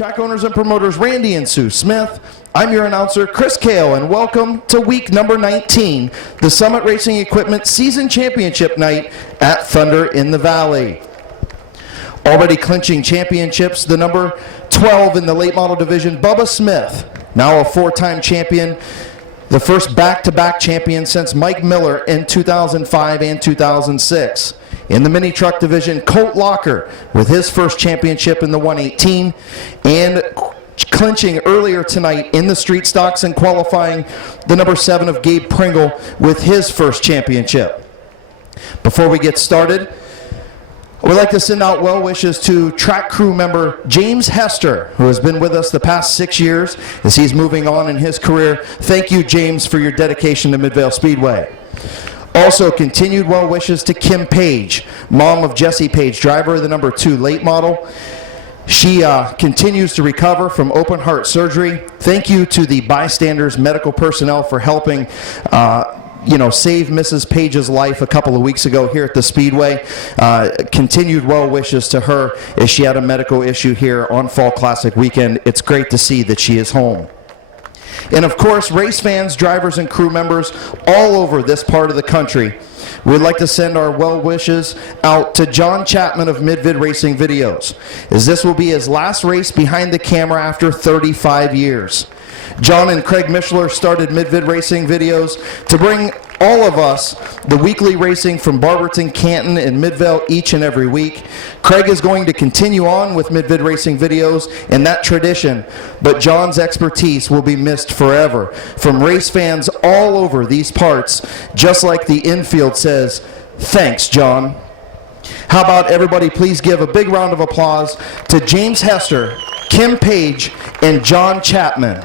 track owners and promoters Randy and Sue Smith. I'm your announcer, Chris Kale, and welcome to week number 19, the Summit Racing Equipment Season Championship Night at Thunder in the Valley. Already clinching championships, the number 12 in the late model division, Bubba Smith, now a four-time champion, the first back-to-back champion since Mike Miller in 2005 and 2006. In the mini truck division, Colt Locker with his first championship in the 118, and clinching earlier tonight in the street stocks and qualifying, the number 7 of Gabe Pringle with his first championship. Before we get started, I would like to send out well wishes to track crew member James Hester, who has been with us the past 6 years as he's moving on in his career. Thank you, James, for your dedication to Midvale Speedway. Also, continued well wishes to Kim Page, mom of Jesse Page, driver of the number 2 late model. She continues to recover from open heart surgery. Thank you to the bystanders, medical personnel for helping save Mrs. Page's life a couple of weeks ago here at the Speedway. Continued well wishes to her as she had a medical issue here on Fall Classic weekend. It's great to see that she is home. And of course, race fans, drivers, and crew members all over this part of the country, we'd like to send our well wishes out to John Chapman of Mid-Vid Racing Videos, as this will be his last race behind the camera after 35 years. John and Craig Mishler started Mid-Vid Racing Videos to bring all of us the weekly racing from Barberton, Canton, and Midvale each and every week. Craig is going to continue on with Mid-Vid Racing Videos and that tradition, but John's expertise will be missed forever. From race fans all over these parts, just like the infield says, thanks, John. How about everybody please give a big round of applause to James Hester, Kim Page, and John Chapman.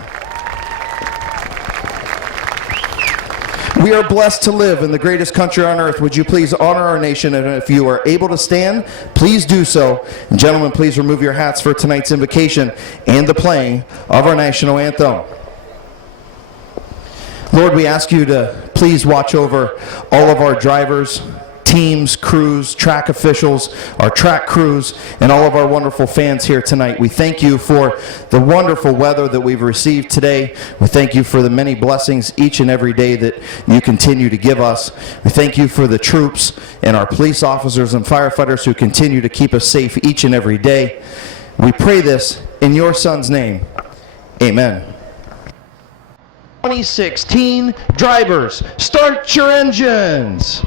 We are blessed to live in the greatest country on earth. Would you please honor our nation? And if you are able to stand, please do so. And gentlemen, please remove your hats for tonight's invocation and the playing of our national anthem. Lord, we ask you to please watch over all of our drivers, teams, crews, track officials, our track crews, and all of our wonderful fans here tonight. We thank you for the wonderful weather that we've received today. We thank you for the many blessings each and every day that you continue to give us. We thank you for the troops and our police officers and firefighters who continue to keep us safe each and every day. We pray this in your Son's name. Amen. 2016 drivers, start your engines.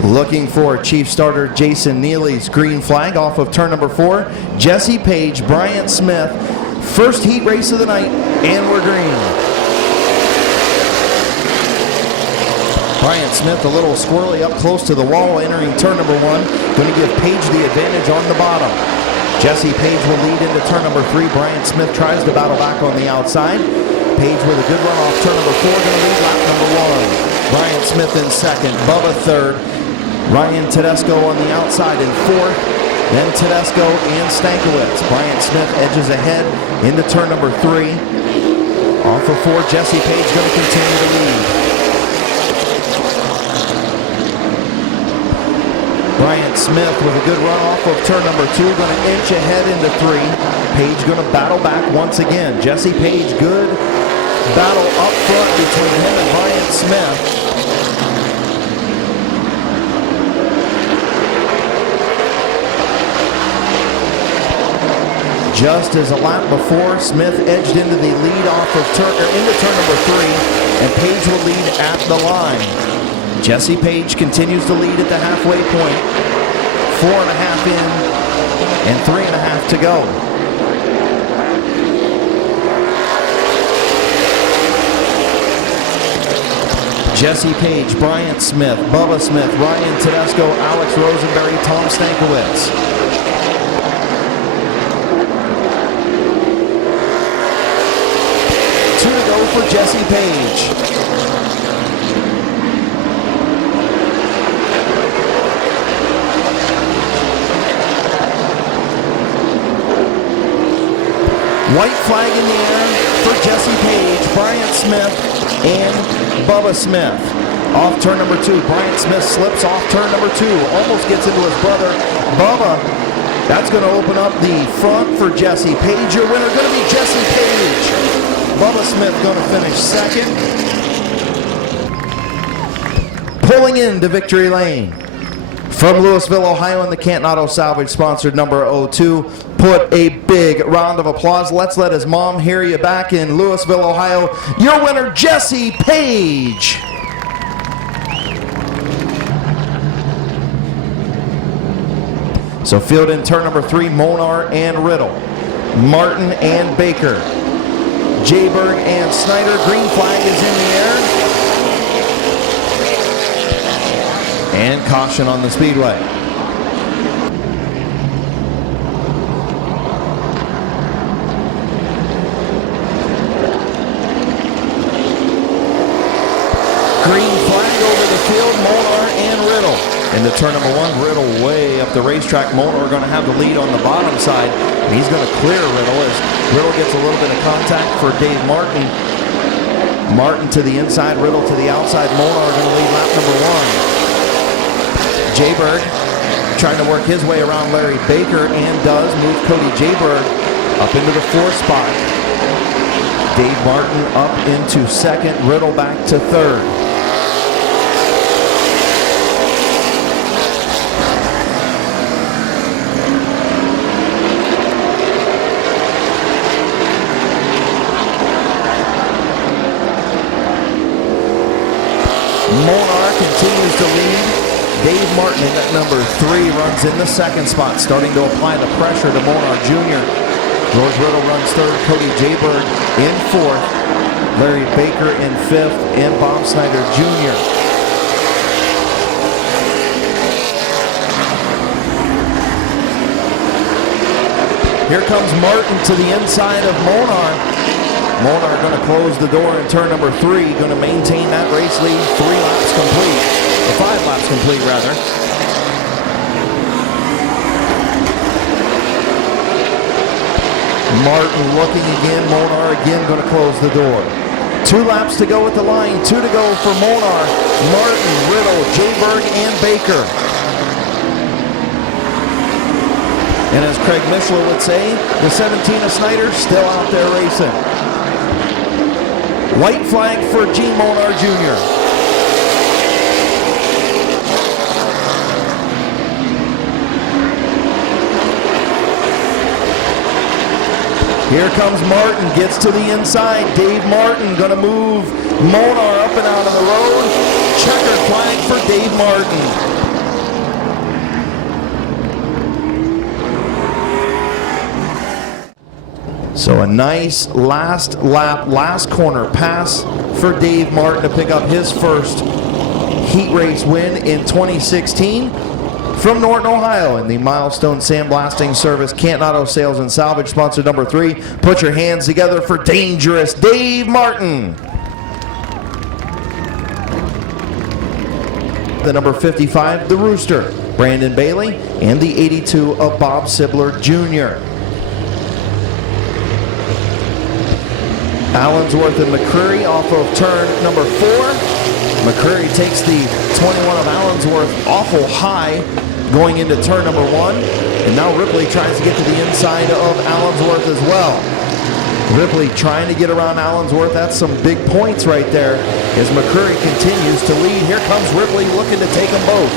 Looking for Chief Starter Jason Neely's green flag off of turn number 4. Jesse Page, Bryant Smith, first heat race of the night, and we're green. Bryant Smith a little squirrely up close to the wall entering turn number 1. Going to give Page the advantage on the bottom. Jesse Page will lead into turn number 3. Bryant Smith tries to battle back on the outside. Page with a good run off turn number 4, going to lead lap number 1. Bryant Smith in second, Bubba third. Ryan Tedesco on the outside in 4th, then Tedesco and Stankiewicz. Bryant Smith edges ahead into turn number 3. Off of 4, Jesse Page going to continue to lead. Bryant Smith with a good run off of turn number 2, going to inch ahead into 3. Page going to battle back once again. Jesse Page, good battle up front between him and Bryant Smith. Just as a lap before, Smith edged into the lead off of into turn number 3, and Page will lead at the line. Jesse Page continues to lead at the halfway point. 4.5 in and 3.5 to go. Jesse Page, Bryant Smith, Bubba Smith, Ryan Tedesco, Alex Rosenberry, Tom Stankiewicz. For Jesse Page. White flag in the air for Jesse Page, Bryant Smith, and Bubba Smith. Off turn number 2, Brian Smith slips off turn number 2. Almost gets into his brother, Bubba. That's going to open up the front for Jesse Page. Your winner going to be Jesse Page. Bubba Smith going to finish second. Pulling into victory lane from Louisville, Ohio, in the Canton Auto Salvage sponsored number 02. Put a big round of applause. Let's let his mom hear you back in Louisville, Ohio. Your winner, Jesse Page. So field in turn number 3, Monar and Riddle, Martin and Baker, Jayberg and Snyder. Green flag is in the air. And caution on the speedway. Green flag over the field, Monar and Riddle. Into turn number 1, Riddle way up the racetrack. Monar going to have the lead on the bottom side. And he's going to clear Riddle as Riddle gets a little bit of contact for Dave Martin. Martin to the inside, Riddle to the outside. Monar going to lead lap number 1. Jayberg trying to work his way around Larry Baker and does move Cody Jayberg up into the 4th spot. Dave Martin up into 2nd, Riddle back to 3rd. Monar continues to lead. Dave Martin in at number 3 runs in the 2nd spot, starting to apply the pressure to Monar Jr. George Riddle runs 3rd, Cody Jayberg in 4th, Larry Baker in 5th, and Bob Snyder Jr. Here comes Martin to the inside of Monar. Monar going to close the door in turn number 3, going to maintain that race lead 3 laps complete, or 5 laps complete rather. Martin looking again, Monar again going to close the door. 2 laps to go at the line, 2 to go for Monar, Martin, Riddle, Jayberg, and Baker. And as Craig Mishler would say, the 17 of Snyder still out there racing. White flag for Gene Monar Jr. Here comes Martin, gets to the inside. Dave Martin going to move Monar up and out of the road. Checkered flag for Dave Martin. So a nice last lap, last corner pass for Dave Martin to pick up his first heat race win in 2016 from Norton, Ohio, in the Milestone Sandblasting Service Canton Auto Sales and Salvage sponsor number 3. Put your hands together for dangerous Dave Martin. The number 55, the Rooster, Brandon Bailey, and the 82 of Bob Sibler Jr. Allensworth and McCreary off of turn number 4. McCreary takes the 21 of Allensworth awful high going into turn number 1. And now Ripley tries to get to the inside of Allensworth as well. Ripley trying to get around Allensworth. That's some big points right there as McCreary continues to lead. Here comes Ripley looking to take them both.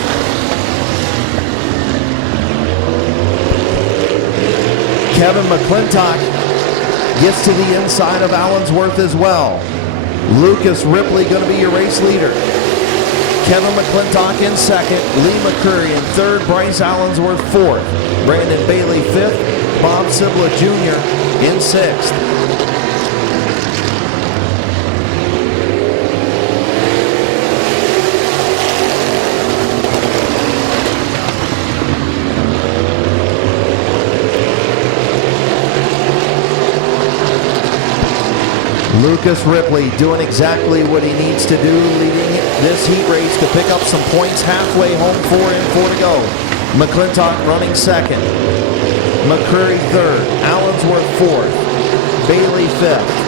Kevin McClintock gets to the inside of Allensworth as well. Lucas Ripley going to be your race leader. Kevin McClintock in 2nd, Lee McCurry in 3rd, Bryce Allensworth 4th, Brandon Bailey 5th, Bob Sibler Jr. in 6th. Lucas Ripley doing exactly what he needs to do, leading this heat race to pick up some points halfway home, 4 in, 4 to go. McClintock running 2nd. McCreary 3rd. Allensworth 4th. Bailey 5th.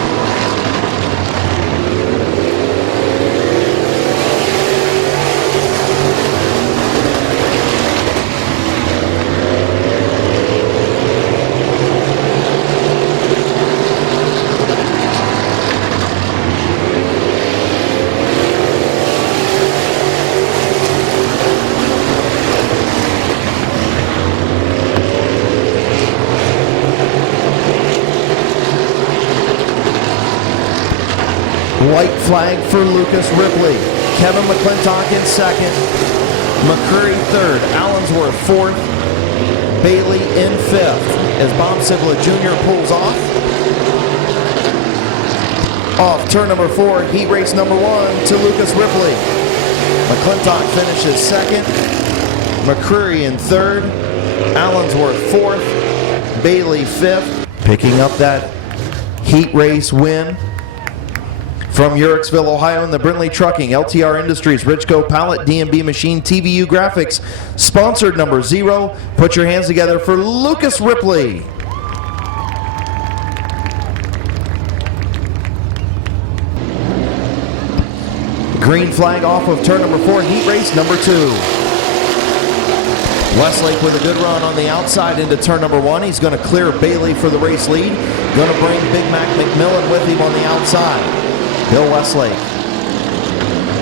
White flag for Lucas Ripley. Kevin McClintock in second. McCreary third. Allensworth fourth. Bailey in fifth. As Bob Sibla Jr. pulls off. Off turn number 4, heat race number 1 to Lucas Ripley. McClintock finishes second. McCreary in third. Allensworth fourth. Bailey fifth. Picking up that heat race win from Uricksville, Ohio in the Brindley Trucking, LTR Industries, Richco Pallet, D&B Machine, TVU Graphics, sponsored number 0. Put your hands together for Lucas Ripley. Green flag off of turn number 4, heat race number 2. Westlake with a good run on the outside into turn number 1. He's going to clear Bailey for the race lead. Going to bring Big Mac McMillan with him on the outside. Bill Westlake.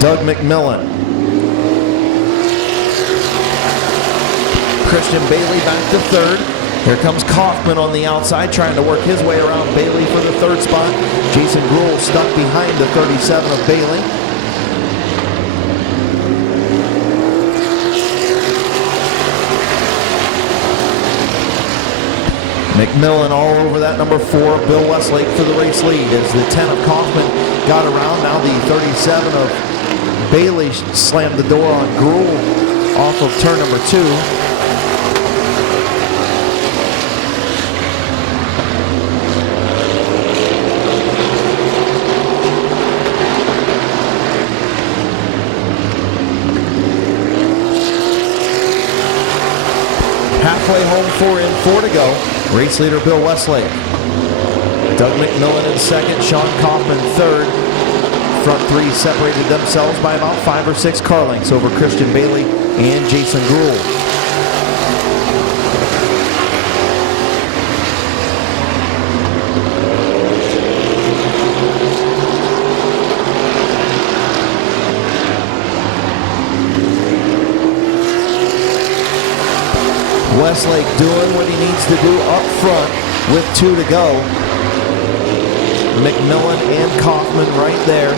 Doug McMillan. Christian Bailey back to third. Here comes Kaufman on the outside trying to work his way around Bailey for the third spot. Jason Gruhl stuck behind the 37 of Bailey. McMillan all over that number 4, Bill Westlake for the race lead as the 10 of Kaufman got around. Now the 37 of Bailey slammed the door on Gruhl off of turn number 2. Halfway home, 4 in, 4 to go. Race leader Bill Westlake. Doug McMillan in second, Sean Kaufman third. Front 3 separated themselves by about 5 or 6 car lengths over Christian Bailey and Jason Gruhl. Westlake doing what he needs to do up front with 2 to go. McMillan and Kaufman right there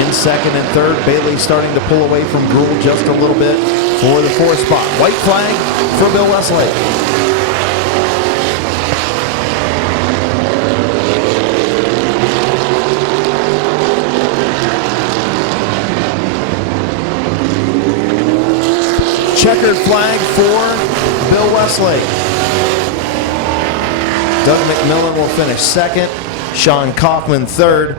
in second and third. Bailey starting to pull away from Gruhl just a little bit for the 4th spot. White flag for Bill Westlake. Checkered flag for Bill Westlake. Doug McMillan will finish second. Sean Kaufman third.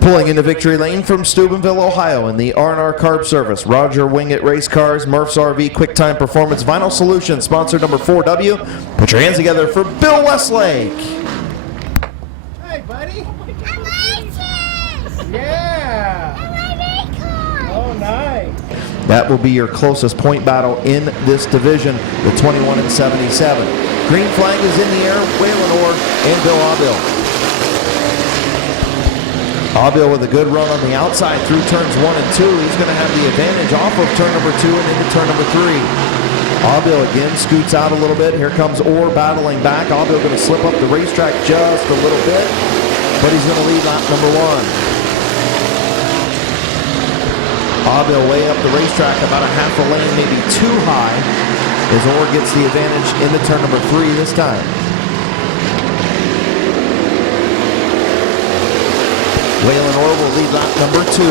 Pulling into victory lane from Steubenville, Ohio in the R&R Carb Service, Roger Wingett Race Cars, Murph's RV, QuickTime Performance, Vinyl Solutions, sponsor number 4W. Put your hands together for Bill Westlake. Hey, buddy. Congratulations! Yeah. And my vehicle! Oh, nice. That will be your closest point battle in this division with 21 and 77. Green flag is in the air, Waylon Orr and Bill Aubill. Aubill with a good run on the outside through turns 1 and 2. He's going to have the advantage off of turn number 2 and into turn number 3. Aubill again scoots out a little bit. Here comes Orr battling back. Aubill going to slip up the racetrack just a little bit, but he's going to lead lap number 1. Aubill way up the racetrack, about a half a lane, maybe too high, as Orr gets the advantage into turn number 3 this time. Waylon Orr will lead lap number 2.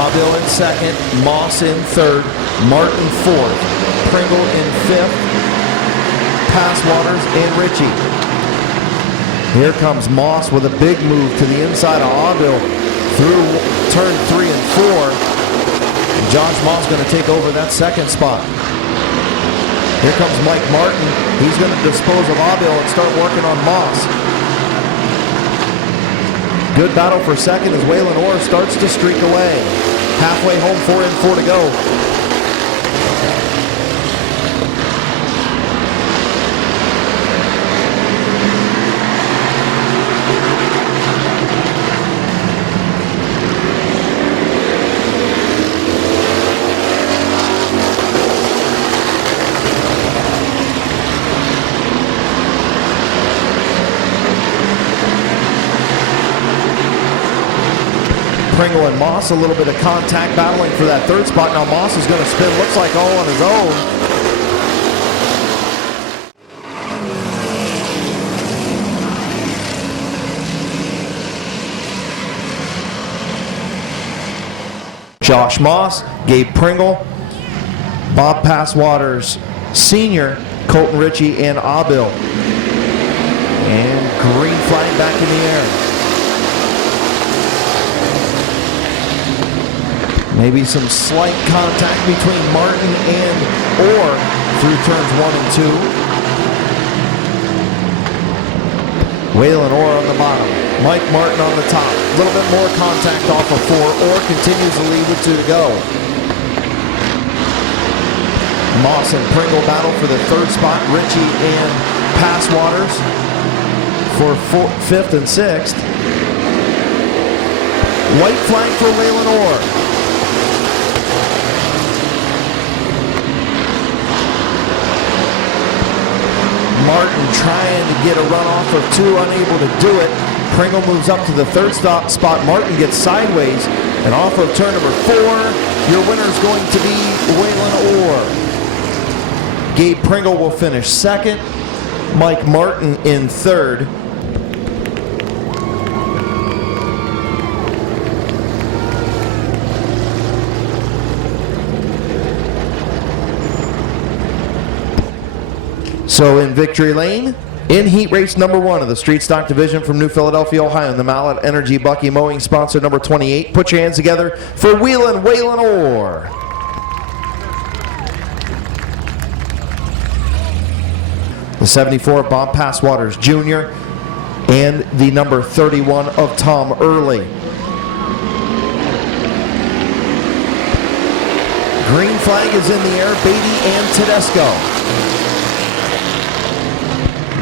Aubill in second, Moss in third, Martin fourth, Pringle in fifth, Passwaters and Ritchie. Here comes Moss with a big move to the inside of Aubill through turn 3 and 4. Josh Moss going to take over that second spot. Here comes Mike Martin. He's going to dispose of Aubill and start working on Moss. Good battle for second as Waylon Orr starts to streak away. Halfway home, 4 and 4 to go. Pringle and Moss, a little bit of contact battling for that third spot. Now Moss is going to spin, looks like all on his own. Josh Moss, Gabe Pringle, Bob Passwaters Sr., Colton Ritchie, and Abil. And green flag back in the air. Maybe some slight contact between Martin and Orr through turns 1 and 2. Waylon Orr on the bottom. Mike Martin on the top. A little bit more contact off of 4. Orr continues to lead with 2 to go. Moss and Pringle battle for the third spot. Ritchie and Passwaters for 5th and 6th. White flag for Waylon Orr. Martin trying to get a run off of 2, unable to do it. Pringle moves up to the third spot. Martin gets sideways and off of turn number 4. Your winner is going to be Waylon Orr. Gabe Pringle will finish 2nd. Mike Martin in 3rd. So in victory lane, in heat race number 1 of the Street Stock Division from New Philadelphia, Ohio, in the Mallet Energy Bucky Mowing sponsor number 28. Put your hands together for Waylon Orr. The 74 of Bob Passwaters Jr. and the number 31 of Tom Early. Green flag is in the air, Beatty and Tedesco.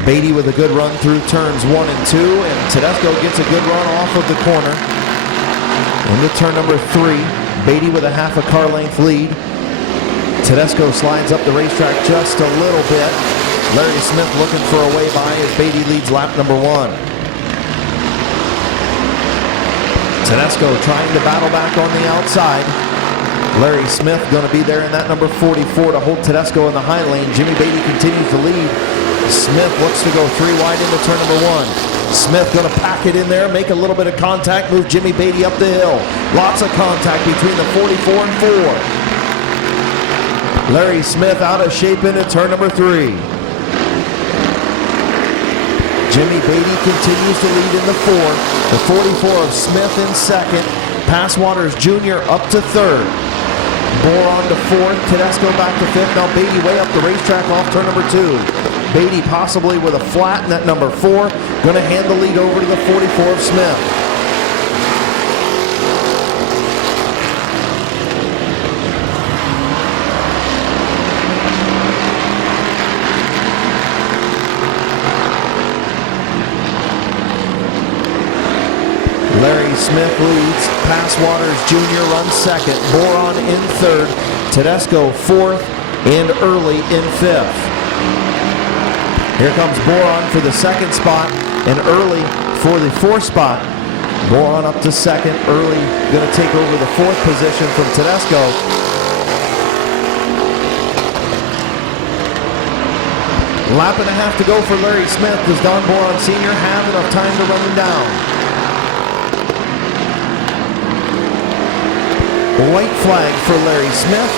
Beatty with a good run through turns 1 and 2, and Tedesco gets a good run off of the corner. Into turn number 3, Beatty with a half a car length lead. Tedesco slides up the racetrack just a little bit. Larry Smith looking for a way by as Beatty leads lap number 1. Tedesco trying to battle back on the outside. Larry Smith going to be there in that number 44 to hold Tedesco in the high lane. Jimmy Beatty continues to lead. Smith looks to go 3 wide into turn number 1. Smith going to pack it in there, make a little bit of contact, move Jimmy Beatty up the hill. Lots of contact between the 44 and 4. Larry Smith out of shape into turn number 3. Jimmy Beatty continues to lead in the 4. The 44 of Smith in 2nd. Passwaters Jr. up to 3rd. Bohr on to 4th. Tedesco back to 5th. Now Beatty way up the racetrack off turn number 2. Beatty possibly with a flat in that number 4. Going to hand the lead over to the 44 of Smith. Larry Smith leads. Passwaters Jr. runs 2nd. Boron in 3rd. Tedesco 4th. And Early in 5th. Here comes Boron for the 2nd spot. And Early for the 4th spot. Boron up to 2nd. Early going to take over the 4th position from Tedesco. Lap and a half to go for Larry Smith. Does Don Boron Sr. have enough time to run him down? White flag for Larry Smith.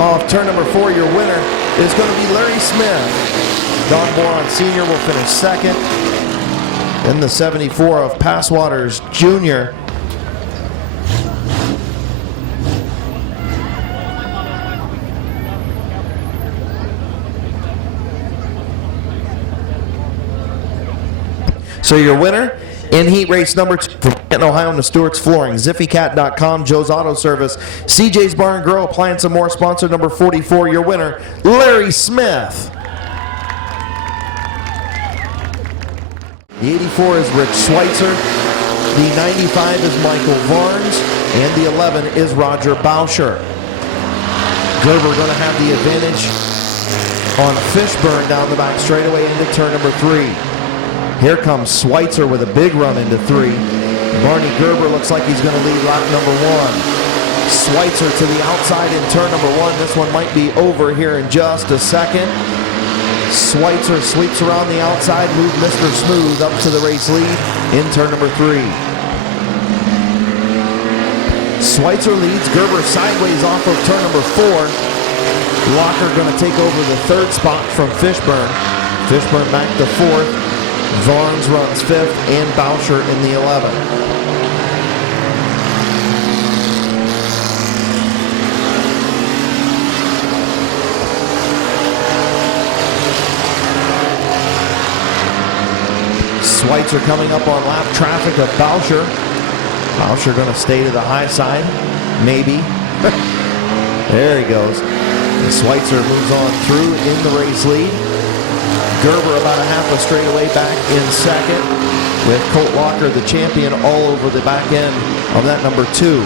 Off turn number 4, your winner is going to be Larry Smith. Don Boron Sr. will finish 2nd. Then the 74 of Passwaters Jr. So your winner in heat race number 2 from Canton, Ohio, to Stewart's Flooring, ZiffyCat.com, Joe's Auto Service, CJ's Bar and Grill, Appliance and More, sponsor number 44, your winner, Larry Smith. The 84 is Rich Schweitzer. The 95 is Michael Varnes. and the 11 is Roger Bauscher. Gerber going to have the advantage on Fishburne down the back straightaway into turn number 3. Here comes Schweitzer with a big run into 3. Barney Gerber looks like he's going to lead lap number 1. Schweitzer to the outside in turn number 1. This one might be over here in just a second. Schweitzer sweeps around the outside, move Mr. Smooth up to the race lead in turn number 3. Schweitzer leads, Gerber sideways off of turn number 4. Locker going to take over the 3rd spot from Fishburne. Fishburne back to 4th. Varnes runs 5th, and Bauscher in the 11. Schweitzer coming up on lap traffic of Bauscher. Bauscher going to stay to the high side, maybe. There he goes. And Schweitzer moves on through in the race lead. Gerber about a half a straightaway back in 2nd, with Colt Locker, the champion, all over the back end of that number 2.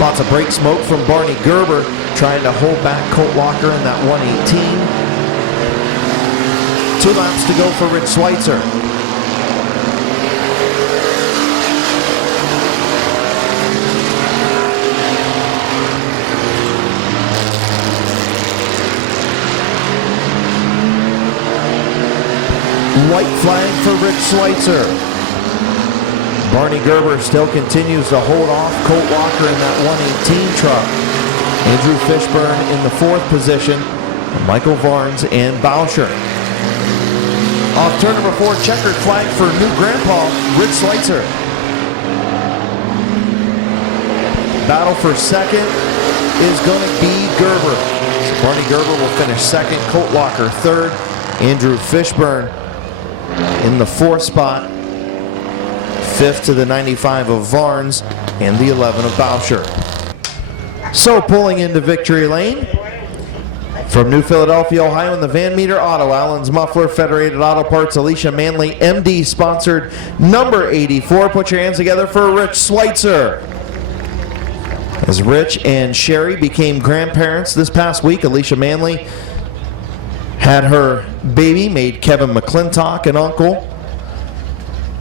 Lots of brake smoke from Barney Gerber, trying to hold back Colt Locker in that 118. 2 laps to go for Rich Schweitzer. White flag for Rich Schweitzer. Barney Gerber still continues to hold off Colt Locker in that 118 truck. Andrew Fishburne in the 4th position. Michael Varnes and Bauscher. Off turn number 4, checkered flag for new grandpa, Rich Schweitzer. Battle for 2nd is going to be Gerber. So Barney Gerber will finish 2nd, Colt Locker 3rd, Andrew Fishburne in the 4th spot, 5th to the 95 of Varnes, and the 11 of Bauscher. So pulling into victory lane, from New Philadelphia, Ohio, in the Van Meter Auto, Allen's Muffler, Federated Auto Parts, Alicia Manley, MD sponsored number 84. Put your hands together for Rich Schweitzer. As Rich and Sherry became grandparents this past week, Alicia Manley had her baby, made Kevin McClintock an uncle.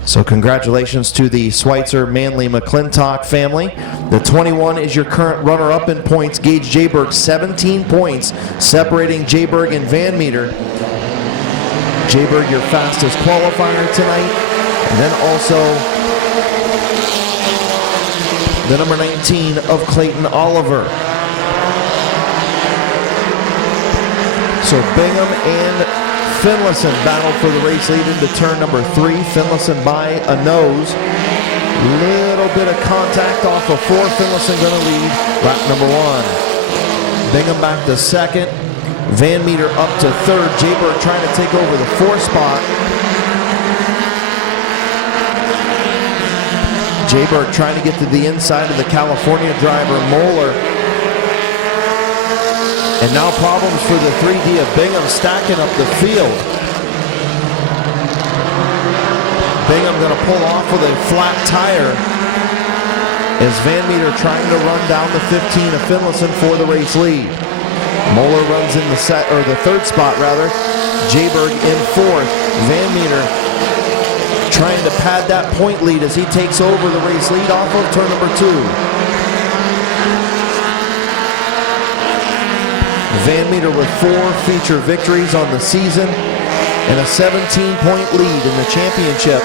So congratulations to the Schweitzer, Manley, McClintock family. The 21 is your current runner-up in points. Gage Jayberg, 17 points, separating Jayberg and Van Meter. Jayberg, your fastest qualifier tonight. And then also the number 19 of Clayton Oliver. So Bingham and Finlayson battle for the race lead into turn number 3. Finlayson by a nose. Little bit of contact off of 4. Finlayson going to lead lap number 1. Bingham back to 2nd. Van Meter up to 3rd. Jayberg trying to take over the 4th spot. Jayberg trying to get to the inside of the California driver, Moeller. And now problems for the 3D of Bingham stacking up the field. Bingham going to pull off with a flat tire as Van Meter trying to run down the 15 of Finlayson for the race lead. Moeller runs in the 3rd spot rather. Jayberg in 4th. Van Meter trying to pad that point lead as he takes over the race lead off of turn number 2. Van Meter with 4 feature victories on the season and a 17-point lead in the championship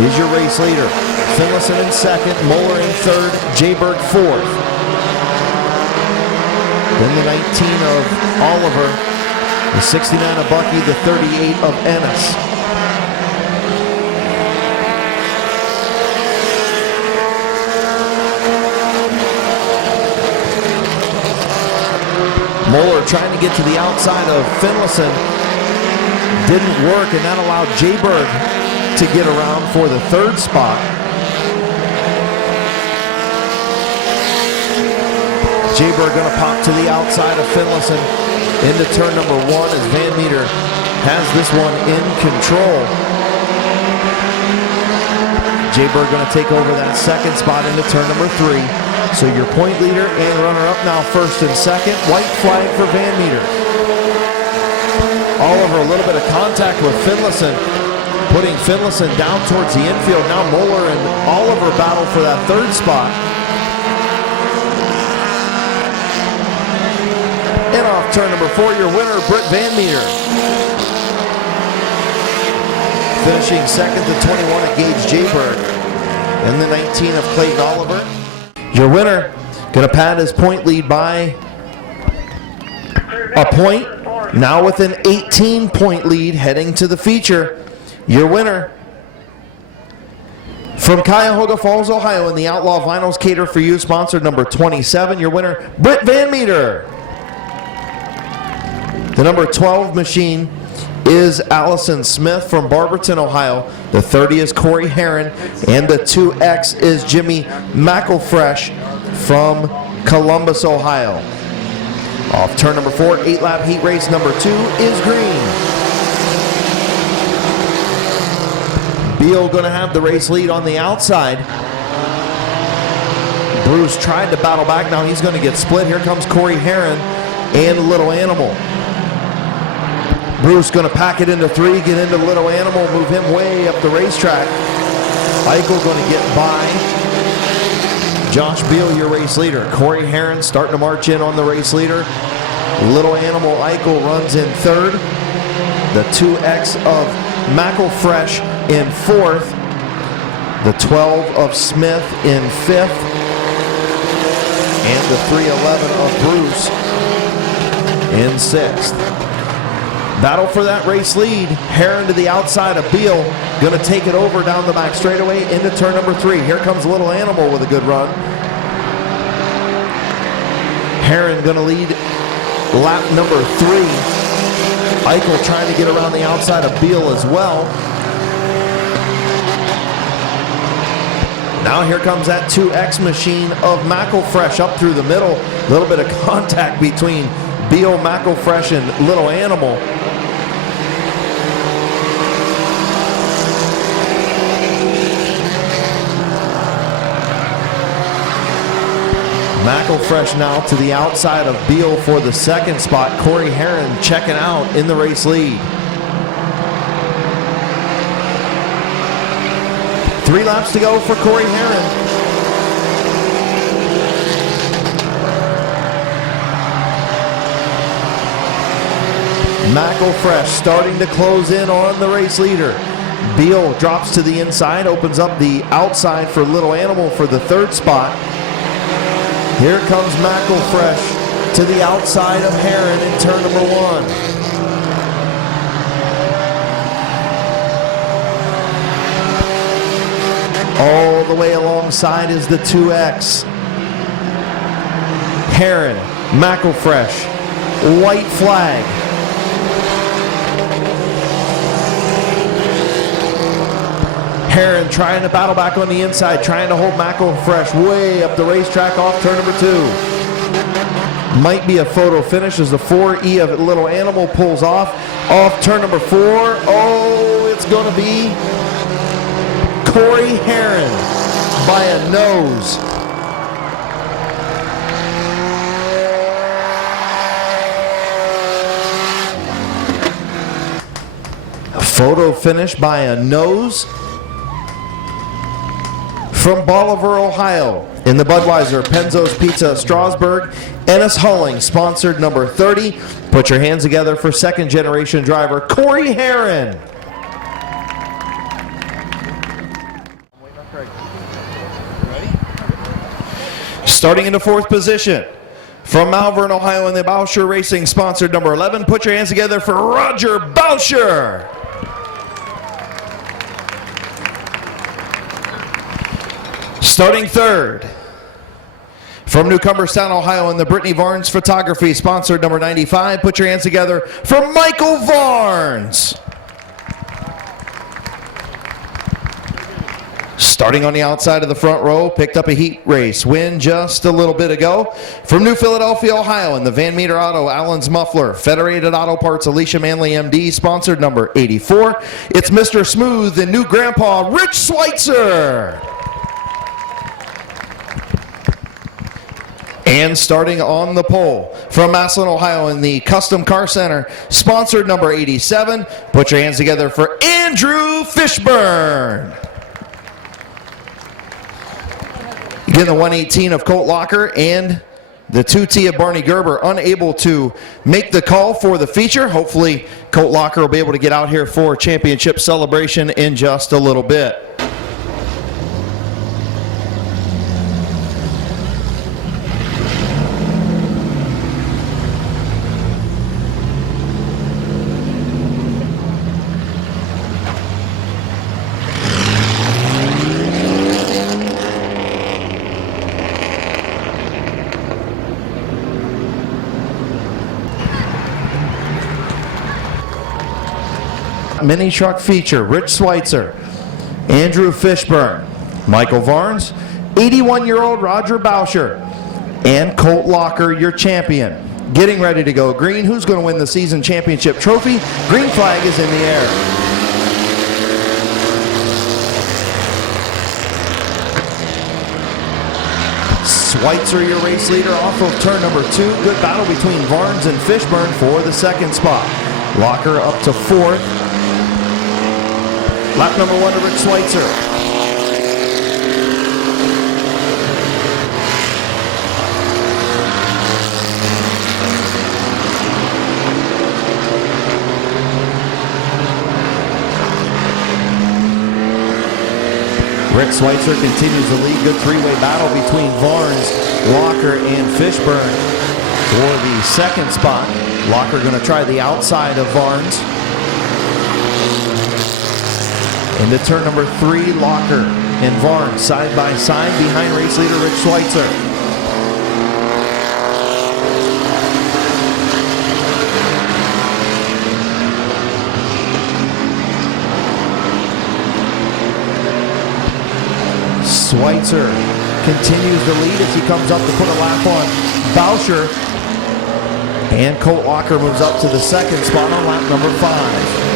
is your race leader. Finlayson in 2nd, Moeller in 3rd, Jayberg 4th. Then the 19 of Oliver, the 69 of Bucky, the 38 of Ennis. Moeller trying to get to the outside of Finlayson. Didn't work, and that allowed Jayberg to get around for the 3rd spot. Jaybird going to pop to the outside of Finlayson into turn number 1 as Van Meter has this one in control. Jaybird going to take over that second spot into turn number 3. So your point leader and runner-up now first and second. White flag for Van Meter. Oliver, a little bit of contact with Finlayson, putting Finlayson down towards the infield. Now Moeller and Oliver battle for that third spot. And off turn number 4, your winner, Britt Van Meter. Finishing second to 21 at Gage Jaybird. And the 19 of Clayton Oliver. Your winner, going to pad his point lead by a point. Now with an 18-point lead heading to the feature. Your winner, from Cuyahoga Falls, Ohio, in the Outlaw Vinyls Cater for You, sponsored number 27. Your winner, Britt Van Meter. The number 12 machine is Allison Smith from Barberton, Ohio. The 30 is Corey Herron. And the 2X is Jimmy McElfresh from Columbus, Ohio. Off turn number 4, 8-lap heat race number 2 is green. Beal going to have the race lead on the outside. Bruce tried to battle back. Now he's going to get split. Here comes Corey Herron and Little Animal. Bruce going to pack it into 3, get into Little Animal, move him way up the racetrack. Eichel going to get by Josh Beal, your race leader. Corey Herron starting to march in on the race leader. Little Animal Eichel runs in 3rd. The 2X of McElfresh in 4th. The 12 of Smith in 5th. And the 311 of Bruce in 6th. Battle for that race lead. Herron to the outside of Beal. Going to take it over down the back straightaway into turn number 3. Here comes Little Animal with a good run. Herron going to lead lap number 3. Eichel trying to get around the outside of Beal as well. Now here comes that 2X machine of McElfresh up through the middle. A little bit of contact between Beal, McElfresh, and Little Animal. McElfresh now to the outside of Beal for the second spot. Corey Herron checking out in the race lead. 3 laps to go for Corey Herron. McElfresh starting to close in on the race leader. Beal drops to the inside, opens up the outside for Little Animal for the 3rd spot. Here comes McElfresh to the outside of Herron in turn number 1. All the way alongside is the 2X. Herron, McElfresh, white flag. Herron trying to battle back on the inside, trying to hold McElfresh way up the racetrack off turn number 2. Might be a photo finish as the 4E of Little Animal pulls off turn number 4. Oh, it's going to be Corey Herron by a nose. A photo finish by a nose from Bolivar, Ohio. In the Budweiser, Penzo's Pizza, Strasburg, Ennis Hulling, sponsored number 30. Put your hands together for second generation driver Corey Herron. Starting into 4th position, from Malvern, Ohio, in the Boucher Racing, sponsored number 11. Put your hands together for Roger Boucher. Starting 3rd, from New Cumberstown, Ohio, in the Brittany Varnes Photography, sponsored number 95. Put your hands together for Michael Varnes. Starting on the outside of the front row, picked up a heat race win just a little bit ago. From New Philadelphia, Ohio, in the Van Meter Auto, Allen's Muffler, Federated Auto Parts, Alicia Manley, MD, sponsored number 84. It's Mr. Smooth and new grandpa, Rich Schweitzer. And starting on the pole, from Massillon, Ohio, in the Custom Car Center, sponsored number 87. Put your hands together for Andrew Fishburne. Again, the 118 of Colt Locker and the 2T of Barney Gerber unable to make the call for the feature. Hopefully, Colt Locker will be able to get out here for a championship celebration in just a little bit. Mini truck feature, Rich Schweitzer, Andrew Fishburne, Michael Varnes, 81-year-old Roger Bauscher, and Colt Locker, your champion. Getting ready to go green. Who's going to win the season championship trophy? Green flag is in the air. Schweitzer, your race leader, off of turn number 2. Good battle between Varnes and Fishburne for the second spot. Locker up to 4th. Lap number 1 to Rich Schweitzer. Rich Schweitzer continues to lead. Good three-way battle between Varnes, Locker, and Fishburne for the second spot. Locker going to try the outside of Varnes. Into turn number 3, Locker and Varnes side by side behind race leader Rich Schweitzer. Schweitzer continues to lead as he comes up to put a lap on Bauscher. And Colt Locker moves up to the second spot on lap number 5.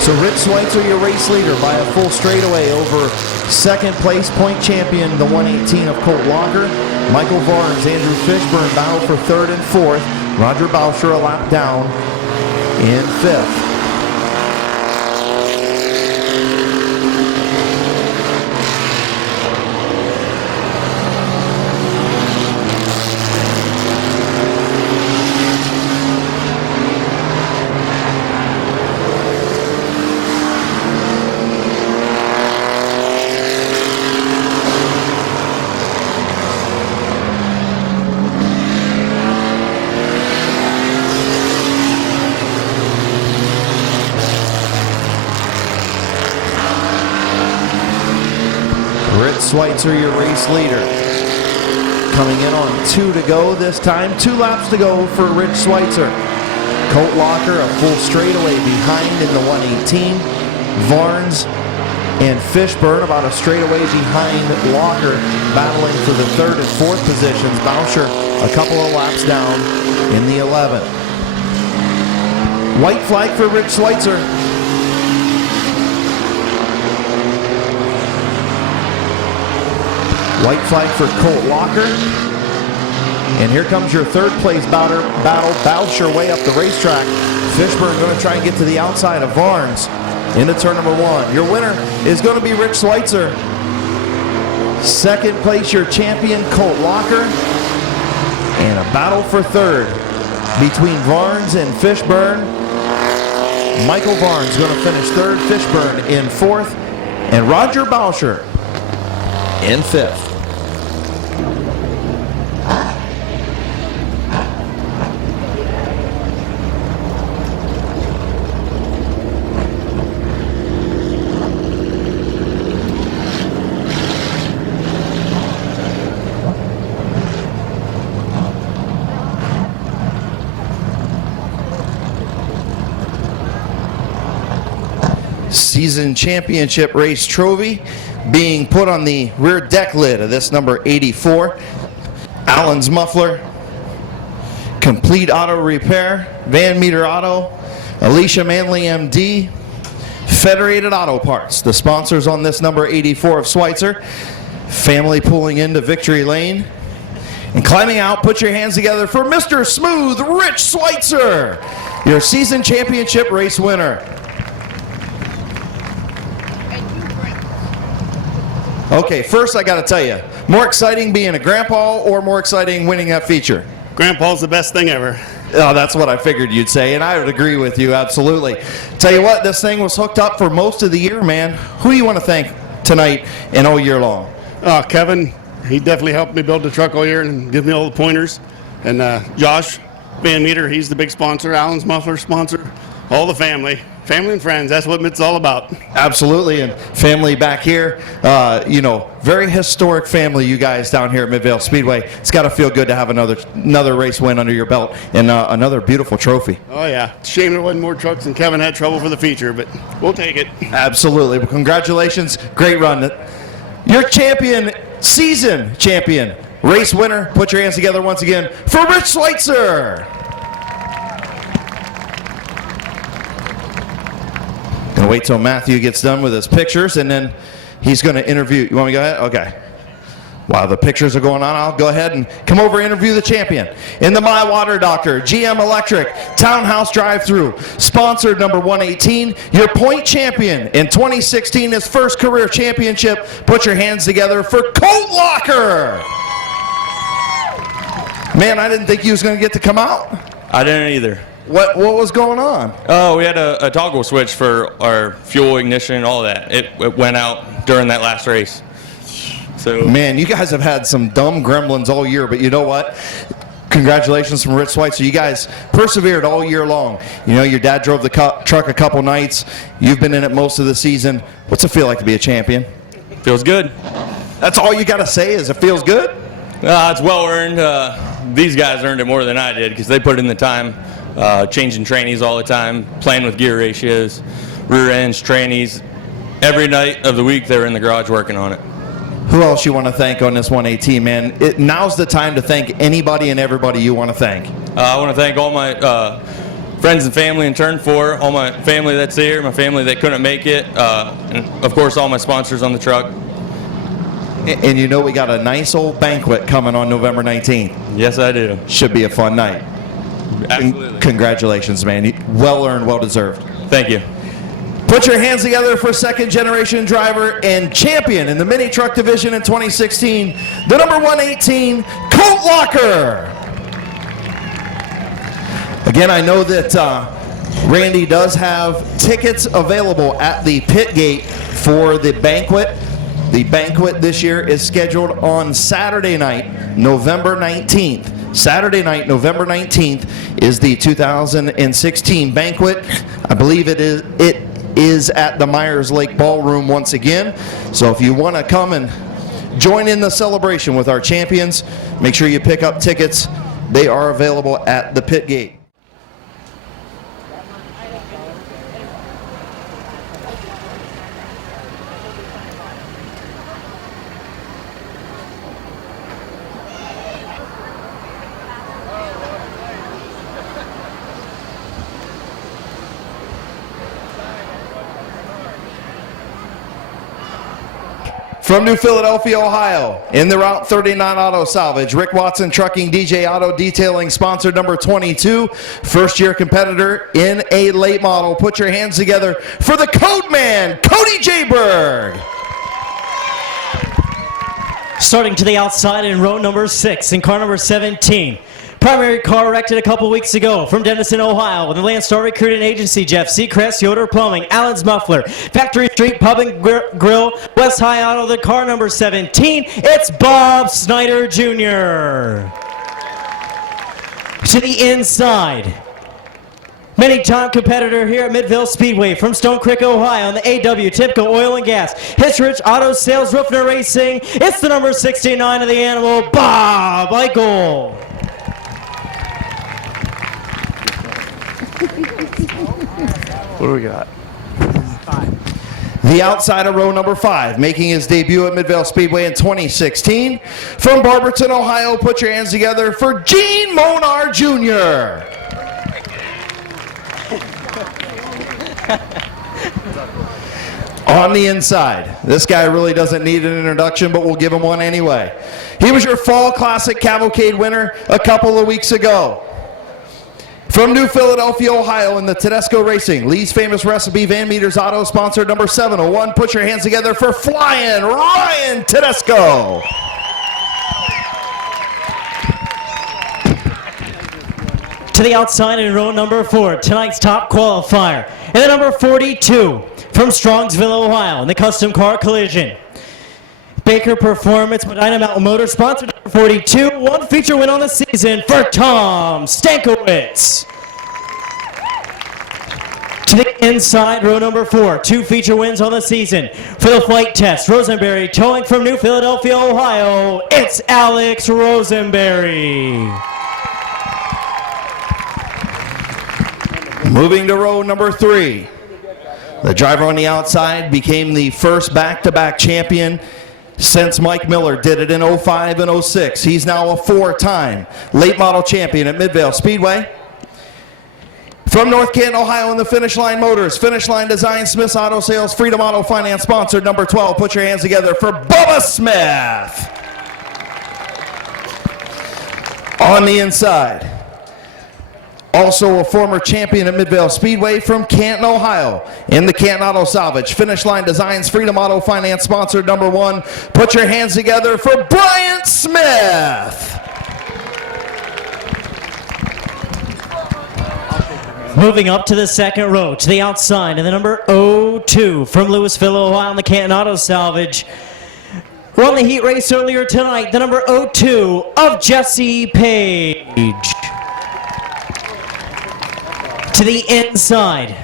So Rich Schweitzer, your race leader, by a full straightaway over second place point champion, the 118 of Colt Locker. Michael Varnes, Andrew Fishburne battle for 3rd and 4th. Roger Bauscher a lap down in 5th. Rich Schweitzer, your race leader. Coming in on 2 to go this time. 2 laps to go for Rich Schweitzer. Colt Locker a full straightaway behind in the 118. Varnes and Fishburne about a straightaway behind Locker, battling for the 3rd and 4th positions. Bauscher a couple of laps down in the 11th. White flag for Rich Schweitzer. White flag for Colt Locker. And here comes your 3rd place battle. Bauscher way up the racetrack. Fishburne going to try and get to the outside of Varnes into turn number 1. Your winner is going to be Rich Schweitzer. 2nd place, your champion, Colt Locker. And a battle for 3rd between Varnes and Fishburne. Michael Barnes going to finish third, Fishburne in fourth, and Roger Bauscher in fifth. Season championship race trophy being put on the rear deck lid of this number 84. Allen's Muffler, Complete Auto Repair, Van Meter Auto, Alicia Manley MD, Federated Auto Parts, the sponsors on this number 84 of Schweitzer. Family pulling into Victory Lane. And climbing out, put your hands together for Mr. Smooth, Rich Schweitzer, your season championship race winner. Okay, first I got to tell you, more exciting being a grandpa or more exciting winning that feature? Grandpa's the best thing ever. Oh, that's what I figured you'd say, and I would agree with you, absolutely. Tell you what, this thing was hooked up for most of the year, man. Who do you want to thank tonight and all year long? Kevin, he definitely helped me build the truck all year and give me all the pointers. And Josh Van Meter, he's the big sponsor. Allen's Muffler sponsor. All the family. Family and friends, that's what it's all about. Absolutely, and family back here, very historic family, you guys down here at Midvale Speedway. It's got to feel good to have another race win under your belt and another beautiful trophy. Oh, yeah. It's a shame there wasn't more trucks and Kevin had trouble for the feature, but we'll take it. Absolutely. Well, congratulations. Great run. Your champion, season champion, race winner. Put your hands together once again for Rich Schweitzer. Gonna wait till Matthew gets done with his pictures, and then he's gonna interview. You want me to go ahead? Okay. While the pictures are going on, I'll go ahead and come over and interview the champion. In the My Water Doctor, GM Electric, Townhouse Drive-Thru, sponsored number 118, your point champion in 2016, his first career championship. Put your hands together for Colt Locker. Man, I didn't think you was gonna get to come out. I didn't either. What was going on? Oh, we had a toggle switch for our fuel, ignition, all that. It went out during that last race. So Man, you guys have had some dumb gremlins all year, but you know what? Congratulations from Rich Schweitzer. You guys persevered all year long. You know, your dad drove the truck a couple nights. You've been in it most of the season. What's it feel like to be a champion? feels good. That's all you got to say is it feels good? It's well earned. These guys earned it more than I did because they put in the time. Changing trannies all the time, playing with gear ratios, rear ends, trannies. Every night of the week they were in the garage working on it. Who else you want to thank on this 118, man? Now's the time to thank anybody and everybody you want to thank. I want to thank all my friends and family in Turn 4, all my family that's here, my family that couldn't make it, and of course all my sponsors on the truck. And you know we got a nice old banquet coming on November 19th. Yes, I do. Should be a fun night. Absolutely. Congratulations, man. Well earned, well deserved. Thank you. Put your hands together for second generation driver and champion in the mini truck division in 2016, the number 118, Colt Locker. Again, I know that Randy does have tickets available at the pit gate for the banquet. The banquet this year is scheduled on Saturday night, November 19th. Saturday night, November 19th, is the 2016 banquet. I believe it is at the Myers Lake Ballroom once again. So if you want to come and join in the celebration with our champions, make sure you pick up tickets. They are available at the pit gate. From New Philadelphia, Ohio, in the Route 39 Auto Salvage, Rick Watson Trucking, DJ Auto Detailing, sponsored number 22, first-year competitor in a late model. Put your hands together for the Code Man, Cody J. Berg. Starting to the outside in row number 6 in car number 17. Primary car wrecked a couple weeks ago from Denison, Ohio, with the Landstar Recruiting Agency, Jeff Seacrest, Yoder Plumbing, Allen's Muffler, Factory Street Pub and Grill, West High Auto, the car number 17. It's Bob Snyder Jr. To the inside. Many-time competitor here at Midvale Speedway from Stone Creek, Ohio, on the AW Tipco Oil and Gas, Hisrich Auto Sales, Roofner Racing. It's the number 69 of the animal, Bob Eichel. What do we got? The outside of row number 5, making his debut at Midvale Speedway in 2016. From Barberton, Ohio, put your hands together for Gene Monar Jr. On the inside, this guy really doesn't need an introduction, but we'll give him one anyway. He was your Fall Classic Cavalcade winner a couple of weeks ago. From New Philadelphia, Ohio, in the Tedesco Racing, Lee's Famous Recipe, Van Meter's Auto, sponsor number 701. Put your hands together for Flying Ryan Tedesco. To the outside in row number 4, tonight's top qualifier. And the number 42 from Strongsville, Ohio, in the Custom Car Collision. Baker Performance, Medina Mountain Motor, sponsor number 42. One feature win on the season for Tom Stankiewicz. To the inside, row number 4, 2 feature wins on the season. For the flight test, Rosenberry towing from New Philadelphia, Ohio, it's Alex Rosenberry. Moving to row number 3. The driver on the outside became the first back-to-back champion since Mike Miller did it in 05 and 06. He's now a 4-time late model champion at Midvale Speedway. From North Canton, Ohio, in the Finish Line Motors, Finish Line Design, Smith's Auto Sales, Freedom Auto Finance, sponsored number 12. Put your hands together for Bubba Smith. On the inside, also a former champion at Midvale Speedway from Canton, Ohio, in the Canton Auto Salvage, Finish Line Designs, Freedom Auto Finance, sponsored number 1. Put your hands together for Bryant Smith. Moving up to the second row, to the outside, and the number 02 from Louisville, Ohio, in the Canton Auto Salvage. Won the heat race earlier tonight, the number 02 of Jesse Page. To the inside.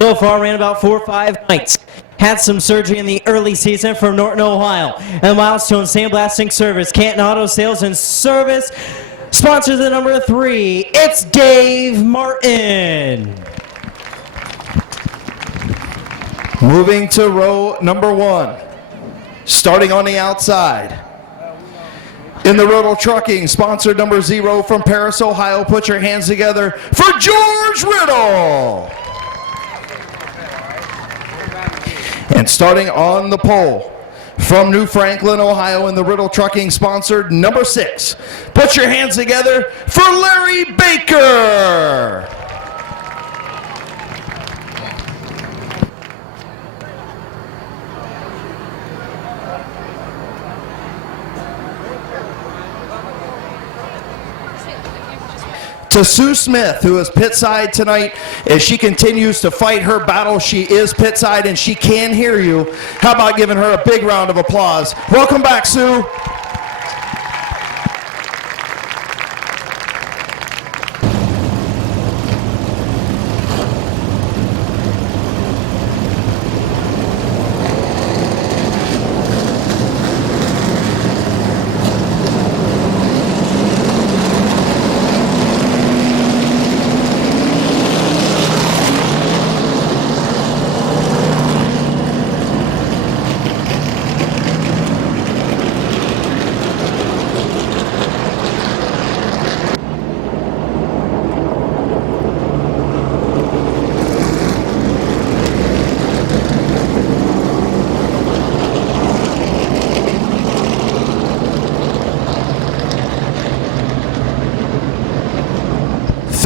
So far ran about 4 or 5 nights. Had some surgery in the early season from Norton, Ohio. And Milestone Sandblasting Service, Canton Auto Sales and Service. Sponsors the number 3. It's Dave Martin. Moving to row number 1. Starting on the outside. In the Roto Trucking, sponsored number 0 from Paris, Ohio. Put your hands together for George Riddle. And starting on the pole, from New Franklin, Ohio, in the Riddle Trucking, sponsored number 6. Put your hands together for Larry Baker. To Sue Smith, who is pit side tonight, as she continues to fight her battle. She is pit side and she can hear you. How about giving her a big round of applause? Welcome back, Sue.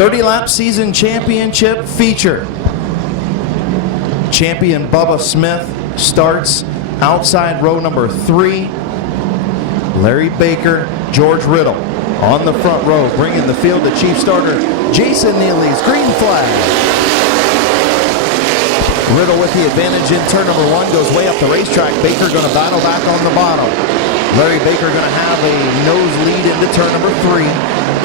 .30-lap season championship feature. Champion Bubba Smith starts outside row number 3. Larry Baker, George Riddle. On the front row, bringing the field to chief starter Jason Neely's green flag. Riddle with the advantage in turn number 1, goes way up the racetrack. Baker going to battle back on the bottom. Larry Baker going to have a nose lead into turn number 3.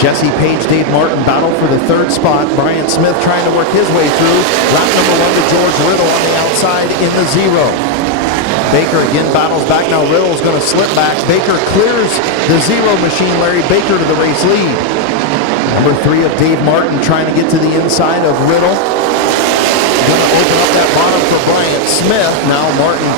Jesse Page, Dave Martin battle for the 3rd spot. Brian Smith trying to work his way through. Lap number 1 to George Riddle on the outside in the 0. Baker again battles back. Now Riddle's going to slip back. Baker clears the 0 machine. Larry Baker to the race lead. Number 3 of Dave Martin trying to get to the inside of Riddle. Going to open up that bottom for Bryant Smith. Now Martin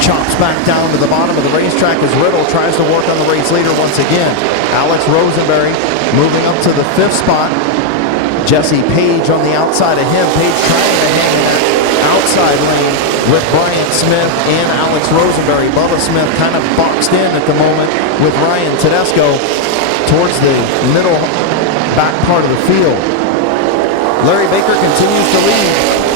chops back down to the bottom of the racetrack as Riddle tries to work on the race leader once again. Alex Rosenberry moving up to the 5th spot. Jesse Page on the outside of him. Page trying to hang in that outside lane with Bryant Smith and Alex Rosenberry. Bubba Smith kind of boxed in at the moment with Ryan Tedesco towards the middle back part of the field. Larry Baker continues to lead.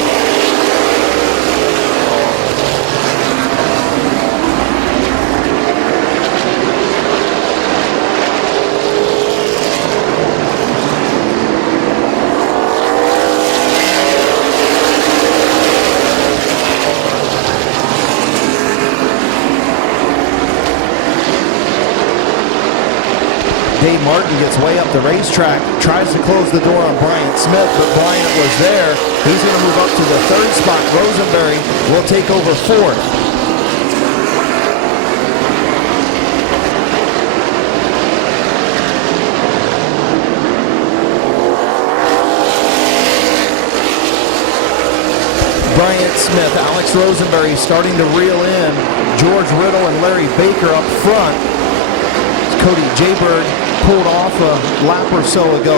Dave Martin gets way up the racetrack, tries to close the door on Bryant Smith, but Bryant was there. He's going to move up to the 3rd spot. Rosenberry will take over 4th. Bryant Smith, Alex Rosenberry starting to reel in. George Riddle and Larry Baker up front. Cody Jaybird pulled off a lap or so ago.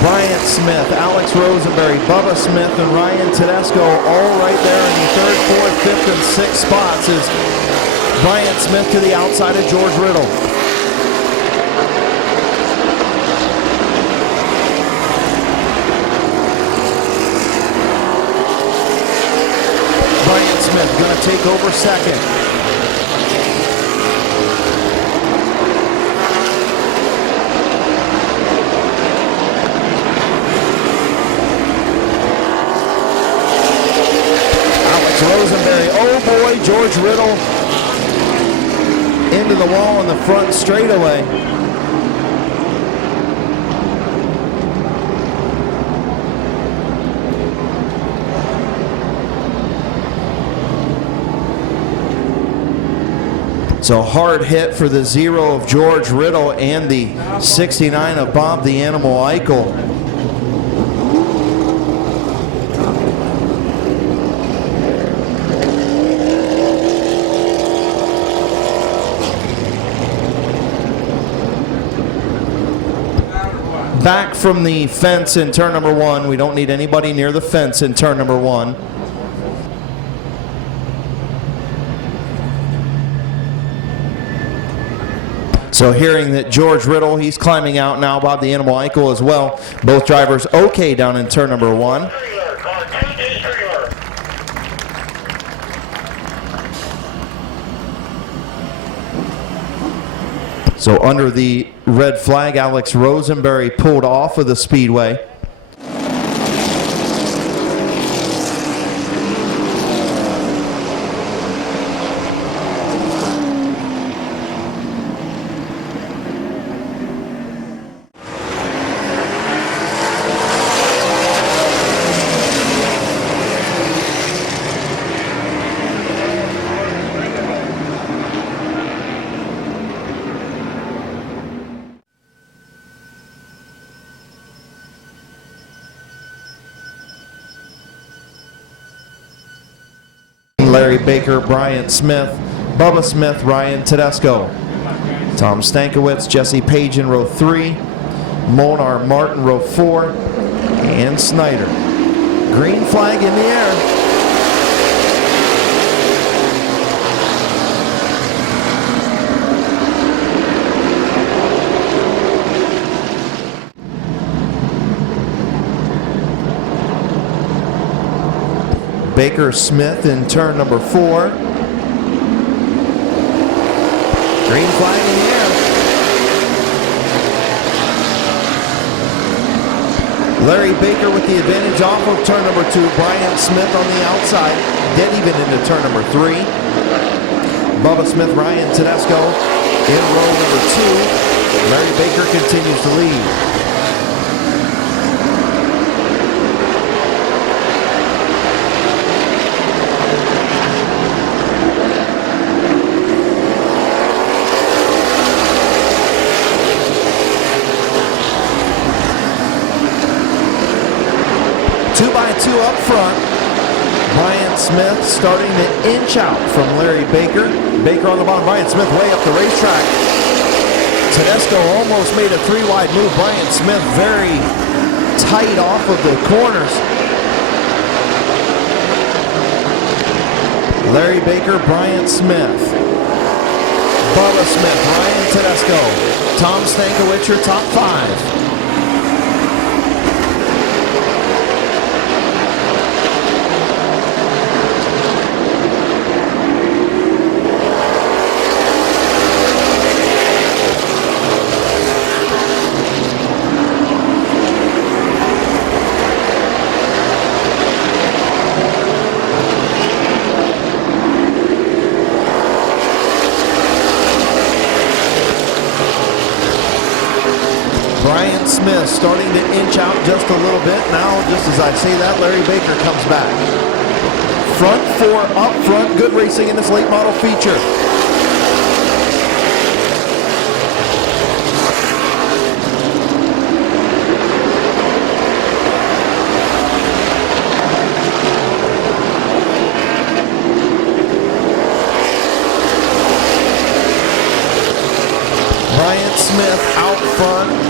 Bryant Smith, Alex Rosenberry, Bubba Smith, and Ryan Tedesco all right there in the 3rd, 4th, 5th, and 6th spots as Bryant Smith to the outside of George Riddle. Bryant Smith going to take over 2nd. Alex Rosenberry, oh boy, George Riddle into the wall in the front straightaway. So hard hit for the 0 of George Riddle and the 69 of Bob the Animal Eichel. Back from the fence in turn number 1. We don't need anybody near the fence in turn number 1. So hearing that George Riddle, he's climbing out now. Bob the Animal Eichel as well. Both drivers okay down in turn number 1. So under the red flag, Alex Rosenberry pulled off of the speedway. Larry Baker, Bryant Smith, Bubba Smith, Ryan Tedesco. Tom Stankiewicz, Jesse Page in row 3, Molnar Martin row 4, and Snyder. Green flag in the air. Baker Smith in turn number 4. Green flag in the air. Larry Baker with the advantage off of turn number 2. Brian Smith on the outside, dead even into turn number 3. Bubba Smith, Ryan Tedesco in row number 2. Larry Baker continues to lead. Two up front. Brian Smith starting to inch out from Larry Baker. Baker on the bottom. Brian Smith way up the racetrack. Tedesco almost made a 3-wide move. Brian Smith very tight off of the corners. Larry Baker, Brian Smith. Bubba Smith, Ryan Tedesco. Tom Stankiewicz, your top 5. Brian Smith starting to inch out just a little bit. Now, just as I say that, Larry Baker comes back. Front 4 up front. Good racing in this late model feature. Brian Smith out front.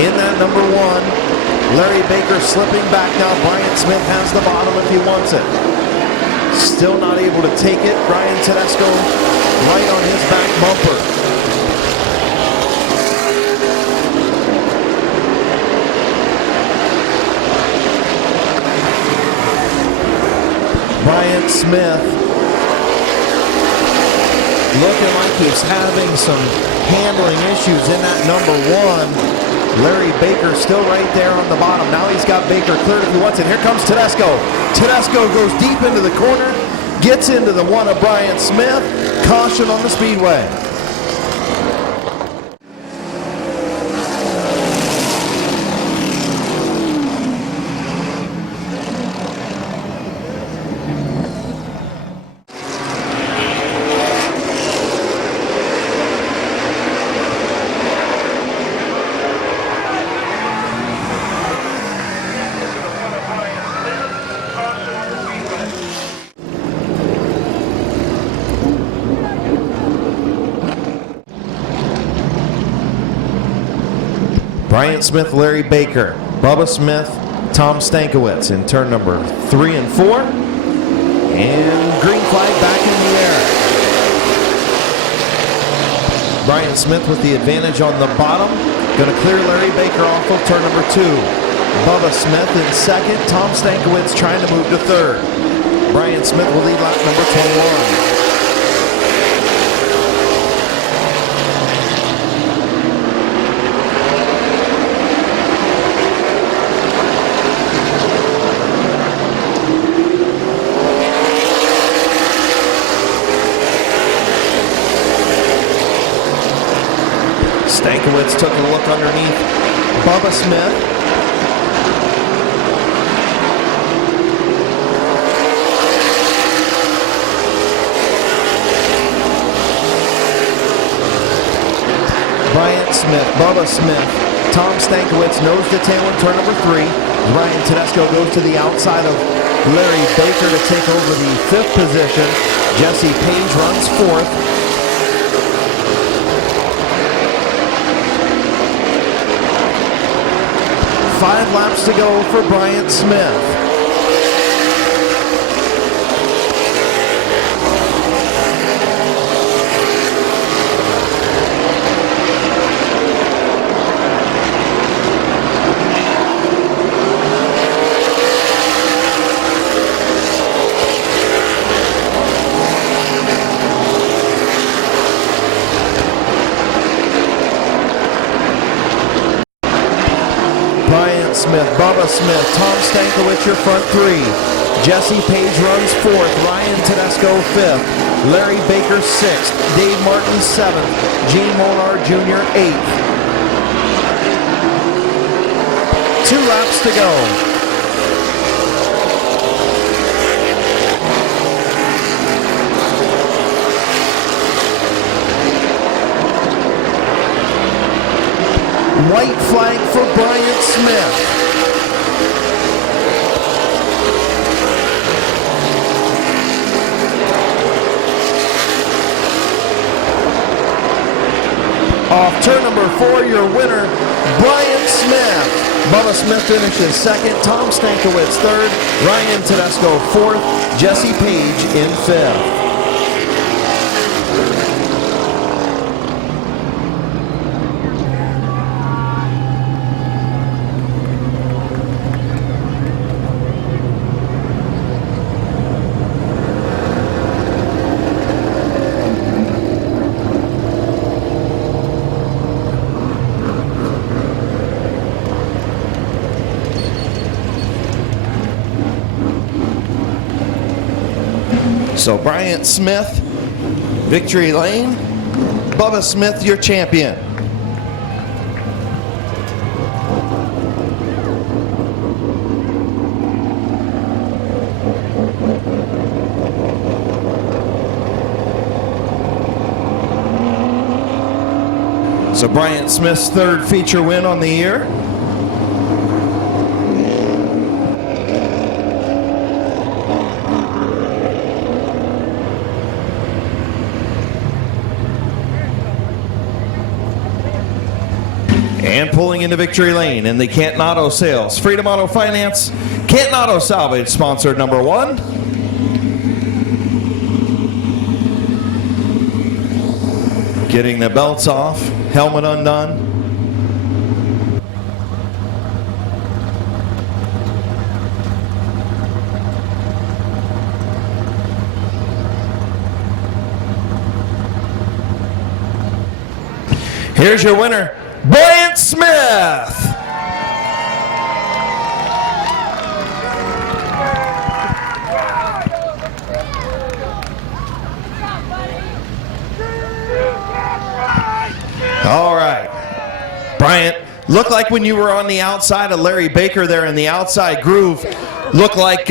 In that number 1, Larry Baker slipping back now. Brian Smith has the bottom if he wants it. Still not able to take it. Brian Tedesco right on his back bumper. Brian Smith looking like he's having some handling issues in that number 1. Larry Baker still right there on the bottom. Now he's got Baker cleared if he wants it. Here comes Tedesco. Tedesco goes deep into the corner, gets into the 1 of Brian Smith. Caution on the speedway. Brian Smith, Larry Baker, Bubba Smith, Tom Stankiewicz in turn number 3 and 4. And green flag back in the air. Brian Smith with the advantage on the bottom. Going to clear Larry Baker off of turn number 2. Bubba Smith in second. Tom Stankiewicz trying to move to third. Brian Smith will lead lap number 21. Stankiewicz took a look underneath Bubba Smith. Brian Smith, Bubba Smith, Tom Stankiewicz nose to tail in turn number 3. Ryan Tedesco goes to the outside of Larry Baker to take over the 5th position. Jesse Page runs 4th. 5 laps to go for Brian Smith. Smith, Bubba Smith, Tom Stankiewicz your front three. Jesse Page runs fourth, Ryan Tedesco fifth, Larry Baker sixth, Dave Martin seventh, Gene Molnar Jr. eighth. 2 laps to go. White flag for Bryant Smith. Off turn number 4, your winner, Bryant Smith. Bubba Smith finishes second, Tom Stankiewicz third, Ryan Tedesco fourth, Jesse Page in fifth. So Bryant Smith, victory lane. Bubba Smith, your champion. So Bryant Smith's third feature win on the year. And pulling into victory lane in the Canton Auto Sales, Freedom Auto Finance, Canton Auto Salvage, sponsored number 1. Getting the belts off, helmet undone. Here's your winner, Bryant Smith. All right. Bryant, looked like when you were on the outside of Larry Baker there in the outside groove, looked like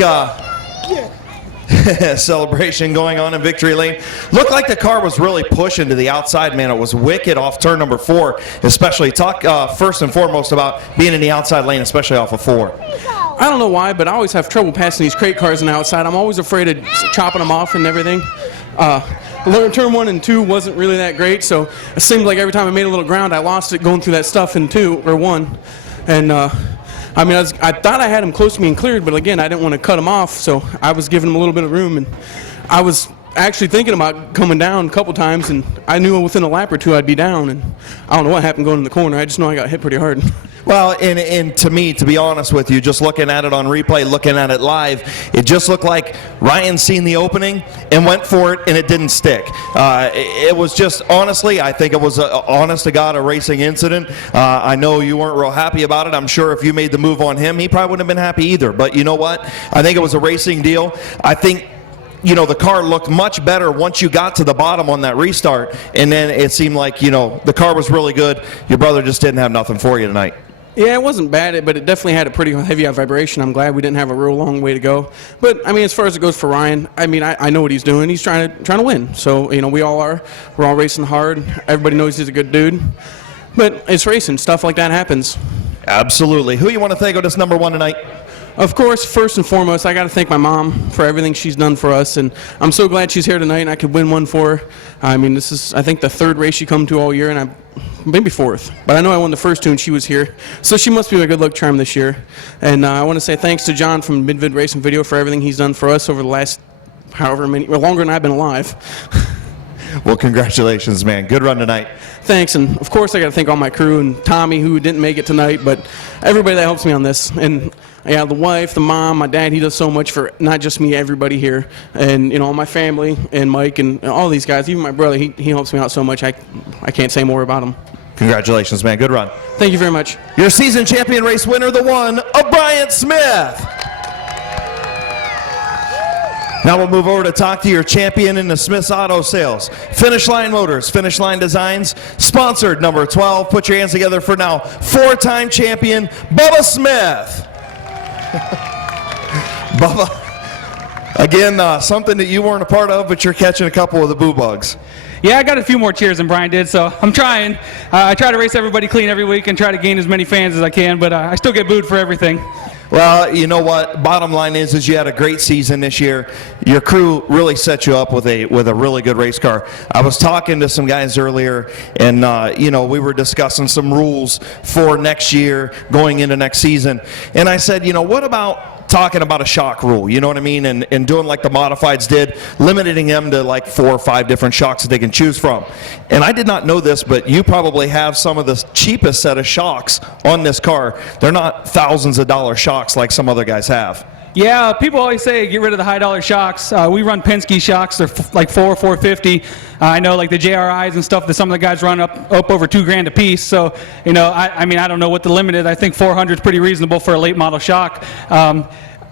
celebration going on in victory lane. Looked like the car was really pushing to the outside, man. It was wicked off turn number 4, especially. Talk first and foremost about being in the outside lane, especially off of 4. I don't know why, but I always have trouble passing these crate cars on the outside. I'm always afraid of chopping them off and everything. Turn 1 and 2 wasn't really that great, so it seemed like every time I made a little ground, I lost it going through that stuff in 2 or 1. And I thought I had him close to me and cleared, but again, I didn't want to cut him off, so I was giving him a little bit of room. And I was actually thinking about coming down a couple times, and I knew within a lap or 2 I'd be down. And I don't know what happened going in the corner. I just know I got hit pretty hard. Well, and to me, to be honest with you, just looking at it on replay, looking at it live, it just looked like Ryan seen the opening and went for it, and it didn't stick. It was just, honestly, I think it was, honest to God, a racing incident. I know you weren't real happy about it. I'm sure if you made the move on him, he probably wouldn't have been happy either. But you know what? I think it was a racing deal. I think, you know, the car looked much better once you got to the bottom on that restart, and then it seemed like, you know, the car was really good. Your brother just didn't have nothing for you tonight. Yeah, it wasn't bad, but it definitely had a pretty heavy vibration. I'm glad we didn't have a real long way to go. But, I mean, as far as it goes for Ryan, I mean, I know what he's doing. He's trying to win. So, you know, we all are. We're all racing hard. Everybody knows he's a good dude. But it's racing. Stuff like that happens. Absolutely. Who you want to thank on this number 1 tonight? Of course, first and foremost, I got to thank my mom for everything she's done for us, and I'm so glad she's here tonight and I could win one for her. I mean, this is, I think, the 3rd race she come to all year, and maybe 4th, but I know I won the first 2 and she was here, so she must be my good luck charm this year. And I want to say thanks to John from Mid-Vid Racing Video for everything he's done for us over the last however many, well, longer than I've been alive. Well, congratulations, man. Good run tonight. Thanks, and of course I got to thank all my crew and Tommy, who didn't make it tonight, but everybody that helps me on this. And yeah, the wife, the mom, my dad, he does so much for not just me, everybody here, and you know, my family and Mike and all these guys, even my brother, he helps me out so much. I can't say more about him. Congratulations, man. Good run. Thank you very much. Your season champion race winner, the one, O'Brien Smith. Now we'll move over to talk to your champion in the Smith's Auto Sales. Finish Line Motors, Finish Line Designs, sponsored number 12. Put your hands together for now. 4-time champion, Bubba Smith. Bubba, again, something that you weren't a part of, but you're catching a couple of the boo bugs. Yeah, I got a few more cheers than Brian did, so I'm trying. I try to race everybody clean every week and try to gain as many fans as I can, but I still get booed for everything. Well, you know what? Bottom line is you had a great season this year. Your crew really set you up with a really good race car. I was talking to some guys earlier, and we were discussing some rules for next year, going into next season. And I said, what about talking about a shock rule, you know what I mean, and doing like the modifieds did, limiting them to like 4 or 5 different shocks that they can choose from. And I did not know this, but you probably have some of the cheapest set of shocks on this car. They're not thousands of dollar shocks like some other guys have. Yeah, people always say get rid of the high dollar shocks. We run Penske shocks. They're like $400 or $450. I know like the JRIs and stuff that some of the guys run up over $2,000 a piece. So, I don't know what the limit is. I think 400 is pretty reasonable for a late model shock.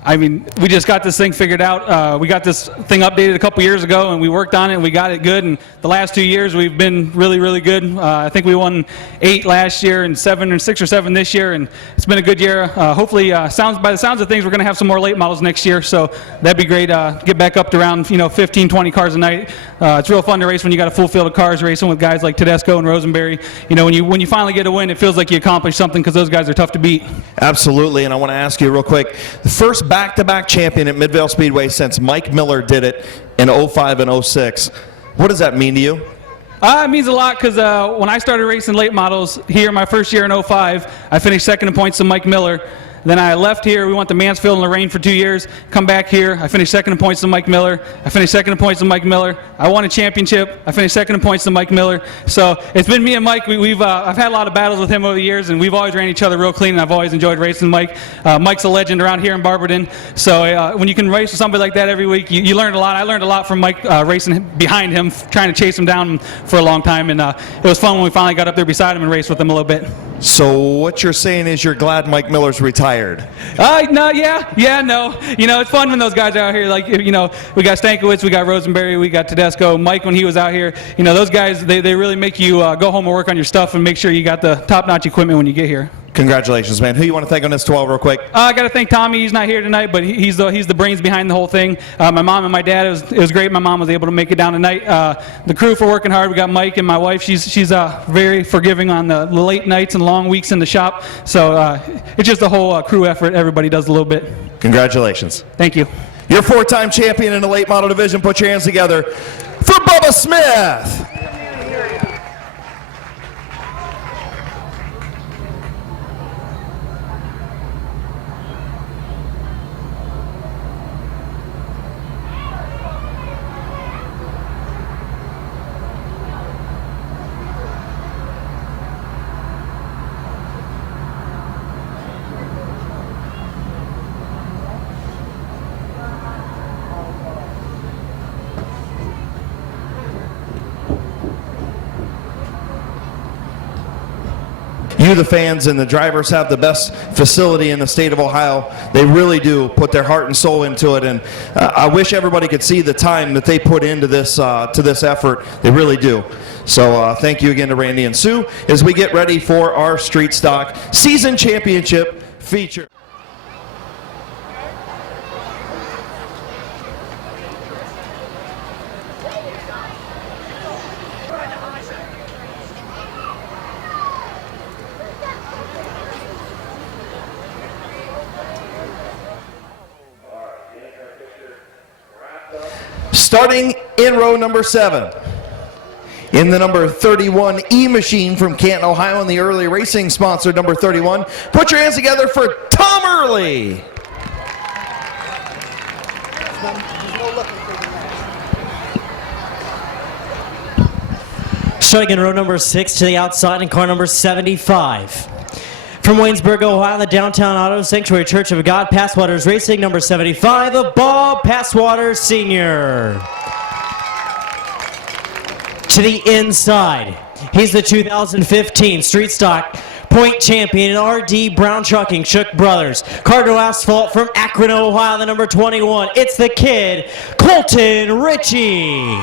We just got this thing figured out. We got this thing updated a couple years ago, and we worked on it, and we got it good. And the last 2 years, we've been really, really good. I think we won 8 last year and 6 or 7 this year, and it's been a good year. Hopefully, by the sounds of things, we're going to have some more late models next year, so that'd be great. Get back up to around 15, 20 cars a night. It's real fun to race when you got a full field of cars racing with guys like Tedesco and Rosenberry. When you finally get a win, it feels like you accomplished something because those guys are tough to beat. Absolutely, and I want to ask you real quick, the first back-to-back champion at Midvale Speedway since Mike Miller did it in 05 and 06. What does that mean to you? It means a lot because when I started racing late models here my first year in 05, I finished second in points to Mike Miller. Then I left here. We went to Mansfield and Lorraine for 2 years. Come back here. I finished second in points to Mike Miller. I finished second in points to Mike Miller. I won a championship. I finished second in points to Mike Miller. So it's been me and Mike. I've had a lot of battles with him over the years, and we've always ran each other real clean, and I've always enjoyed racing Mike. Mike's a legend around here in Barberton. So when you can race with somebody like that every week, you learn a lot. I learned a lot from Mike racing behind him, trying to chase him down for a long time, and it was fun when we finally got up there beside him and raced with him a little bit. So what you're saying is you're glad Mike Miller's retired? No. It's fun when those guys are out here. Like, we got Stankiewicz, we got Rosenberry, we got Tedesco, Mike when he was out here. Those guys, they really make you go home and work on your stuff and make sure you got the top-notch equipment when you get here. Congratulations, man. Who you want to thank on this 12 real quick? I got to thank Tommy. He's not here tonight, but he's the brains behind the whole thing. My mom and my dad, it was great. My mom was able to make it down tonight. The crew for working hard. We got Mike and my wife. She's very forgiving on the late nights and long weeks in the shop. So it's just a whole crew effort. Everybody does a little bit. Congratulations. Thank you. Your 4-time champion in the late model division. Put your hands together for Bubba Smith. You, the fans, and the drivers have the best facility in the state of Ohio. They really do put their heart and soul into it, and I wish everybody could see the time that they put into this effort. They really do. So thank you again to Randy and Sue as we get ready for our Street Stock Season Championship feature. Starting in row number 7, in the number 31 E-Machine from Canton, Ohio, and the early racing sponsor, number 31. Put your hands together for Tom Early. Starting in row number 6 to the outside in car number 75. From Waynesburg, Ohio, the Downtown Auto Sanctuary Church of God, Passwaters Racing, number 75, of Bob Passwater Sr. To the inside, He's the 2015 Street Stock Point Champion in RD Brown Trucking, Shook Brothers. Cargo Asphalt from Akron, Ohio, the number 21. It's the kid, Colton Ritchie.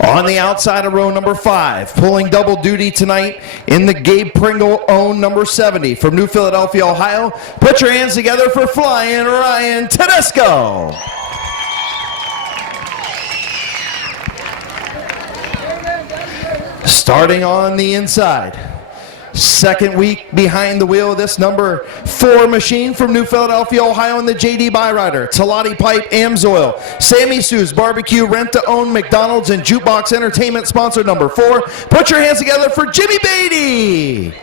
On the outside of row number 5, pulling double duty tonight in the Gabe Pringle owned number 70 from New Philadelphia, Ohio. Put your hands together for Flying Ryan Tedesco. Starting on the inside. Second week behind the wheel of this number 4 machine from New Philadelphia, Ohio in the JD Byrider. Talati Pipe, Amsoil, Sammy Sue's Barbecue, Rent to Own, McDonald's, and Jukebox Entertainment sponsor number 4. Put your hands together for Jimmy Beatty.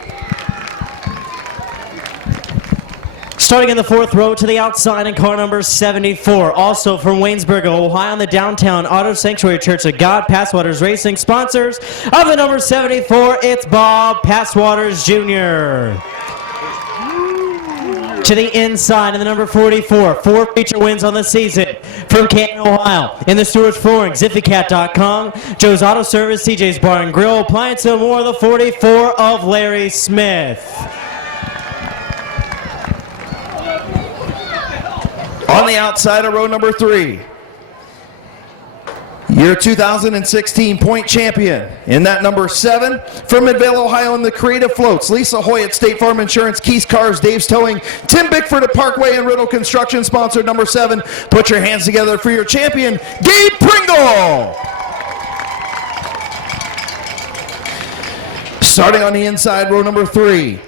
Starting in the 4th row to the outside in car number 74, also from Waynesburg, Ohio, in the downtown Auto Sanctuary Church of God, Passwaters Racing, sponsors of the number 74, it's Bob Passwaters Jr. To the inside in the number 44, 4 feature wins on the season from Canton, Ohio, in the Stewart's Flooring, ZiffyCat.com, Joe's Auto Service, CJ's Bar and Grill, Appliance and more, the 44 of Larry Smith. On the outside of row number 3, your 2016 point champion in that number 7 from Midvale, Ohio in the Creative Floats, Lisa Hoy at State Farm Insurance, Keys Cars, Dave's Towing, Tim Bickford at Parkway and Riddle Construction, sponsor number 7. Put your hands together for your champion, Gabe Pringle. Starting on the inside, row number 3,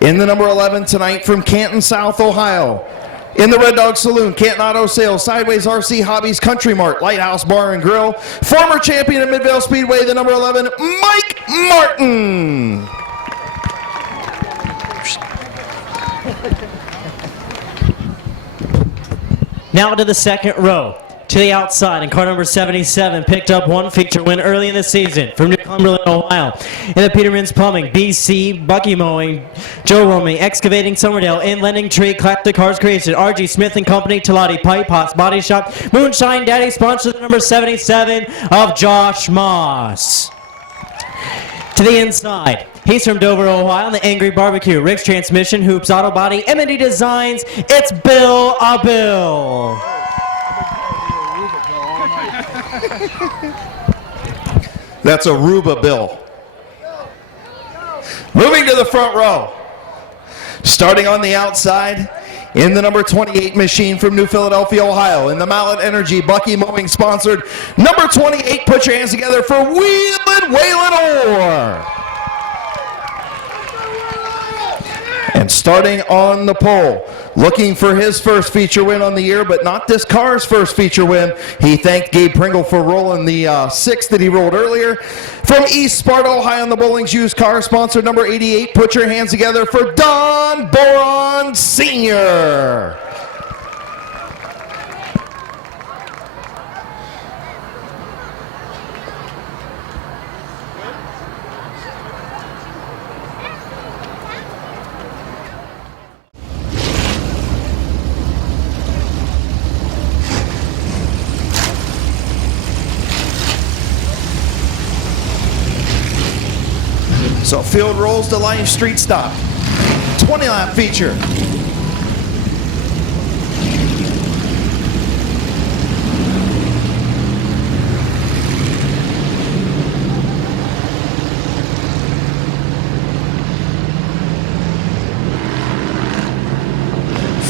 in the number 11 tonight from Canton, South Ohio. In the Red Dog Saloon, Canton Auto Sales, Sideways RC Hobbies, Country Mart, Lighthouse Bar and Grill, former champion at Midvale Speedway, the number 11, Mike Martin. Now to the 2nd row. To the outside in car number 77, picked up 1 feature win early in the season from New Cumberland, Ohio. In the Peterman's Plumbing, BC, Bucky Mowing, Joe Roaming, Excavating, Somerdale, Inlanding Tree, Clapton Cars Creation, RG Smith and Company, Talati Pipe, Potts Body Shop, Moonshine Daddy, sponsor the number 77 of Josh Moss. To the inside, he's from Dover, Ohio, the Angry Barbecue, Rick's Transmission, Hoops Auto Body, M&D Designs, it's Bill Bill. That's Aruba Bill. Moving to the front row. Starting on the outside in the number 28 machine from New Philadelphia, Ohio. In the Mallet Energy, Bucky Mowing sponsored. Number 28, put your hands together for Wheelin' Waylon Orr. And starting on the pole, looking for his first feature win on the year, but not this car's first feature win. He thanked Gabe Pringle for rolling the 6 that he rolled earlier. From East Sparta, Ohio, on the Bowling's used car sponsor, number 88. Put your hands together for Don Boron Sr. So field rolls to live street stop. 20-lap feature.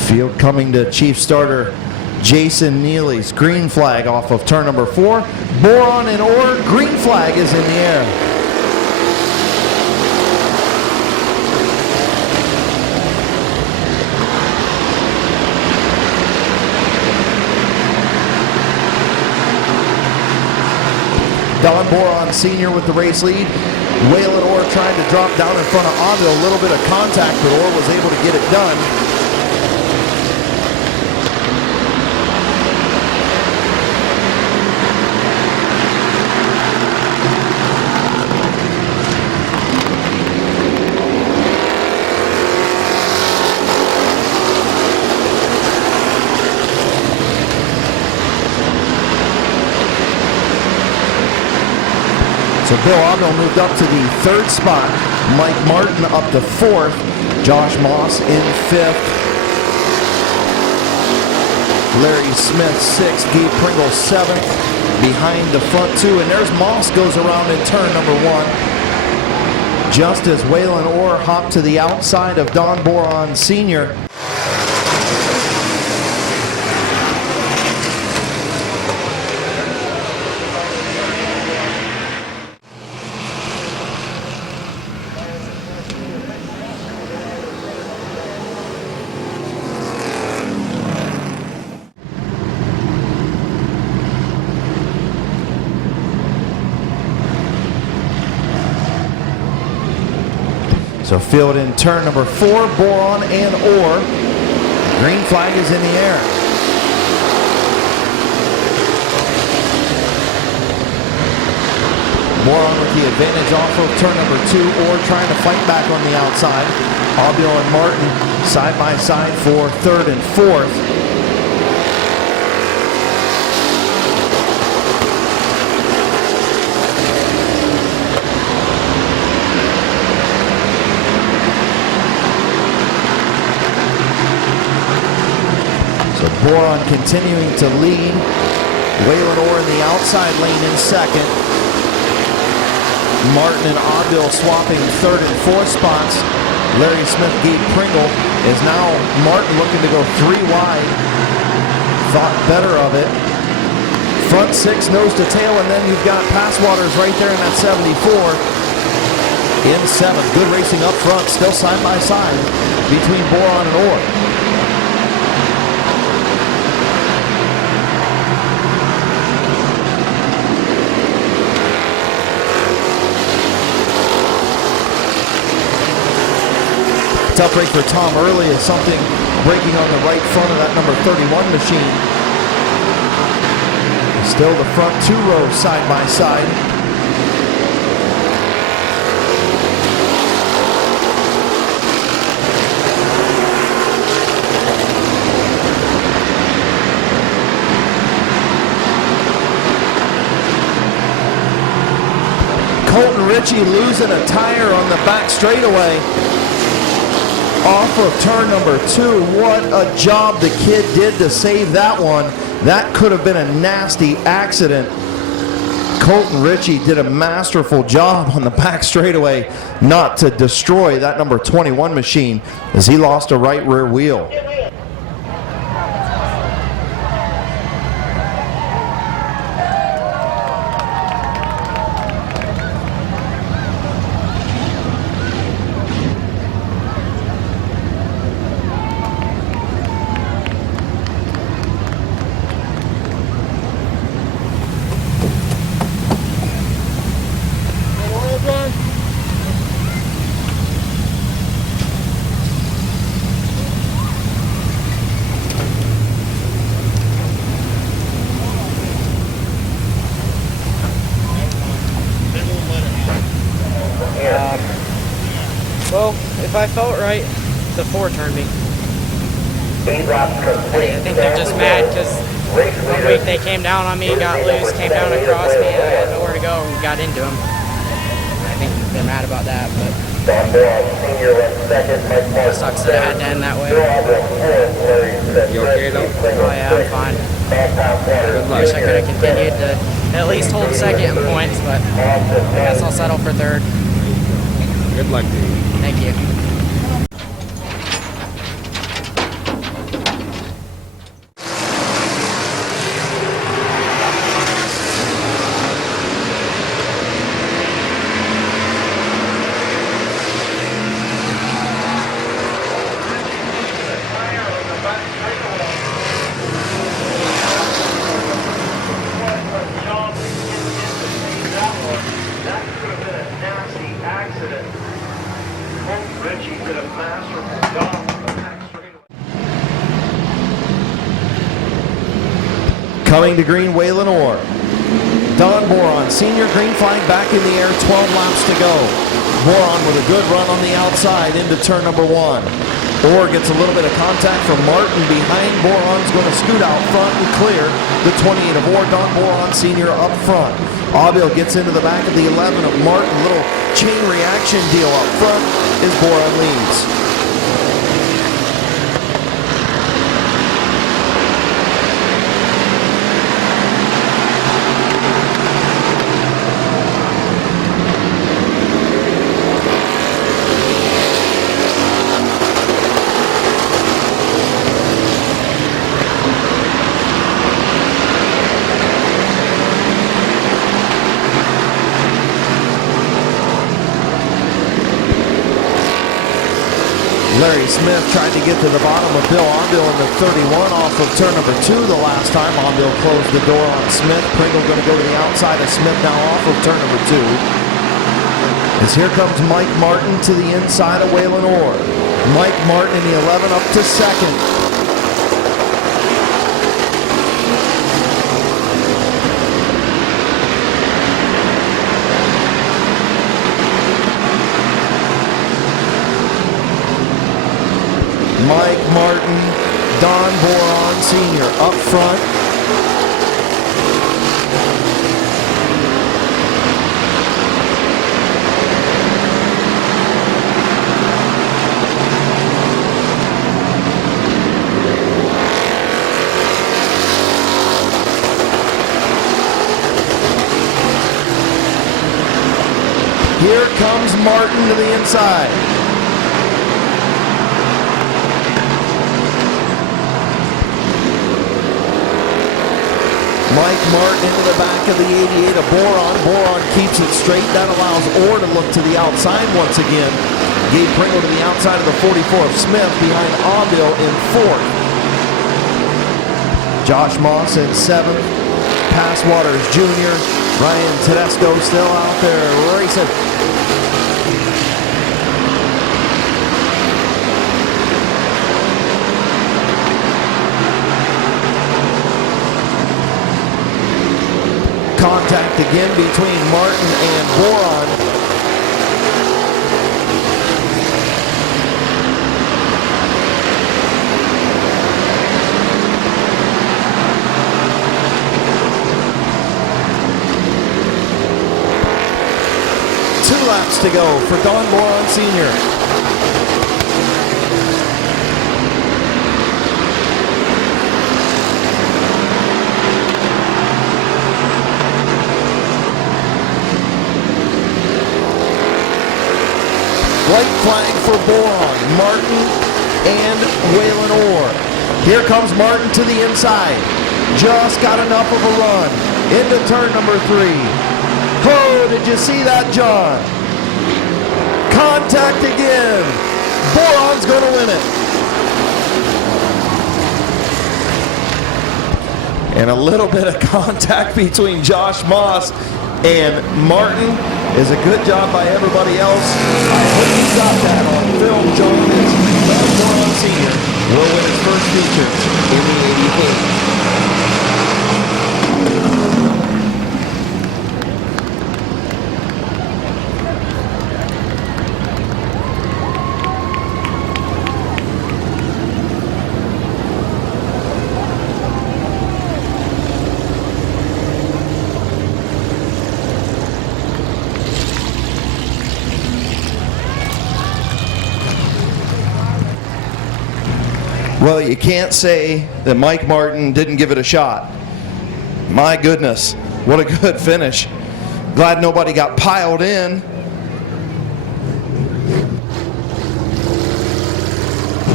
Field coming to chief starter Jason Neely's green flag off of turn number 4. Boron and Orr, green flag is in the air. Don Boron Sr. with the race lead. Waylon Orr trying to drop down in front of Onto. A little bit of contact, but Orr was able to get it done. So Bill Otto moved up to the 3rd spot. Mike Martin up to 4th. Josh Moss in 5th. Larry Smith 6th. Gabe Pringle 7th. Behind the front 2. And there's Moss goes around in turn number 1. Just as Waylon Orr hopped to the outside of Don Boron Sr. So field in turn number 4, Boron and Orr. Green flag is in the air. Boron with the advantage off of turn number 2. Orr trying to fight back on the outside. Aubio and Martin side by side for 3rd and 4th. Boron continuing to lead. Waylon Orr in the outside lane in 2nd. Martin and Aubio swapping 3rd and 4th spots. Larry Smith, Gabe Pringle is now Martin looking to go 3 wide. Thought better of it. Front 6 nose to tail, and then you've got Passwaters right there in that 74. In 7th. Good racing up front, still side by side between Boron and Orr. Tough break for Tom early is something breaking on the right front of that number 31 machine. Still the front 2 rows side by side. Colton Ritchie losing a tire on the back straightaway. Off of turn number 2. What a job the kid did to save that one. That could have been a nasty accident. Colton Ritchie did a masterful job on the back straightaway not to destroy that number 21 machine as he lost a right rear wheel. Well, if I felt right, the 4 turned me. I think they're just mad because one week they came down on me, got loose, came down across me, and I had nowhere to go and got into them. I think they're mad about that, but it sucks that it had to end that way. You okay though? Oh yeah, I'm fine. I wish I could have continued to at least hold 2nd in points, but I guess I'll settle for 3rd. Good luck to you. Thank you. Coming to green, Waylon Orr. Don Boron, senior, green flag back in the air, 12 laps to go. Boron with a good run on the outside into turn number 1. Orr gets a little bit of contact from Martin behind. Boron's going to scoot out front and clear the 28 of Orr. Don Boron Sr. up front. Aubil gets into the back of the 11 of Martin. Little chain reaction deal up front as Boron leads. Larry Smith tried to get to the bottom of Bill Onbill in the 31 off of turn number 2 the last time. Onbill closed the door on Smith. Pringle going to go to the outside of Smith now off of turn number 2. As here comes Mike Martin to the inside of Waylon Orr. Mike Martin in the 11 up to second. Mike Martin, Don Boron Sr. up front. Here comes Martin to the inside. Mike Martin into the back of the 88 of Boron. Boron keeps it straight. That allows Orr to look to the outside once again. Gabe Pringle to the outside of the 44 of Smith behind Onbill in 4th. Josh Moss in 7th. Passwaters Jr. Ryan Tedesco still out there racing. Contact again between Martin and Boron. Two laps to go for Don Boron Sr. White flag for Boron, Martin, and Waylon Orr. Here comes Martin to the inside. Just got enough of a run into turn number 3. Oh, did you see that, John? Contact again. Boron's going to win it. And a little bit of contact between Josh Moss and Martin is a good job by everybody else. I hope you got that on film, John. Don Boron Sr. will win his first feature in the 88. Well, you can't say that Mike Martin didn't give it a shot. My goodness, what a good finish. Glad nobody got piled in.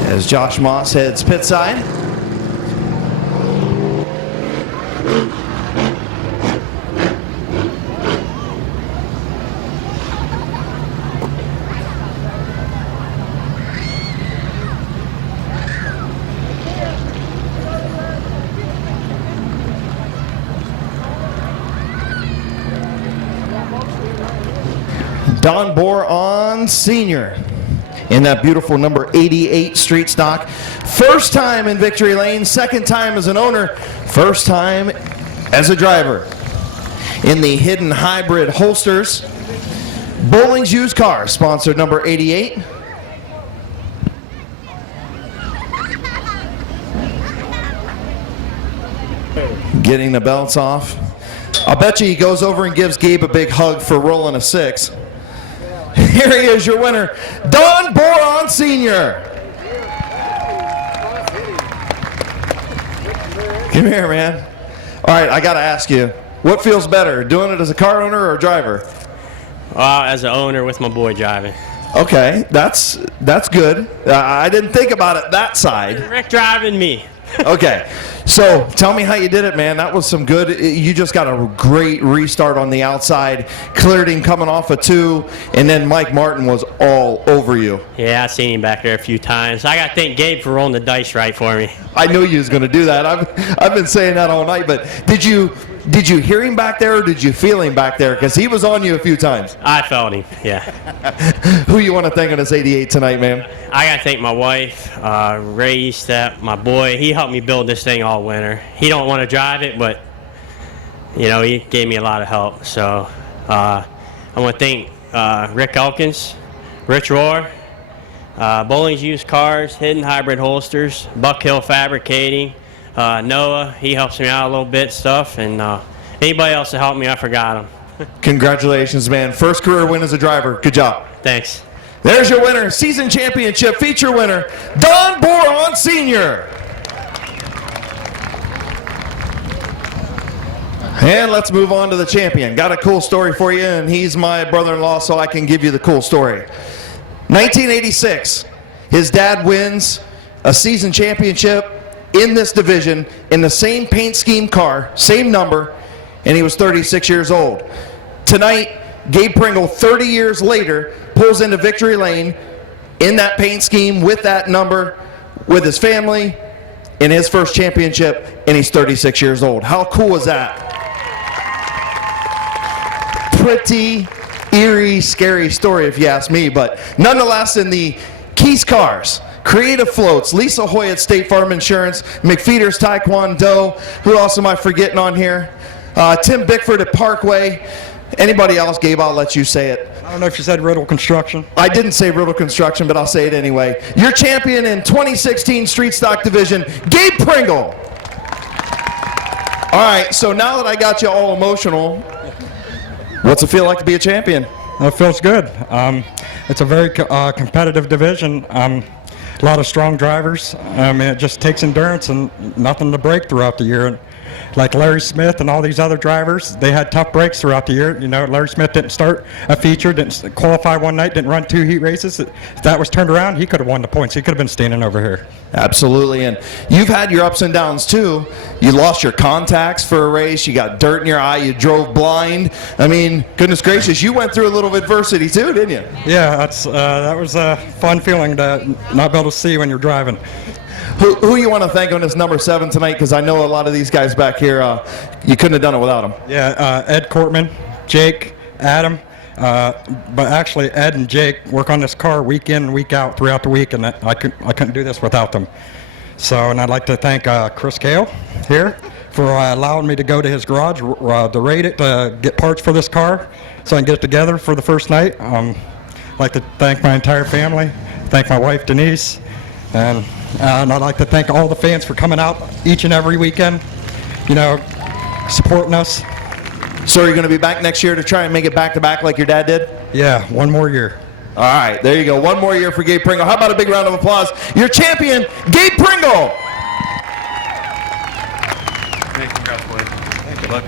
As Josh Moss heads pit side. Don Boron Sr. in that beautiful number 88 street stock. First time in victory lane, second time as an owner, first time as a driver. In the hidden hybrid holsters, Bowling's Used Cars, sponsored number 88. Getting the belts off. I'll bet you he goes over and gives Gabe a big hug for rolling a 6. Here he is, your winner, Don Boron Sr. Come here, man. All right, I got to ask you, what feels better, doing it as a car owner or a driver? As an owner with my boy driving. Okay, that's good. I didn't think about it that side. Rick driving me. Okay, so tell me how you did it, man. That was some good. You just got a great restart on the outside. Cleared him coming off a 2, and then Mike Martin was all over you. Yeah, I seen him back there a few times. I got to thank Gabe for rolling the dice right for me. I knew you was going to do that. I've been saying that all night. But did you hear him back there, or did you feel him back there? Because he was on you a few times. I felt him. Yeah. Who you want to thank on this 88 tonight, man? I got to thank my wife, Ray Step, my boy. He helped me build this thing all winter. He don't want to drive it, but he gave me a lot of help. So I want to thank Rick Elkins, Rich Rohr, Bowling's Used Cars, Hidden Hybrid Holsters, Buck Hill Fabricating, Noah. He helps me out a little bit stuff, and anybody else that helped me, I forgot him. Congratulations, man. First career win as a driver. Good job. Thanks. There's your winner, season championship feature winner, Don Boron Sr. And let's move on to the champion. Got a cool story for you, and he's my brother-in-law, so I can give you the cool story. 1986, his dad wins a season championship in this division in the same paint scheme car, same number, and he was 36 years old. Tonight, Gabe Pringle, 30 years later, pulls into victory lane in that paint scheme with that number, with his family, in his first championship, and he's 36 years old. How cool is that? Pretty eerie, scary story if you ask me, but nonetheless, in the Keys Cars, Creative Floats, Lisa Hoy at State Farm Insurance, McFeeder's Taekwondo, who else am I forgetting on here? Tim Bickford at Parkway. Anybody else, Gabe, I'll let you say it. I don't know if you said Riddle Construction. I didn't say Riddle Construction, but I'll say it anyway. Your champion in 2016 Street Stock Division, Gabe Pringle. All right, so now that I got you all emotional, what's it feel like to be a champion? It feels good. It's a very competitive division. A lot of strong drivers. It just takes endurance and nothing to break throughout the year. Like Larry Smith and all these other drivers, they had tough breaks throughout the year. Larry Smith didn't start a feature, didn't qualify one night, didn't run 2 heat races. If that was turned around, he could have won the points. He could have been standing over here. Absolutely, and you've had your ups and downs too. You lost your contacts for a race. You got dirt in your eye. You drove blind. I mean, goodness gracious, you went through a little adversity too, didn't you? Yeah, that was a fun feeling to not be able to see when you're driving. Who you want to thank on this number 7 tonight? Because I know a lot of these guys back here, you couldn't have done it without them. Yeah, Ed Cortman, Jake, Adam. But actually, Ed and Jake work on this car week in and week out throughout the week, and I couldn't do this without them. So, and I'd like to thank Chris Kale here for allowing me to go to his garage to rate it, to get parts for this car, so I can get it together for the first night. I'd like to thank my entire family, thank my wife Denise, and I'd like to thank all the fans for coming out each and every weekend, supporting us. So you're going to be back next year to try and make it back-to-back like your dad did? Yeah, one more year. All right, there you go. One more year for Gabe Pringle. How about a big round of applause? Your champion, Gabe Pringle. Thanks, congrats, boy. Thank you, bud.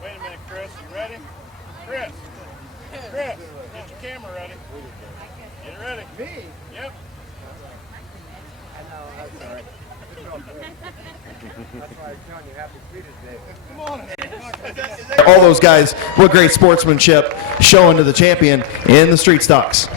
Wait a minute, Chris. You ready? Chris, get your camera ready. Get it ready. Me? Yep. I know. That's all right. That's why I was telling you happy Peter's Day. Come on. All those guys, what great sportsmanship showing to the champion in the street stocks.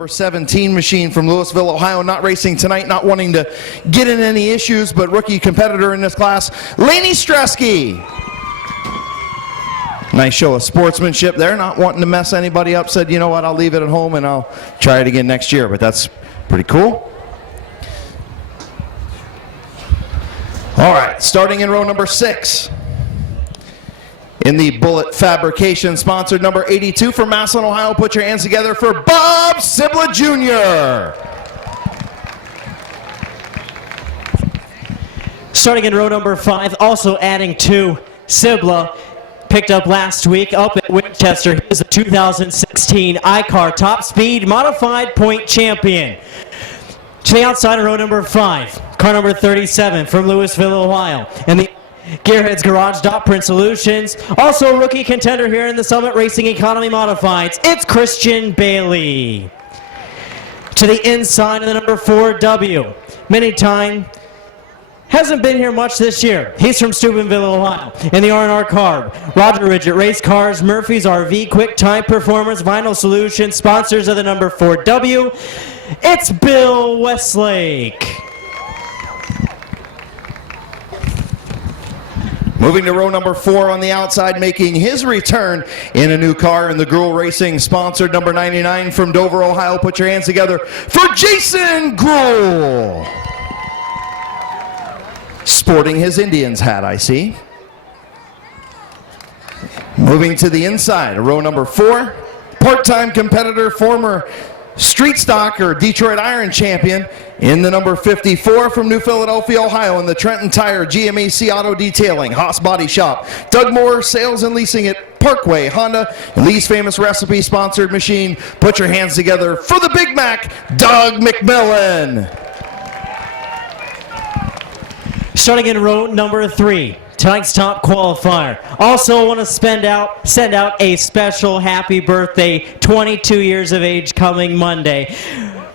Number 17 machine from Louisville, Ohio, not racing tonight, not wanting to get in any issues, but rookie competitor in this class, Laney Stresky. Nice show of sportsmanship there, not wanting to mess anybody up, said, you know what, I'll leave it at home and I'll try it again next year, but that's pretty cool. All right, starting in row number 6. In the Bullet Fabrication sponsored number 82 from Massillon, Ohio, put your hands together for Bob Sibla Jr. Starting in row number 5, also adding 2, Sibla, picked up last week up at Winchester. He was the 2016 iCar Top Speed Modified Point Champion. To the outside of row number 5, car number 37 from Louisville, Ohio. And the Gearheads Garage Print Solutions, also a rookie contender here in the Summit Racing Economy Modifieds, it's Christian Bailey. To the inside of the number 4W, many time, hasn't been here much this year. He's from Steubenville, Ohio. In the R&R car, Roger Ridgett Race Cars, Murphy's RV, Quick Time Performance, Vinyl Solutions, sponsors of the number 4W, it's Bill Westlake. Moving to row number 4 on the outside, making his return in a new car in the Gruhl Racing sponsored number 99 from Dover, Ohio. Put your hands together for Jason Gruhl. Sporting his Indians hat, I see. Moving to the inside, row number 4, part-time competitor, former street stock or Detroit Iron champion in the number 54 from New Philadelphia, Ohio, in the Trenton Tire GMAC Auto Detailing, Haas Body Shop, Doug Moore Sales and Leasing at Parkway Honda, and Lee's Famous Recipe sponsored machine. Put your hands together for the Big Mac, Doug McMillan. Starting in row number 3, tonight's top qualifier. Also want to send out a special happy birthday, 22 years of age coming Monday.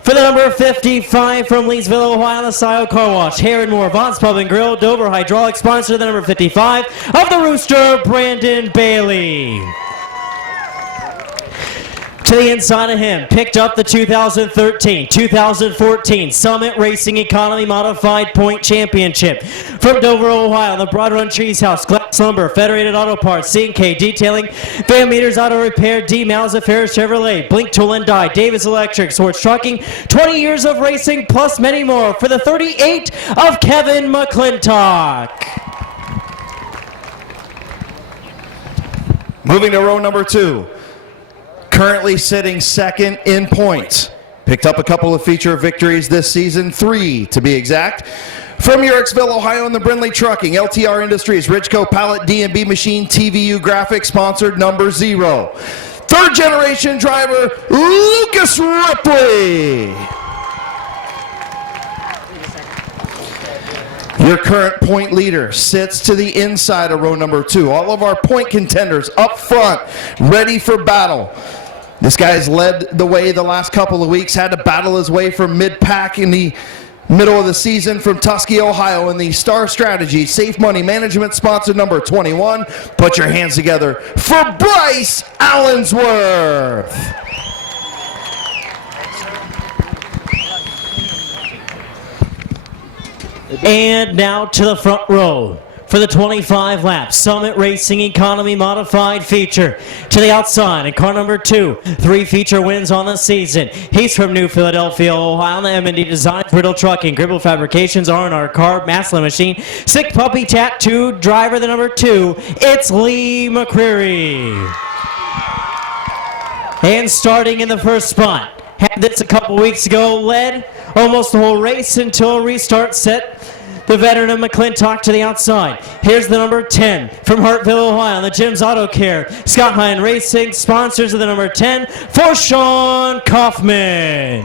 For the number 55 from Leesville, Ohio, the Scio Car Wash, Heron Moore, Vaughn's Pub and Grill, Dover Hydraulic, sponsor the number 55 of the Rooster, Brandon Bailey. To the inside of him, picked up the 2013-2014 Summit Racing Economy Modified Point Championship. From Dover, Ohio, the Broad Run Trees House, Glass Lumber, Federated Auto Parts, C&K Detailing, Van Meters Auto Repair, D. Malza, Ferris Chevrolet, Blink Tool and Die, Davis Electric, Swords Trucking, 20 years of racing plus many more for the 38 of Kevin McClintock. Moving to row number 2. Currently sitting second in points. Picked up a couple of feature victories this season, 3 to be exact. From Yorksville, Ohio, in the Brindley Trucking, LTR Industries, Ridgeco Pallet, D&B Machine, TVU Graphics, sponsored number 0. Third generation driver, Lucas Ripley. Your current point leader sits to the inside of row number 2. All of our point contenders up front, ready for battle. This guy has led the way the last couple of weeks, had to battle his way from mid-pack in the middle of the season from Tuskegee, Ohio, in the Star Strategy Safe Money Management sponsor number 21. Put your hands together for Bryce Allensworth. And now to the front row for the 25 lap Summit Racing Economy Modified feature. To the outside in car number 2, 3 feature wins on the season. He's from New Philadelphia, Ohio, the M&D Designs, Brittle Trucking, Gribble Fabrications, R&R Car, Maslin Machine, Sick Puppy Tattoo, driver the number 2, it's Lee McCreary. And starting in the first spot, had this a couple weeks ago, led almost the whole race until a restart set the veteran of McClintock to the outside. Here's the number 10 from Hartville, Ohio, the Jim's Auto Care, Scott Hine Racing, sponsors of the number 10 for Sean Kaufman.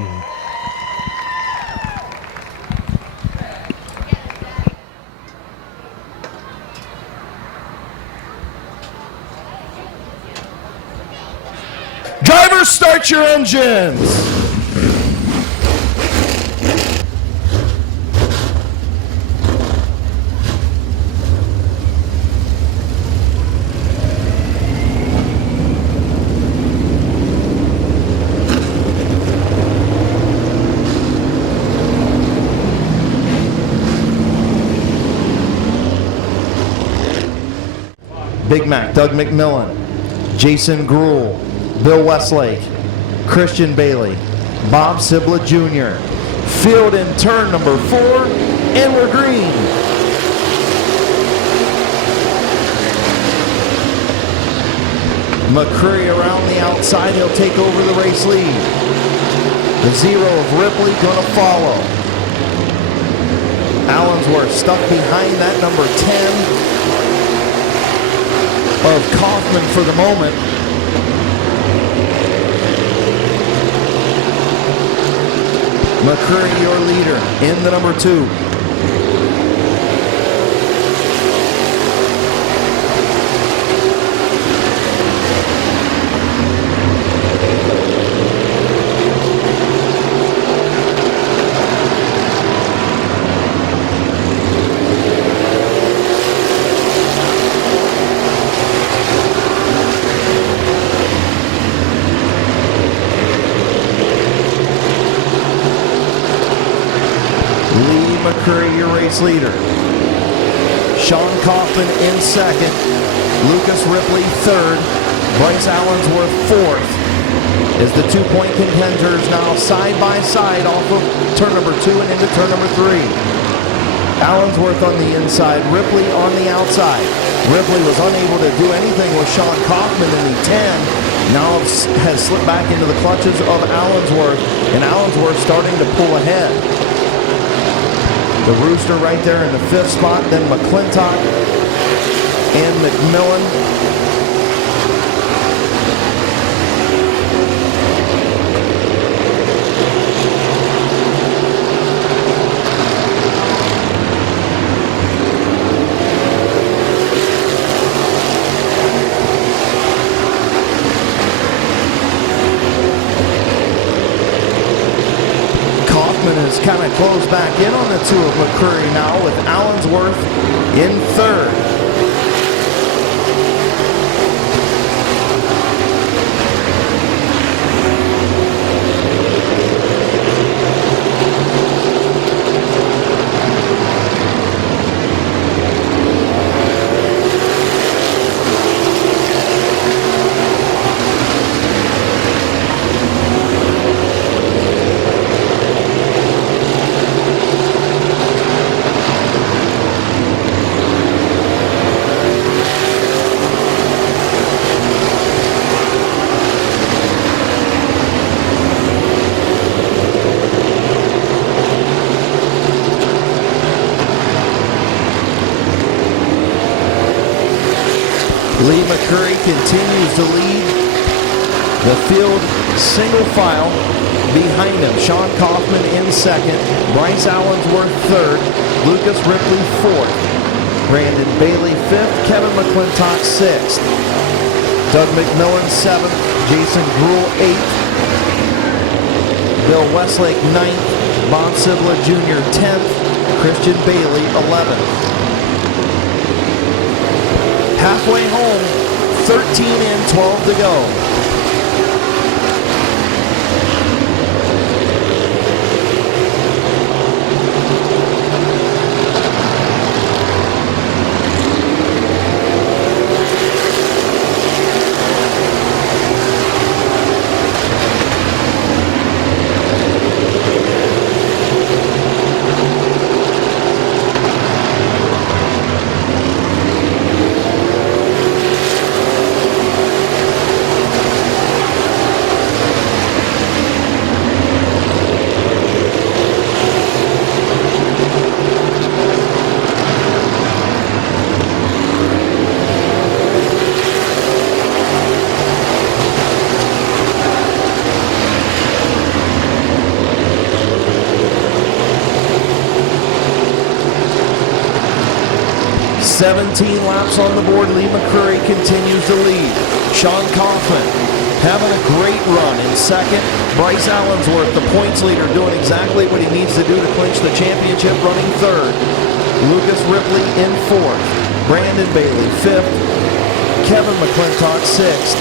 Drivers, start your engines. Big Mac, Doug McMillan, Jason Gruhl, Bill Westlake, Christian Bailey, Bob Sibla Jr. Field in turn number 4, and we're green. McCurry around the outside, he'll take over the race lead. The 0 of Ripley gonna follow. Allensworth stuck behind that number 10 of Kaufman for the moment. McCurry, your leader, in the number 2. McCurry, your race leader. Sean Kaufman in second. Lucas Ripley third. Bryce Allensworth fourth. As the 2-point contenders now side by side off of turn number 2 and into turn number 3. Allensworth on the inside, Ripley on the outside. Ripley was unable to do anything with Sean Kaufman in the 10. Now has slipped back into the clutches of Allensworth, and Allensworth starting to pull ahead. The Rooster right there in the 5th spot, then McClintock and McMillan. Is kind of closed back in on the 2 of McCurry now with Allensworth in third. Lee McCurry continues to lead the field single file behind him. Sean Kaufman in second, Bryce Allensworth third, Lucas Ripley fourth, Brandon Bailey fifth, Kevin McClintock sixth, Doug McMillan seventh, Jason Gruhl eighth, Bill Westlake ninth, Bob Sibla Jr. 10th, Christian Bailey 11th. Halfway home, 13 in, 12 to go. "17 laps on the board. Lee McCurry continues to lead. Sean Kaufman having a great run in second. Bryce Allensworth, the points leader, doing exactly what he needs to do to clinch the championship, running third. Lucas Ripley in fourth. Brandon Bailey fifth. Kevin McClintock sixth.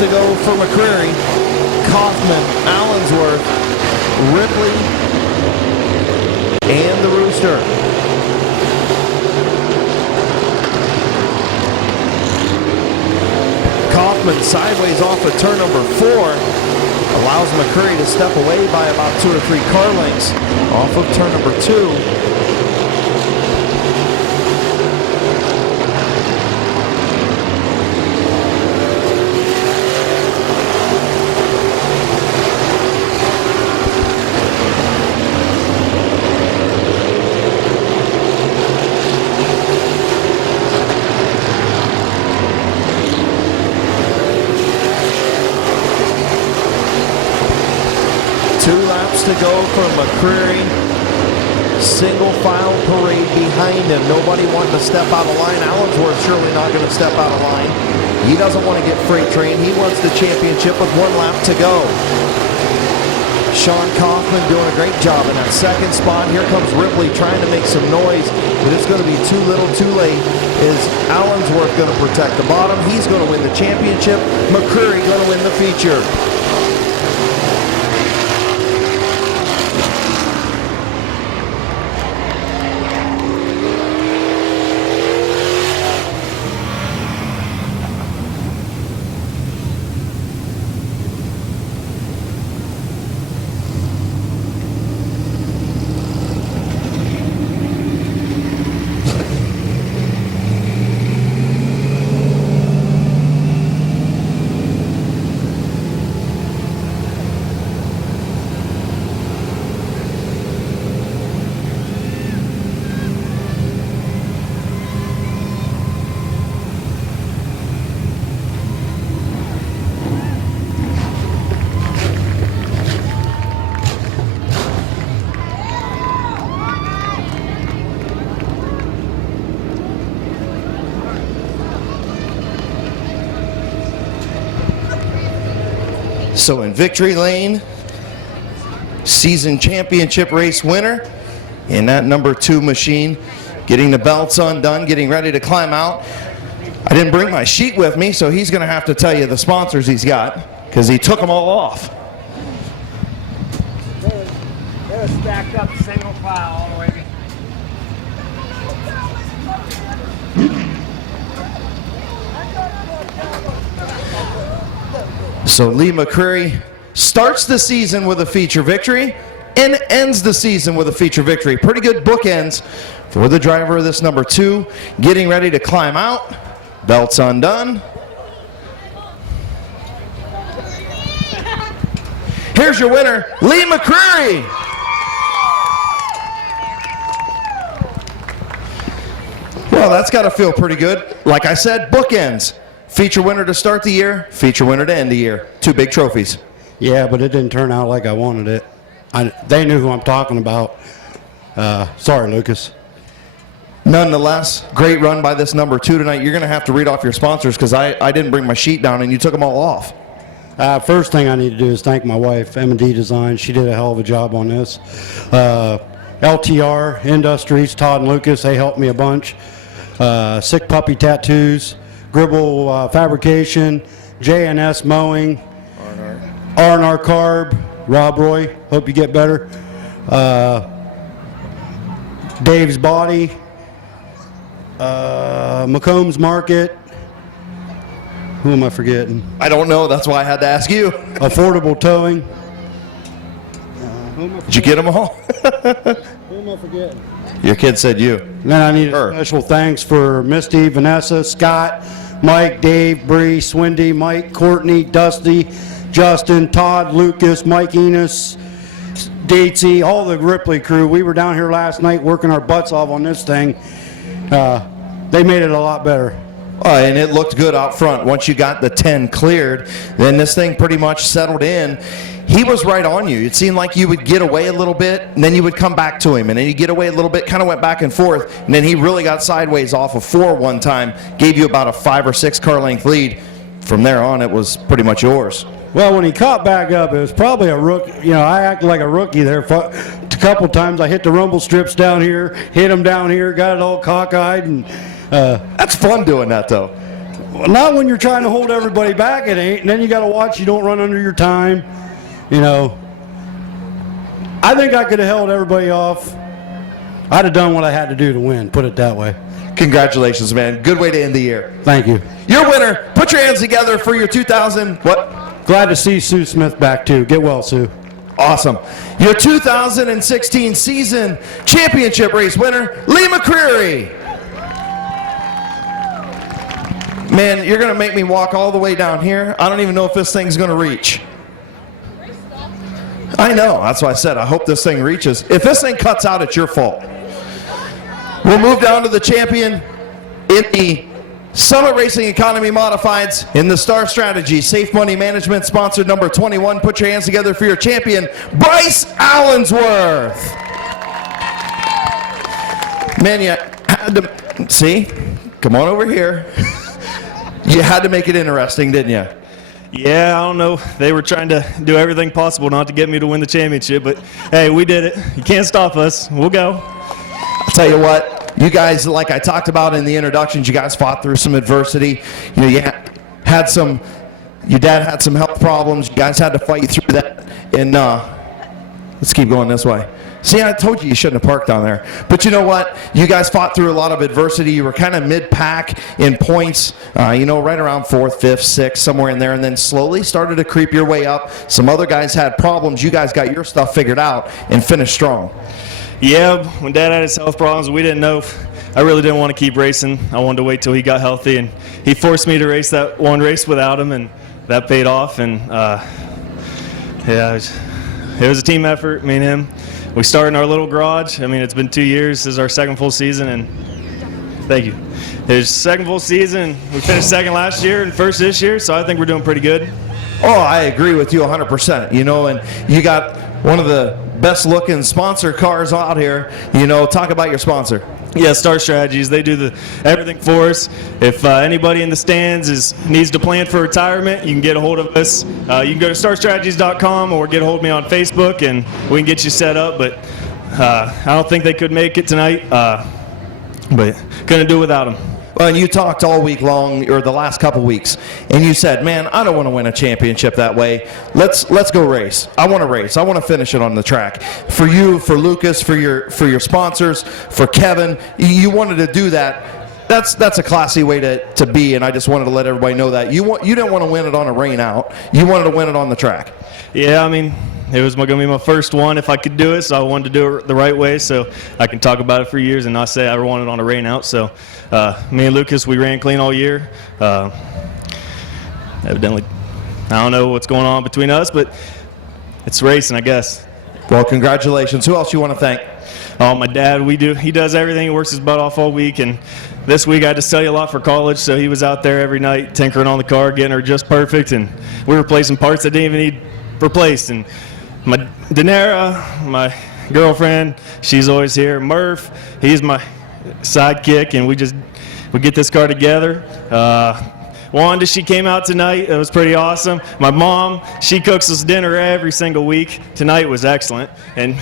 to go for McCreary. Kaufman, Allensworth, Ripley, and the Rooster. Kaufman sideways off of turn number 4. Allows McCreary to step away by about 2 or 3 car lengths off of turn number 2. To go for McCreary. Single file parade behind him. Nobody wanting to step out of line. Allensworth surely not going to step out of line. He doesn't want to get freight train. He wants the championship with 1 lap to go. Sean Kaufman doing a great job in that second spot. Here comes Ripley trying to make some noise, but it's going to be too little too late. Is Allensworth going to protect the bottom? He's going to win the championship. McCreary going to win the feature. So in victory lane, season championship race winner in that number 2 machine, getting the belts undone, getting ready to climb out. I didn't bring my sheet with me, so he's going to have to tell you the sponsors he's got because he took them all off. They're stacked up single file all the way. So Lee McCreary starts the season with a feature victory and ends the season with a feature victory. Pretty good bookends for the driver of this number 2. Getting ready to climb out. Belts undone. Here's your winner, Lee McCreary. Well, that's got to feel pretty good. Like I said, bookends. Feature winner to start the year, feature winner to end the year. 2 big trophies. Yeah, but it didn't turn out like I wanted it. They knew who I'm talking about. Sorry, Lucas. Nonetheless, great run by this number 2 tonight. You're going to have to read off your sponsors because I didn't bring my sheet down and you took them all off. First thing I need to do is thank my wife, M&D Design. She did a hell of a job on this. LTR Industries, Todd and Lucas, they helped me a bunch. Sick Puppy Tattoos, Gribble Fabrication, J&S Mowing, R&R Carb, Rob Roy, hope you get better. Dave's Body, McCombs Market. Who am I forgetting? I don't know. That's why I had to ask you. Affordable Towing. Did you get them all? Who am I forgetting? Your kid said you. Then I need a special thanks for Misty, Vanessa, Scott, Mike, Dave, Bree, Swindy, Mike, Courtney, Dusty, Justin, Todd, Lucas, Mike Enos, Datesy, all the Ripley crew. We were down here last night working our butts off on this thing. They made it a lot better. And it looked good out front. Once you got the 10 cleared, then this thing pretty much settled in. He was right on you. It seemed like you would get away a little bit, and then you would come back to him, and then you get away a little bit, kind of went back and forth, and then he really got sideways off of 4 one time, gave you about a 5 or 6 car length lead. From there on, it was pretty much yours. Well, when he caught back up, it was probably a rookie. You know, I acted like a rookie there. A couple times I hit the rumble strips down here, hit him down here, got it all cockeyed, and that's fun doing that, though. Well, not when you're trying to hold everybody back, it ain't. And then you got to watch you don't run under your time. You know, I think I could have held everybody off. I'd have done what I had to do to win, put it that way. Congratulations, man. Good way to end the year. Thank you. Your winner. Put your hands together for your 2000. What? Glad to see Sue Smith back, too. Get well, Sue. Awesome. Your 2016 season championship race winner, Lee McCreary. Man, you're going to make me walk all the way down here. I don't even know if this thing's going to reach. I know. That's why I said I hope this thing reaches. If this thing cuts out, it's your fault. We'll move down to the champion in the Summit Racing Economy Modifieds in the Star Strategy Safe Money Management, sponsored number 21. Put your hands together for your champion, Bryce Allensworth. Man, you had to, see? Come on over here. You had to make it interesting, didn't you? Yeah, I don't know. They were trying to do everything possible not to get me to win the championship, but hey, we did it. You can't stop us. We'll go. I'll tell you what, you guys, like I talked about in the introductions, you guys fought through some adversity. You know, you had some, your dad had some health problems. You guys had to fight through that. And let's keep going this way. See, I told you shouldn't have parked down there. But you know what? You guys fought through a lot of adversity. You were kind of mid-pack in points, you know, right around 4th, 5th, 6th, somewhere in there, and then slowly started to creep your way up. Some other guys had problems. You guys got your stuff figured out and finished strong. Yeah, when Dad had his health problems, we didn't know. I really didn't want to keep racing. I wanted to wait till he got healthy, and he forced me to race that one race without him, and that paid off. And yeah, it was a team effort, me and him. We started in our little garage. I mean, it's been 2 years. This is our second full season, and thank you. It's second full season. We finished second last year and first this year, so I think we're doing pretty good. Oh, I agree with you 100%. You know, and you got one of the best-looking sponsor cars out here. You know, talk about your sponsor. Yeah, Star Strategies. They do everything for us. If anybody in the stands needs to plan for retirement, you can get a hold of us. You can go to starstrategies.com or get a hold of me on Facebook, and we can get you set up. But I don't think they could make it tonight, but couldn't do it without them. Well, and you talked all week long, or the last couple weeks, and you said, man, I don't want to win a championship that way. Let's go race. I want to race. I want to finish it on the track. For you, for Lucas, for your sponsors, for Kevin, you wanted to do that. That's a classy way to be, and I just wanted to let everybody know that. You didn't want to win it on a rain out. You wanted to win it on the track. Yeah, I mean, it was going to be my first one if I could do it, so I wanted to do it the right way so I can talk about it for years and not say I wanted it on a rain out. So me and Lucas, we ran clean all year. Evidently, I don't know what's going on between us, but it's racing, I guess. Well, congratulations. Who else you want to thank? Oh, my dad, he does everything. He works his butt off all week, and this week I had to sell you a lot for college, so he was out there every night tinkering on the car, getting her just perfect, and we were replacing parts that didn't even need replaced. And my Daenerys, my girlfriend, she's always here. Murph, he's my sidekick, and we get this car together. Wanda, she came out tonight. It was pretty awesome. My mom, she cooks us dinner every single week. Tonight was excellent. And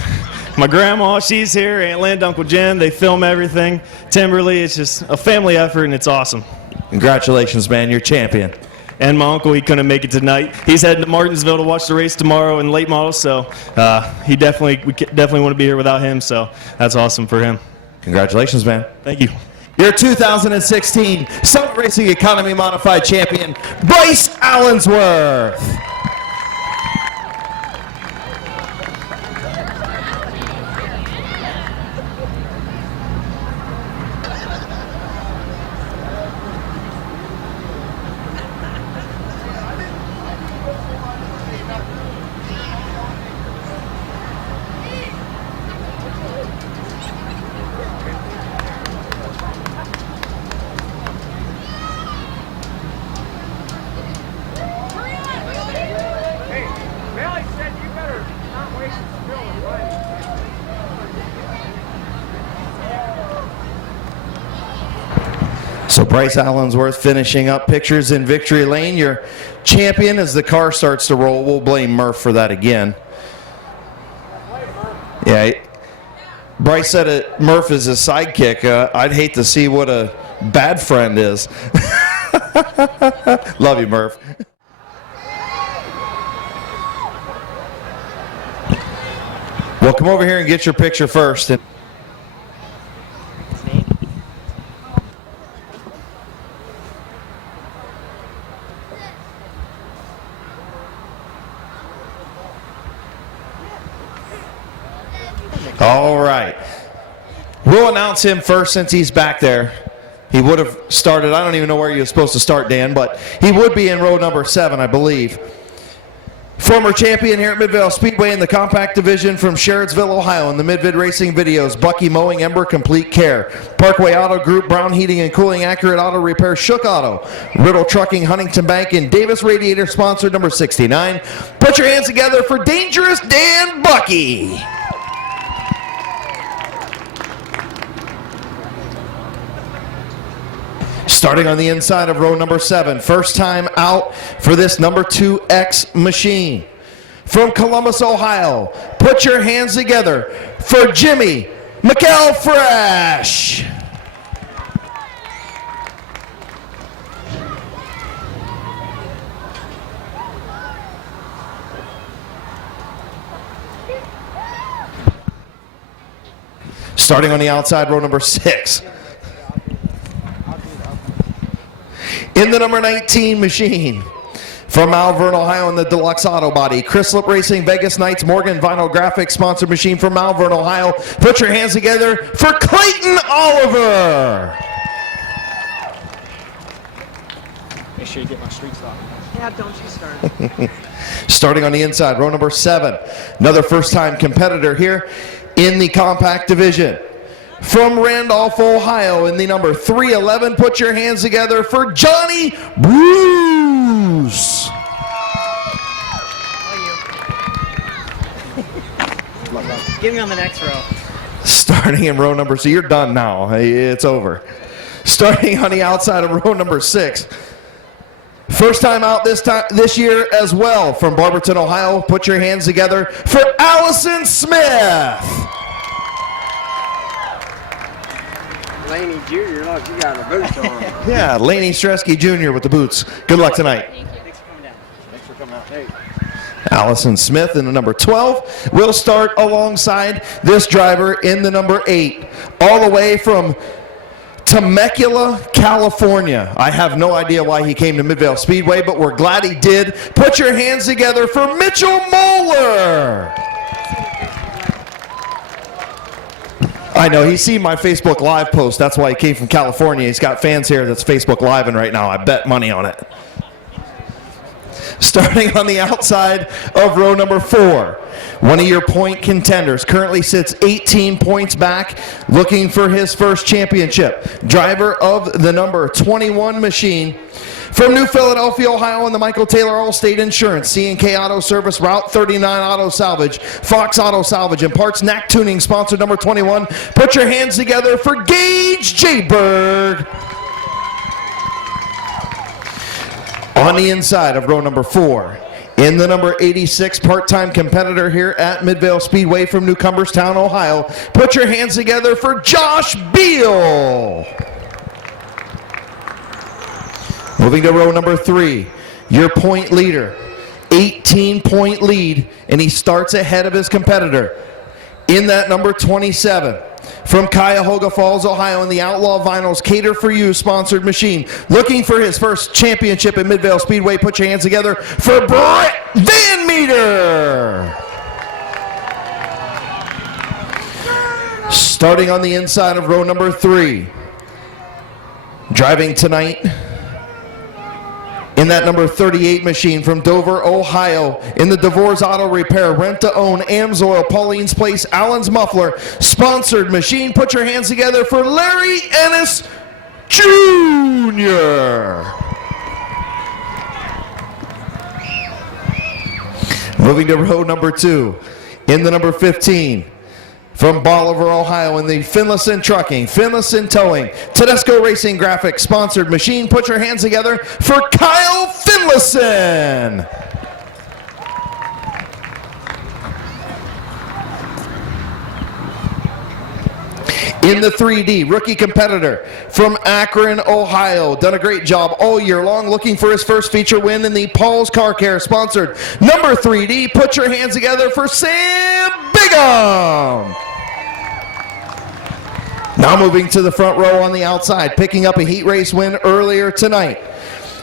my grandma, she's here. Aunt Linda, Uncle Jim, they film everything. Timberly, it's just a family effort, and it's awesome. Congratulations, man. You're champion. And my uncle, he couldn't make it tonight. He's heading to Martinsville to watch the race tomorrow in late model, so we definitely want to be here without him, so that's awesome for him. Congratulations, man. Thank you. Your 2016 Summit Racing Economy Modified Champion, Bryce Allensworth. So Bryce Allensworth finishing up pictures in victory lane. Your champion as the car starts to roll. We'll blame Murph for that again. Yeah, Bryce said Murph is his sidekick. I'd hate to see what a bad friend is. Love you, Murph. Well, come over here and get your picture first. All right. We'll announce him first since he's back there. He would have started, I don't even know where he was supposed to start, Dan, but he would be in row number 7, I believe. Former champion here at Midvale Speedway in the compact division from Sherrodsville, Ohio, in the Mid-Vid Racing videos, Bucky Mowing, Ember Complete Care, Parkway Auto Group, Brown Heating and Cooling, Accurate Auto Repair, Shook Auto, Riddle Trucking, Huntington Bank, and Davis Radiator, sponsor number 69. Put your hands together for Dangerous Dan Bucky. Starting on the inside of row number 7, first time out for this number 2X machine. From Columbus, Ohio, put your hands together for Jimmy McElfresh. Starting on the outside, row number 6. In the number 19 machine, from Malvern, Ohio, in the Deluxe Auto Body, Chryslip Racing, Vegas Knights, Morgan Vinyl Graphics, sponsored machine from Malvern, Ohio. Put your hands together for Clayton Oliver. Make sure you get my street stock. Yeah, don't you start. Starting on the inside, row number 7, another first-time competitor here in the compact division. From Randolph, Ohio, in the number 311, put your hands together for Johnny Bruce. Give me on the next row. Starting in row number, so you're done now. It's over. Starting on the outside of row number 6. First time out this year as well, from Barberton, Ohio. Put your hands together for Allison Smith. Laney Jr., look, you got a boots on. Yeah, Laney Stresky Jr. with the boots. Good luck tonight. Thanks for coming down. Thanks for coming out. Hey. Allison Smith in the number 12 will start alongside this driver in the number 8, all the way from Temecula, California. I have no idea why he came to Midvale Speedway, but we're glad he did. Put your hands together for Mitchell Moeller. I know, he's seen my Facebook Live post. That's why he came from California. He's got fans here that's Facebook Live-ing right now. I bet money on it. Starting on the outside of row number 4, one of your point contenders, currently sits 18 points back, looking for his first championship. Driver of the number 21 machine, from New Philadelphia, Ohio, in the Michael Taylor Allstate Insurance, C&K Auto Service, Route 39 Auto Salvage, Fox Auto Salvage, and Parts Knack Tuning, sponsor number 21. Put your hands together for Gage Jayberg. On the inside of row number 4, in the number 86 part-time competitor here at Midvale Speedway from New Cumberstown, Ohio. Put your hands together for Josh Beal. Moving to row number 3, your point leader, 18-point lead, and he starts ahead of his competitor. In that number 27, from Cuyahoga Falls, Ohio, in the Outlaw Vinyls Cater for You sponsored machine, looking for his first championship at Midvale Speedway. Put your hands together for Brett Van Meter. Starting on the inside of row number 3, driving tonight in that number 38 machine from Dover, Ohio, in the DeVore's Auto Repair, Rent to Own, Amsoil, Pauline's Place, Allen's Muffler, sponsored machine. Put your hands together for Larry Ennis Jr. Moving to row number 2, in the number 15, from Bolivar, Ohio, in the Finlayson Trucking, Finlayson Towing, Tedesco Racing Graphics sponsored machine. Put your hands together for Kyle Finlayson. In the 3D, rookie competitor from Akron, Ohio. Done a great job all year long, looking for his first feature win in the Paul's Car Care sponsored number 3D. Put your hands together for Sam Bigham. Now moving to the front row on the outside, picking up a heat race win earlier tonight.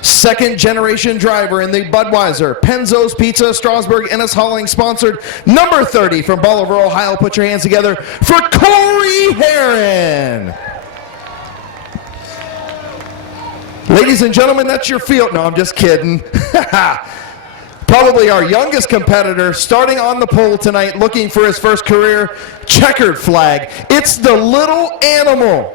Second generation driver in the Budweiser, Penzo's Pizza, Strasburg, Ennis Hauling sponsored number 30 from Bolivar, Ohio. Put your hands together for Corey Herron. Ladies and gentlemen, that's your field. No, I'm just kidding. Probably our youngest competitor starting on the pole tonight, looking for his first career checkered flag. It's the little animal.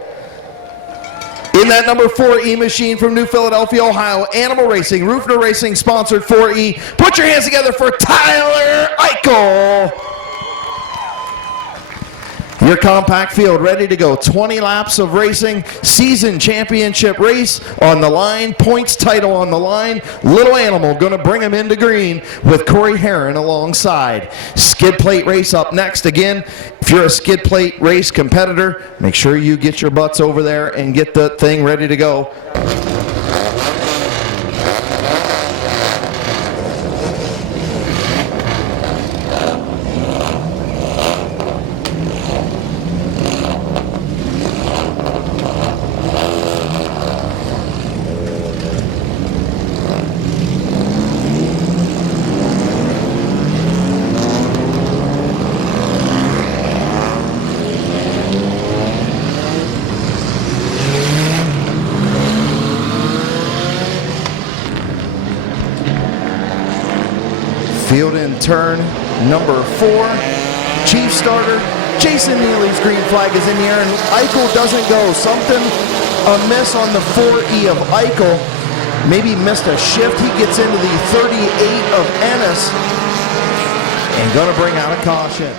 In that number 4E machine from New Philadelphia, Ohio, Animal Racing, Rufner Racing sponsored 4E. Put your hands together for Tyler Eichel. Your compact field ready to go. 20 laps of racing, season championship race on the line, points title on the line. Little Animal going to bring him into green with Corey Herron alongside. Skid plate race up next. Again, if you're a skid plate race competitor, make sure you get your butts over there and get the thing ready to go. Field in turn number 4. Chief starter, Jason Neely's green flag is in the air, and Eichel doesn't go. Something amiss on the 4E of Eichel. Maybe missed a shift. He gets into the 38 of Ennis and going to bring out a caution.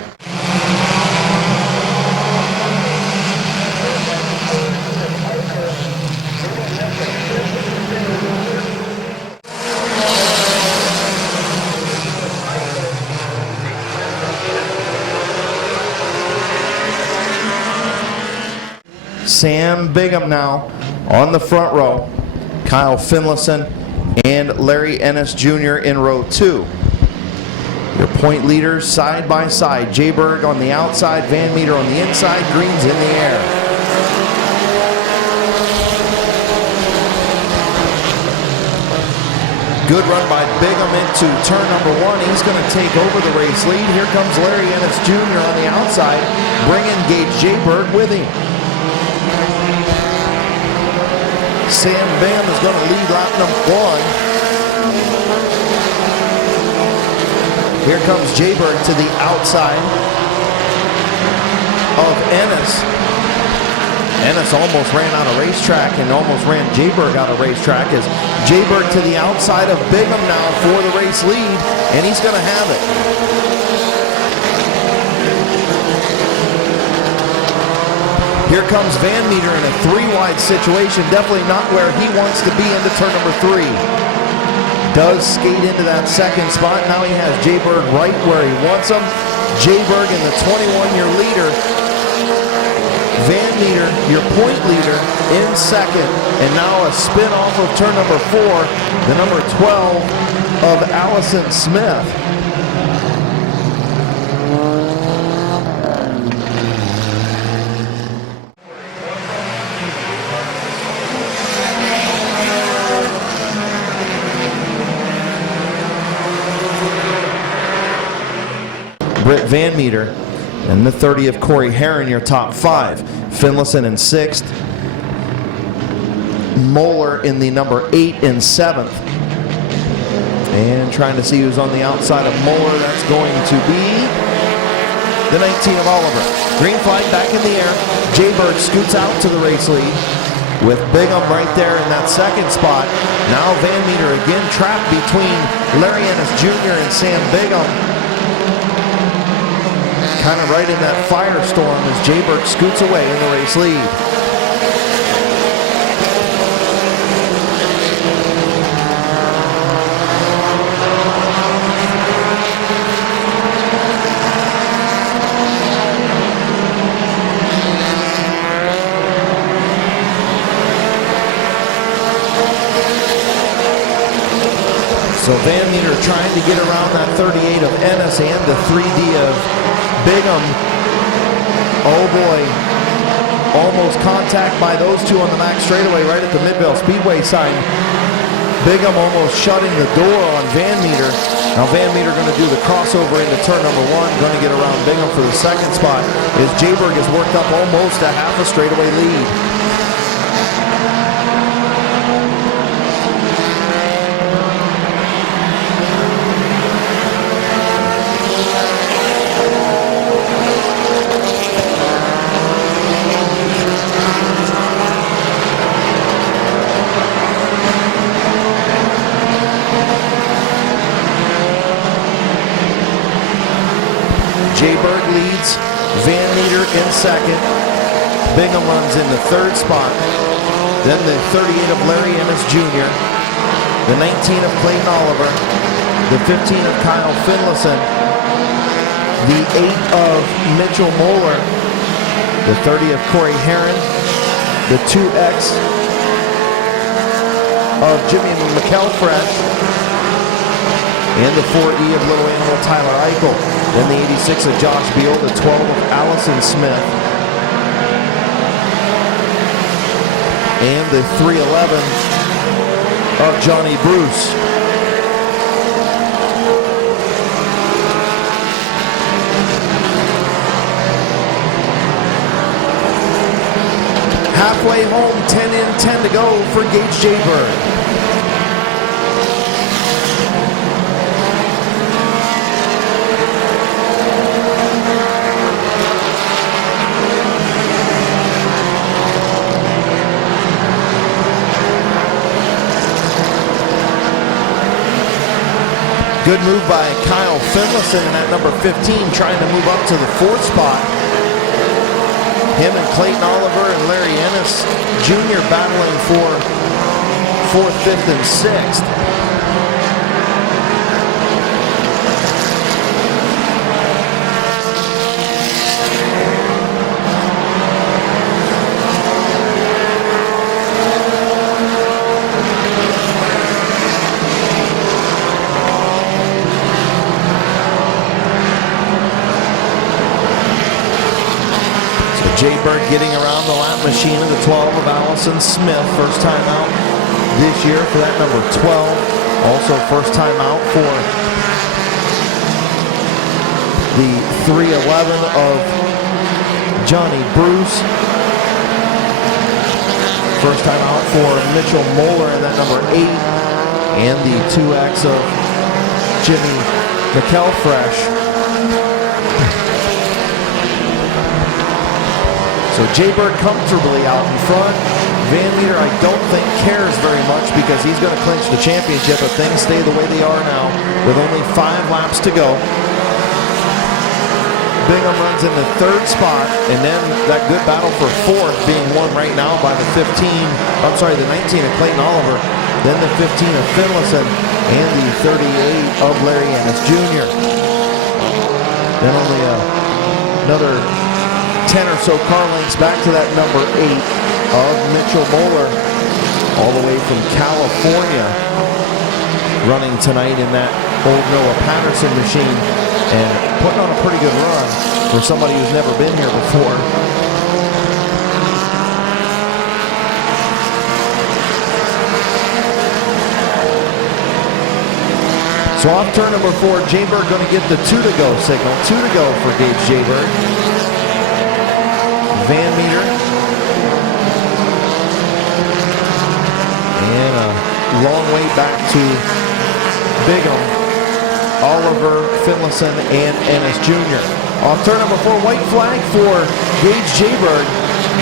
Sam Bigham now on the front row. Kyle Finlayson and Larry Ennis Jr. in row 2. Your point leaders side by side. Jay Berg on the outside, Van Meter on the inside, Green's in the air. Good run by Bigham into turn number 1. He's going to take over the race lead. Here comes Larry Ennis Jr. on the outside, bringing Gage Jay Berg with him. Sam Bigham is going to lead lap number 1. Here comes Jayberg to the outside of Ennis. Ennis almost ran out of racetrack and almost ran Jayberg out of racetrack as Jayberg to the outside of Bigham now for the race lead, and he's going to have it. Here comes Van Meter in a 3-wide situation, definitely not where he wants to be into turn number 3. Does skate into that second spot. Now he has Jayberg right where he wants him. Jayberg in the 21-year leader. Van Meter, your point leader, in second. And now a spin off of turn number 4, the number 12 of Allison Smith. Britt Van Meter and the 30 of Corey Herron, your top 5. Finlayson in 6th. Moeller in the number 8 and 7th. And trying to see who's on the outside of Moeller. That's going to be the 19 of Oliver. Green flag back in the air. Jayberg scoots out to the race lead with Bigham right there in that second spot. Now Van Meter again trapped between Larry Ennis Jr. and Sam Bigham. Kind of right in that firestorm as Jayberg scoots away in the race lead. So Van Meter trying to get around that 38 of Ennis and the 3D of Bingham. Oh boy, almost contact by those two on the back straightaway right at the Midvale Speedway sign. Bingham almost shutting the door on Van Meter. Now Van Meter going to do the crossover into turn number 1, going to get around Bingham for the second spot as Jayberg has worked up almost a half a straightaway lead. Jayberg leads, Van Meter in second. Bingham runs in the third spot. Then the 38 of Larry Ennis Jr., the 19 of Clayton Oliver, the 15 of Kyle Finlayson, the 8 of Mitchell Moeller, the 30 of Corey Herron, the 2X of Jimmy McElfresh, and the 4E of Little Animal Tyler Eichel. Then the 86 of Josh Beal, the 12 of Allison Smith, and the 311 of Johnny Bruce. Halfway home, 10 in, 10 to go for Gage Jayberg. Good move by Kyle Finlayson at number 15, trying to move up to the 4th spot. Him and Clayton Oliver and Larry Ennis Jr. battling for 4th, 5th, and 6th. Jayberg getting around the lap machine of the 12 of Allison Smith. First time out this year for that number 12. Also first time out for the 311 of Johnny Bruce. First time out for Mitchell Moeller in that number 8. And the 2X of Jimmy McElfresh. So Jayberg comfortably out in front. Van Meter, I don't think, cares very much because he's going to clinch the championship if things stay the way they are now with only 5 laps to go. Bingham runs in the 3rd spot, and then that good battle for 4th being won right now by the 19 of Clayton Oliver, then the 15 of Finlayson, and the 38 of Larry Ennis Jr. Then only another 10 or so car lengths back to that number 8 of Mitchell Moeller, all the way from California, running tonight in that old Noah Patterson machine and putting on a pretty good run for somebody who's never been here before. So off turn number 4, Jayberg going to get the 2 to go signal. 2 to go for Gage Jayberg. Van Meter. And a long way back to Bingham, Oliver, Finlayson, and Ennis Jr. Off turn number 4, white flag for Gage Jayberg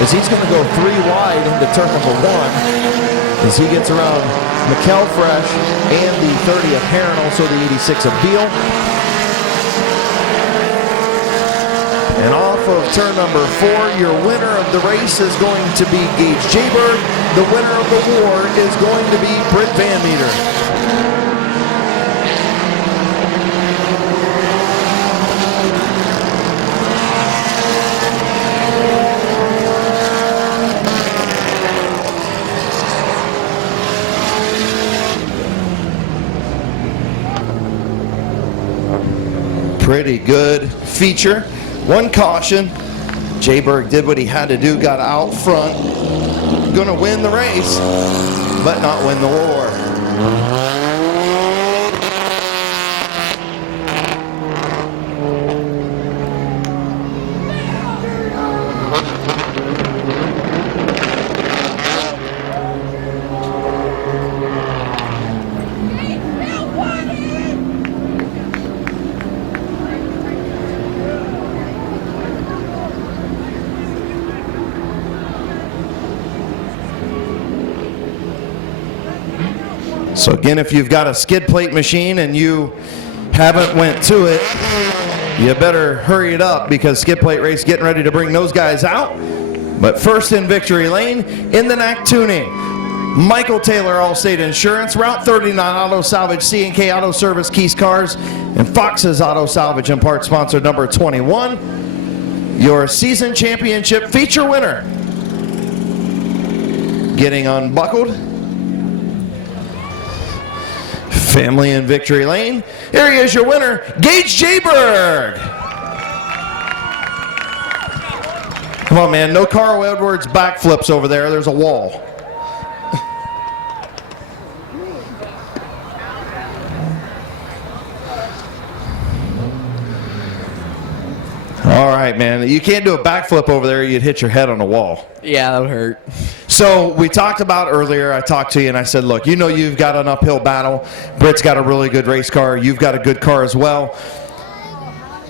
as he's going to go 3 wide into turn number 1 as he gets around McElfresh and the 30 of Herron, also the 86 of Beal. And off of turn number 4, your winner of the race is going to be Gage Jayberg. The winner of the war is going to be Britt Van Meter. pretty good feature. One caution. Jayberg did what he had to do, got out front. Gonna win the race, but not win the war. So again, if you've got a skid plate machine and you haven't went to it, you better hurry it up because skid plate race getting ready to bring those guys out. But first in victory lane, in the NAC tuning, Michael Taylor, Allstate Insurance, Route 39 Auto Salvage, C&K Auto Service, Keys Cars, and Fox's Auto Salvage and Parts sponsor number 21. Your season championship feature winner. Getting unbuckled. Family in victory lane. Here he is, your winner, Gage Jayberg. Come on, man. No Carl Edwards backflips over there. There's a wall. All right, man. You can't do a backflip over there. You'd hit your head on the wall. Yeah, that would hurt. So we talked about earlier, I talked to you and I said, look, you know you've got an uphill battle. Britt's got a really good race car. You've got a good car as well.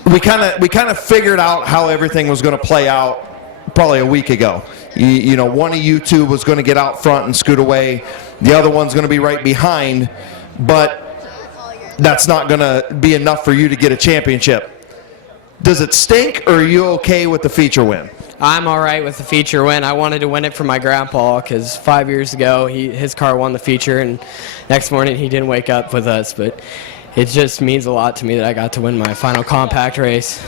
We kind of figured out how everything was going to play out probably a week ago. You know, one of you two was going to get out front and scoot away. The other one's going to be right behind. But that's not going to be enough for you to get a championship. Does it stink, or are you okay with the feature win? I'm all right with the feature win. I wanted to win it for my grandpa because 5 years ago his car won the feature, and next morning he didn't wake up with us. But it just means a lot to me that I got to win my final compact race.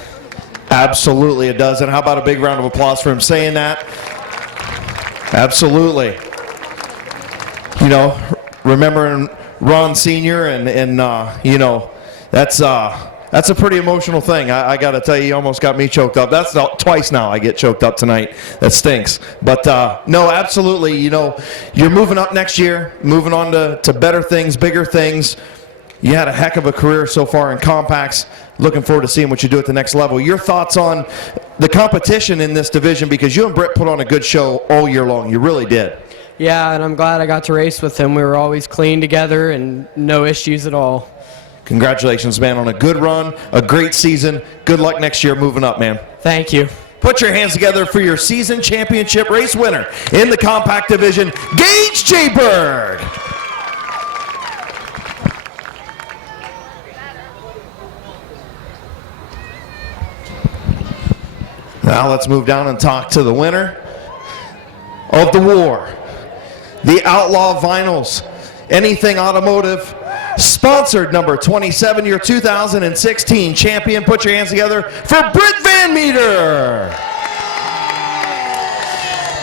Absolutely it does. And how about a big round of applause for him saying that? Absolutely. You know, remembering Ron Sr. and you know, that's a pretty emotional thing. I got to tell you, you almost got me choked up. That's twice now I get choked up tonight. That stinks. But no, absolutely. You know, you're moving up next year, moving on to better things, bigger things. You had a heck of a career so far in compacts. Looking forward to seeing what you do at the next level. Your thoughts on the competition in this division, because you and Britt put on a good show all year long. You really did. Yeah, and I'm glad I got to race with him. We were always clean together and no issues at all. Congratulations, man, on a good run, a great season. Good luck next year moving up, man. Thank you. Put your hands together for your season championship race winner in the compact division, Gage Jayberg. Now let's move down and talk to the winner of the war, the Outlaw Vinyls, Anything Automotive, sponsored number 27, your 2016 champion. Put your hands together for Britt Van Meter.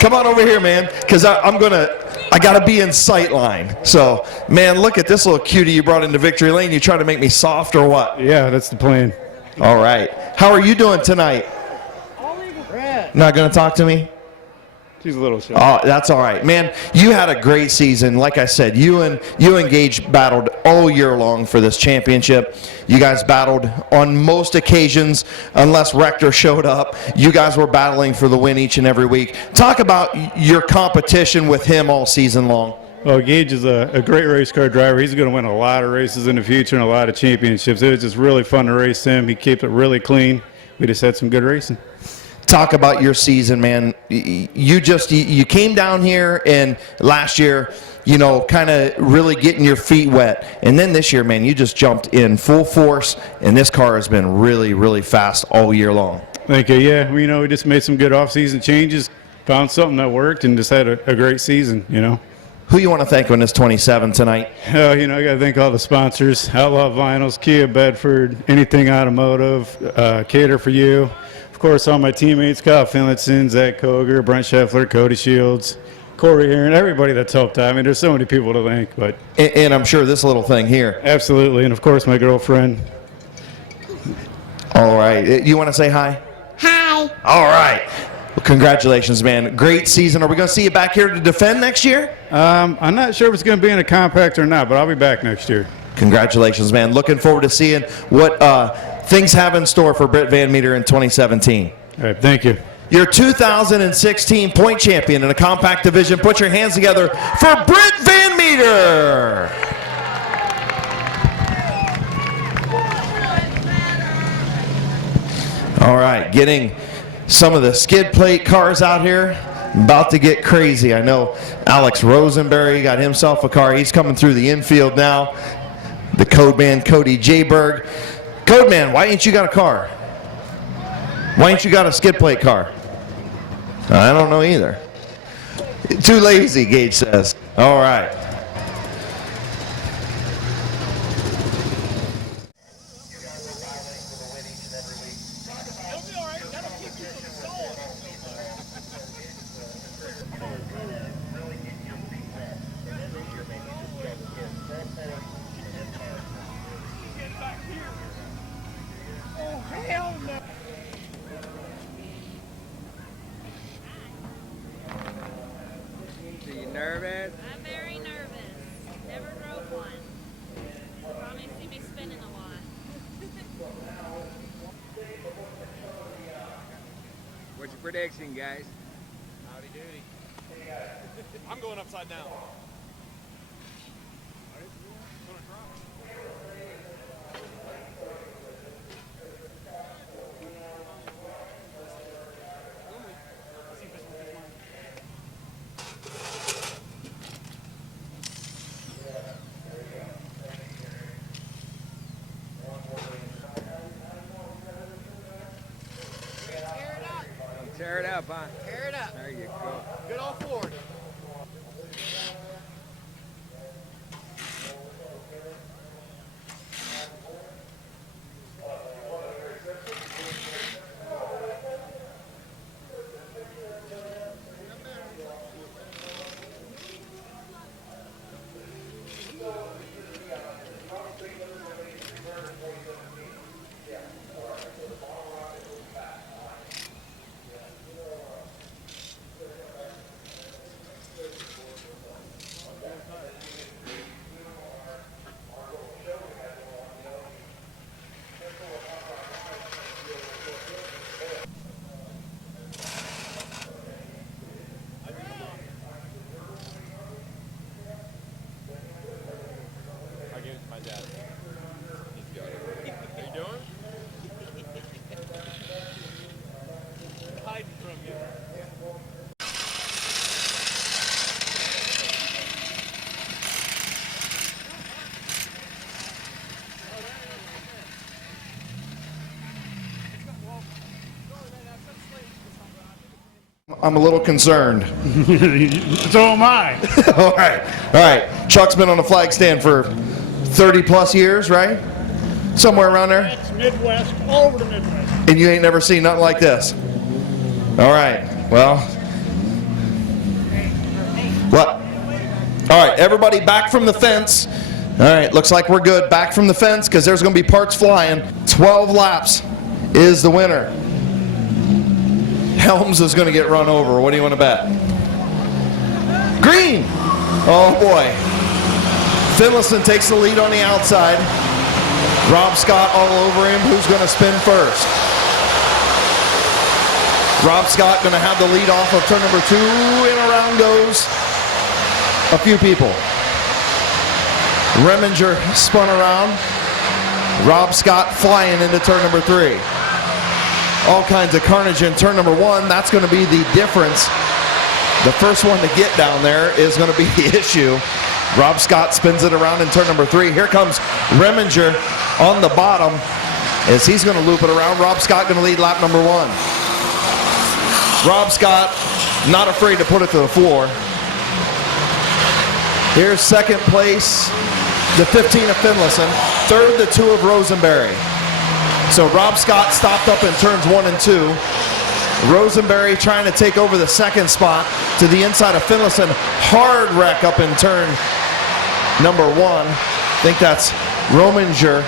Come on over here, man, because I got to be in sight line. So, man, look at this little cutie you brought into victory lane. You trying to make me soft or what? Yeah, that's the plan. All right. How are you doing tonight? Not going to talk to me? She's a little shy. Oh, that's all right. Man, you had a great season. Like I said, you and Gage battled all year long for this championship. You guys battled on most occasions, unless Rector showed up. You guys were battling for the win each and every week. Talk about your competition with him all season long. Well, Gage is a great race car driver. He's going to win a lot of races in the future and a lot of championships. It was just really fun to race him. He kept it really clean. We just had some good racing. Talk about your season, man. You came down here and last year, you know, kind of really getting your feet wet. And then this year, man, you just jumped in full force, and this car has been really, really fast all year long. Thank you. Yeah, we just made some good off-season changes, found something that worked, and just had a great season, you know. Who you want to thank on this 27 tonight? I got to thank all the sponsors, Outlaw Vinyls, Kia Bedford, Anything Automotive, Cater for You. Of course, all my teammates, Kyle Finlinson, Zach Koger, Brent Scheffler, Cody Shields, Corey Heron, everybody that's helped out. I mean, there's so many people to thank. But and I'm sure this little thing here. Absolutely, and of course, my girlfriend. All right. You want to say hi? Hi. All right. Well, congratulations, man. Great season. Are we going to see you back here to defend next year? I'm not sure if it's going to be in a compact or not, but I'll be back next year. Congratulations, man. Looking forward to seeing what things have in store for Britt Van Meter in 2017. All right, thank you. Your 2016 point champion in the compact division. Put your hands together for Britt Van Meter. All right, getting some of the skid plate cars out here. About to get crazy. I know Alex Rosenberry got himself a car. He's coming through the infield now. The code man, Cody Jayberg. Code man, why ain't you got a car? Why ain't you got a skid plate car? I don't know either. Too lazy, Gage says. All right. Are you nervous? I'm very nervous. Never drove one. Probably see me spinning a lot. What's your prediction, guys? Howdy doody. I'm going upside down. Tear it up, huh? Tear it up. There you go. Get all forward. I gave it to my dad. He's got it. How you doing? Hiding from you. I'm a little concerned. So am I. All right. All right. Chuck's been on the flag stand for 30 plus years, right? Somewhere around there. It's Midwest, all over the Midwest. And you ain't never seen nothing like this. All right. Well. What? All right. Everybody back from the fence. All right. Looks like we're good. Back from the fence because there's going to be parts flying. 12 laps is the winner. Helms is going to get run over. What do you want to bet? Green. Oh, boy. Finlayson takes the lead on the outside. Rob Scott all over him. Who's going to spin first? Rob Scott going to have the lead off of turn number 2, and around goes a few people. Reminger spun around. Rob Scott flying into turn number 3. All kinds of carnage in turn number 1. That's going to be the difference. The first one to get down there is going to be the issue. Rob Scott spins it around in turn number 3. Here comes Reminger on the bottom as he's going to loop it around. Rob Scott going to lead lap number 1. Rob Scott not afraid to put it to the floor. Here's second place, the 15 of Finlayson. Third, the 2 of Rosenberry. So Rob Scott stopped up in turns 1 and 2. Rosenberry trying to take over the second spot to the inside of Finlayson. Hard wreck up in turn number 1. I think that's Rominger.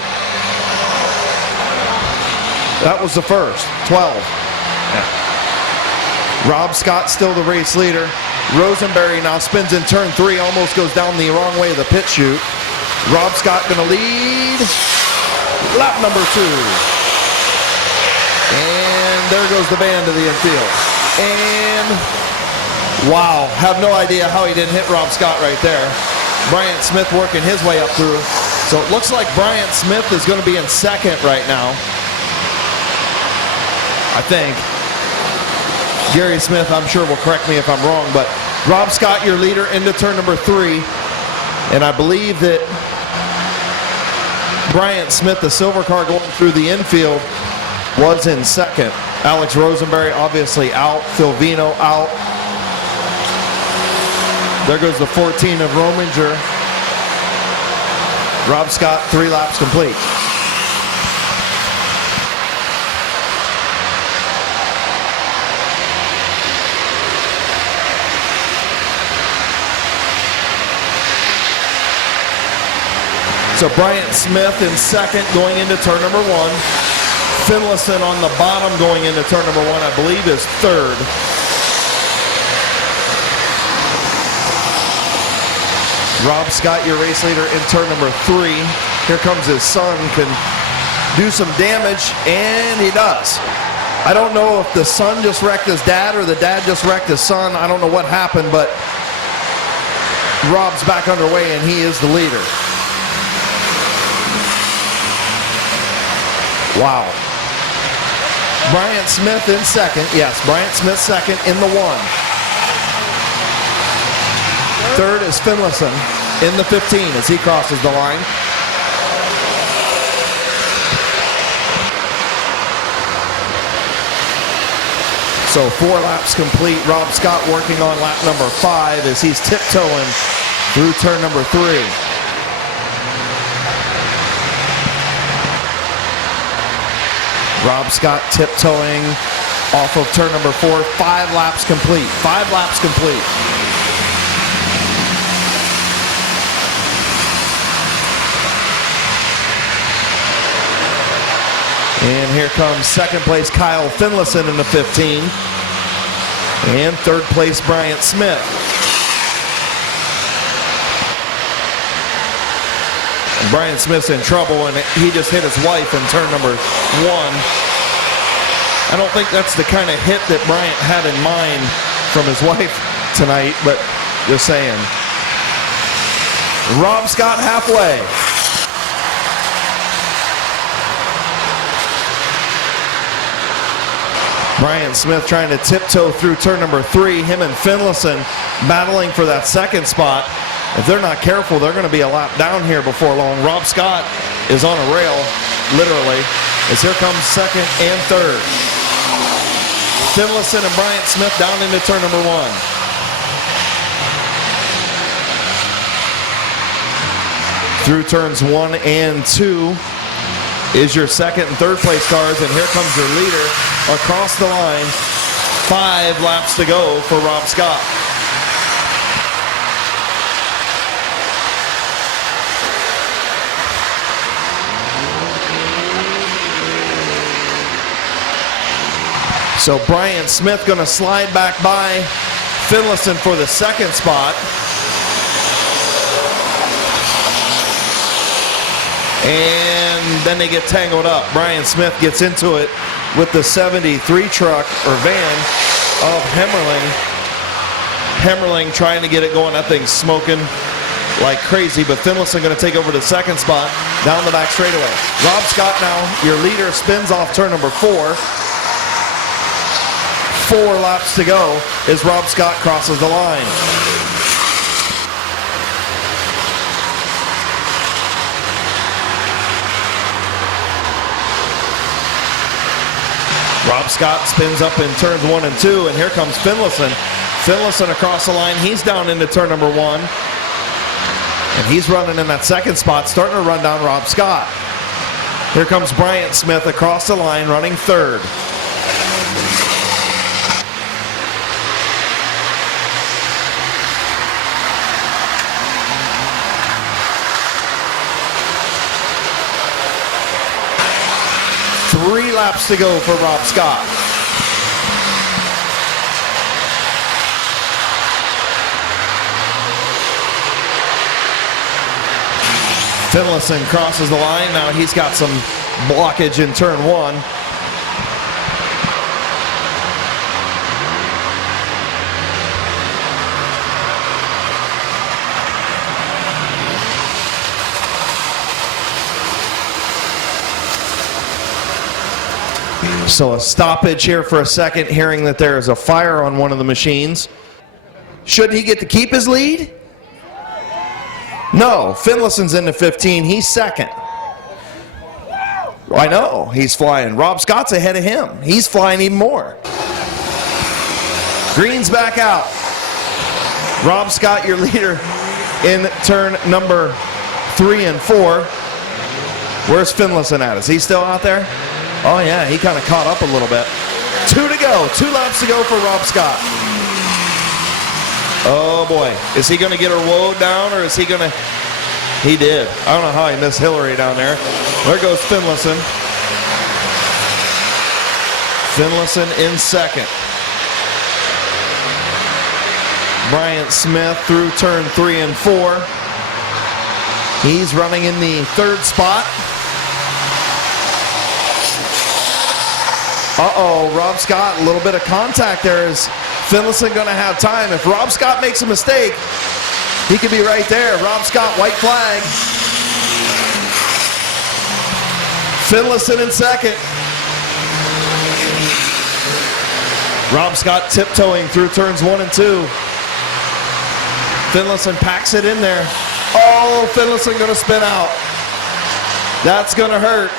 That was the first, 12. Rob Scott still the race leader. Rosenberry now spins in turn 3, almost goes down the wrong way of the pit chute. Rob Scott going to lead lap number 2. And there goes the band to the infield. And wow, have no idea how he didn't hit Rob Scott right there. Bryant Smith working his way up through. So it looks like Bryant Smith is going to be in second right now, I think. Gary Smith, I'm sure, will correct me if I'm wrong, but Rob Scott, your leader, into turn number 3. And I believe that Bryant Smith, the silver car going through the infield, was in second. Alex Rosenberry obviously out. Phil Vino out. There goes the 14 of Rominger. Rob Scott, 3 laps complete. So Bryant Smith in second going into turn number 1. Finlayson on the bottom going into turn number 1, I believe is third. Rob Scott, your race leader, in turn number 3. Here comes his son, can do some damage, and he does. I don't know if the son just wrecked his dad or the dad just wrecked his son. I don't know what happened, but Rob's back underway, and he is the leader. Wow. Bryant Smith in second. Yes, Bryant Smith second in the 1. Third is Finlayson in the 15 as he crosses the line. So 4 laps complete. Rob Scott working on lap number 5 as he's tiptoeing through turn number 3. Rob Scott tiptoeing off of turn number 4. 5 laps complete. 5 laps complete. And here comes second place Kyle Finlayson in the 15. And third place Bryant Smith. And Bryant Smith's in trouble, and he just hit his wife in turn number 1. I don't think that's the kind of hit that Bryant had in mind from his wife tonight, but just saying. Rob Scott halfway. Bryant Smith trying to tiptoe through turn number 3. Him and Finlayson battling for that second spot. If they're not careful, they're going to be a lap down here before long. Rob Scott is on a rail, literally, as here comes second and third. Finlayson and Bryant Smith down into turn number 1. Through turns 1 and 2 is your second and third place cars, and here comes your leader across the line. 5 laps to go for Rob Scott. So Bryant Smith going to slide back by Finlayson for the second spot. And then they get tangled up. Bryant Smith gets into it with the 73 truck or van of Hemmerling. Hemmerling trying to get it going. That thing's smoking like crazy, but Finlayson going to take over the second spot down the back straightaway. Rob Scott now, your leader, spins off turn number 4. 4 laps to go as Rob Scott crosses the line. Rob Scott spins up in turns 1 and 2, and here comes Finlayson. Finlayson across the line. He's down into turn number 1. And he's running in that second spot, starting to run down Rob Scott. Here comes Bryant Smith across the line, running third. laps to go for Rob Scott. Finlayson crosses the line. Now he's got some blockage in turn 1. So a stoppage here for a second, hearing that there is a fire on one of the machines. Should he get to keep his lead? No, Finlayson's in the 15. He's second. I know, he's flying. Rob Scott's ahead of him. He's flying even more. Green's back out. Rob Scott, your leader in turn number 3 and 4. Where's Finlayson at? Is he still out there? Oh yeah, he kind of caught up a little bit. 2 to go. 2 laps to go for Rob Scott. Oh boy, is he going to get her woe down, or is he going to? He did. I don't know how he missed Hillary down there. There goes Finlayson. Finlayson in second. Bryant Smith through turn 3 and 4. He's running in the 3rd spot. Uh-oh, Rob Scott, a little bit of contact there. Is Finlayson going to have time? If Rob Scott makes a mistake, he could be right there. Rob Scott, white flag. Finlayson in second. Rob Scott tiptoeing through turns 1 and 2. Finlayson packs it in there. Oh, Finlayson going to spin out. That's going to hurt.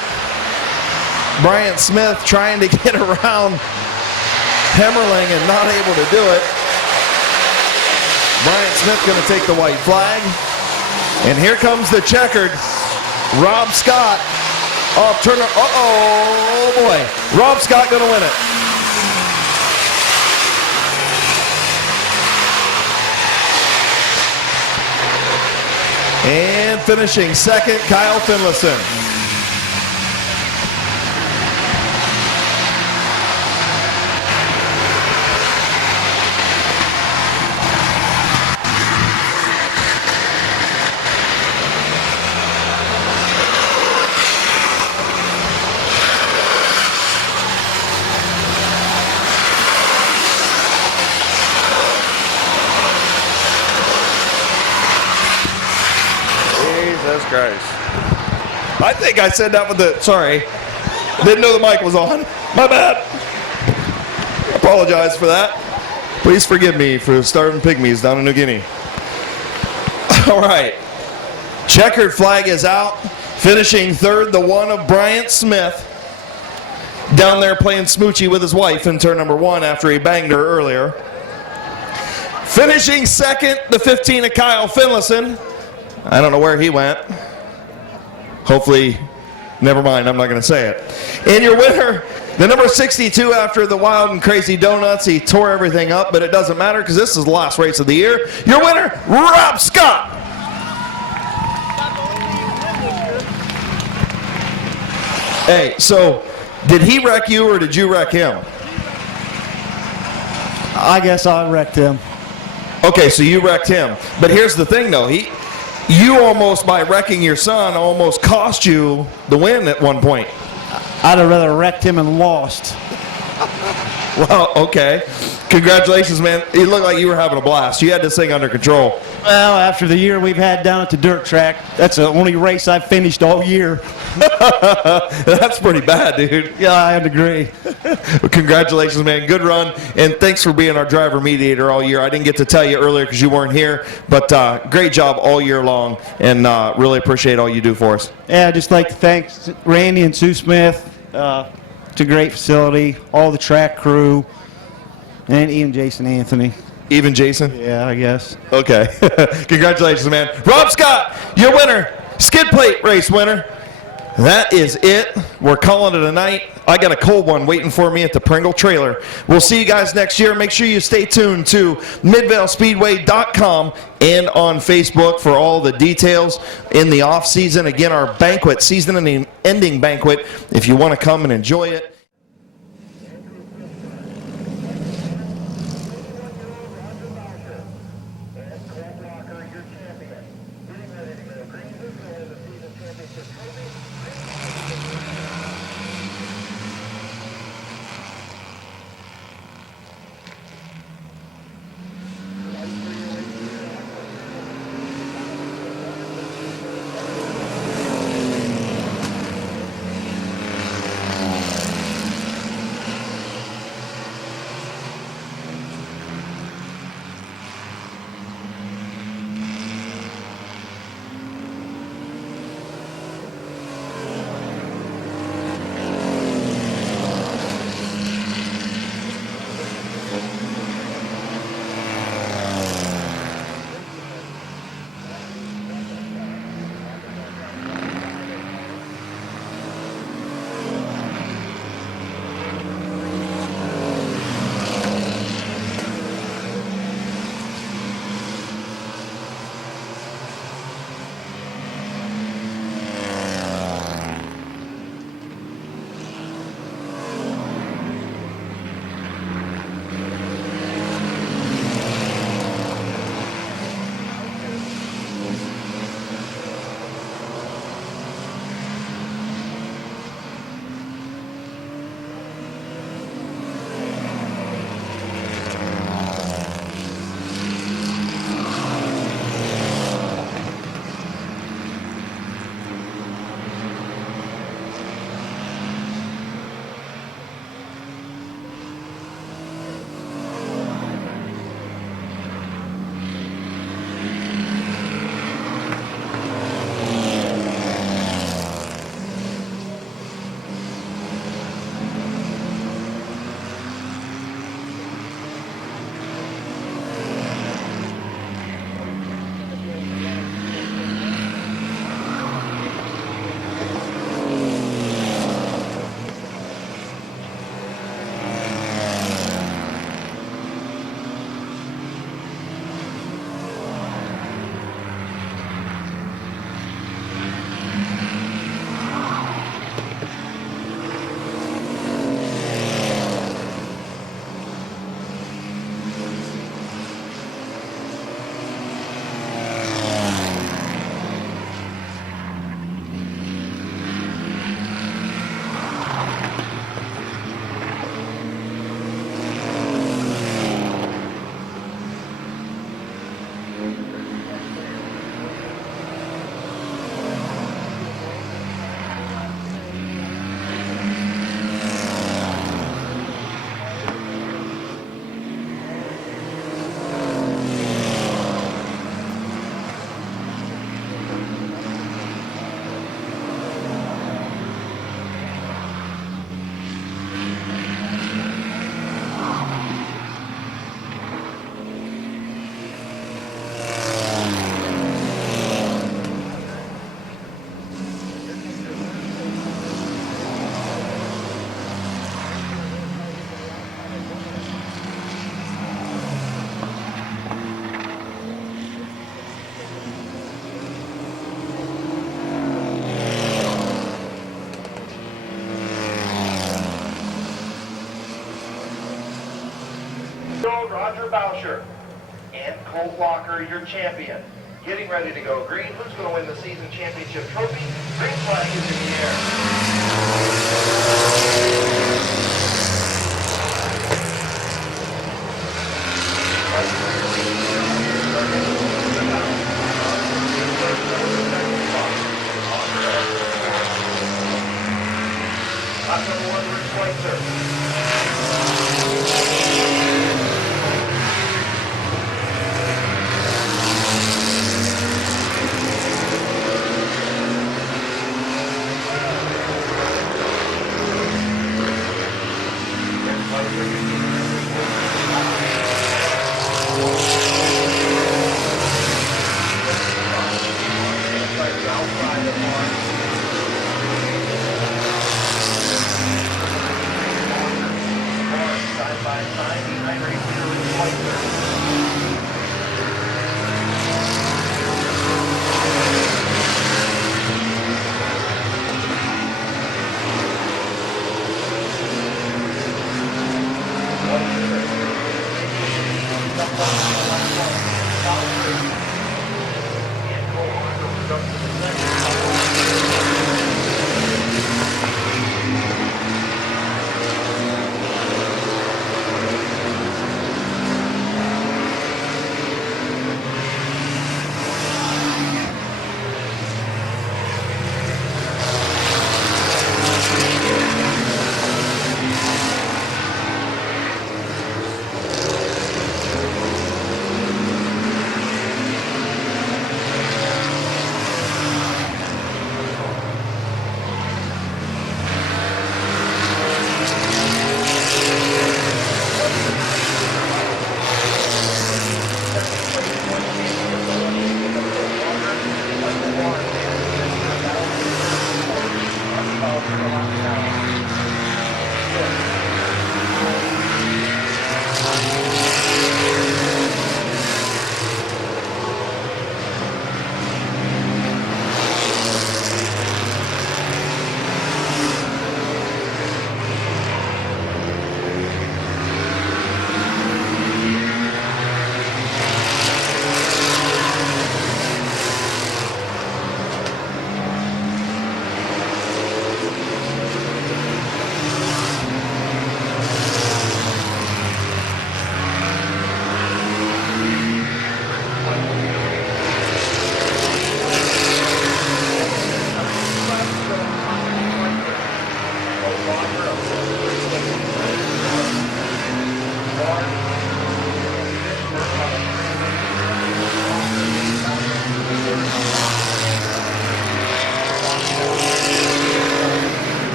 Bryant Smith trying to get around Hemmerling and not able to do it. Bryant Smith going to take the white flag. And here comes the checkered Rob Scott off turn. Uh-oh, boy. Rob Scott going to win it. And finishing second, Kyle Finlayson. Jesus Christ. I think I said that with the, sorry. Didn't know the mic was on. My bad. Apologize for that. Please forgive me for starving pygmies down in New Guinea. All right. Checkered flag is out. Finishing third, the one of Bryant Smith. Down there playing smoochie with his wife in turn number 1 after he banged her earlier. Finishing second, the 15 of Kyle Finlayson. I don't know where he went. Hopefully, never mind, I'm not going to say it. And your winner, the number 62 after the Wild and Crazy Donuts. He tore everything up, but it doesn't matter because this is the last race of the year. Your winner, Rob Scott. Hey, so did he wreck you or did you wreck him? I guess I wrecked him. Okay, so you wrecked him. But here's the thing, though. You almost, by wrecking your son, almost cost you the win at one point. I'd have rather wrecked him and lost. Well, okay. Congratulations, man. You looked like you were having a blast. You had this thing under control. Well, after the year we've had down at the dirt track, that's the only race I've finished all year. That's pretty bad, dude. Yeah, I'd agree. Well, congratulations, man. Good run. And thanks for being our driver mediator all year. I didn't get to tell you earlier because you weren't here, but great job all year long, and really appreciate all you do for us. Yeah, I'd just like to thank Randy and Sue Smith. It's a great facility, all the track crew, and even Jason Anthony. Even Jason? Yeah, I guess. Okay. Congratulations, man. Rob Scott, your winner. Skid plate race winner. That is it. We're calling it a night. I got a cold one waiting for me at the Pringle trailer. We'll see you guys next year. Make sure you stay tuned to midvalespeedway.com and on Facebook for all the details in the off season. Again, our banquet, season ending banquet, if you want to come and enjoy it. Roger Boucher and Colt Walker, your champion. Getting ready to go green. Who's going to win the season championship trophy? Green flag is in the Lap number 1, Rich Schweitzer.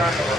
Truck.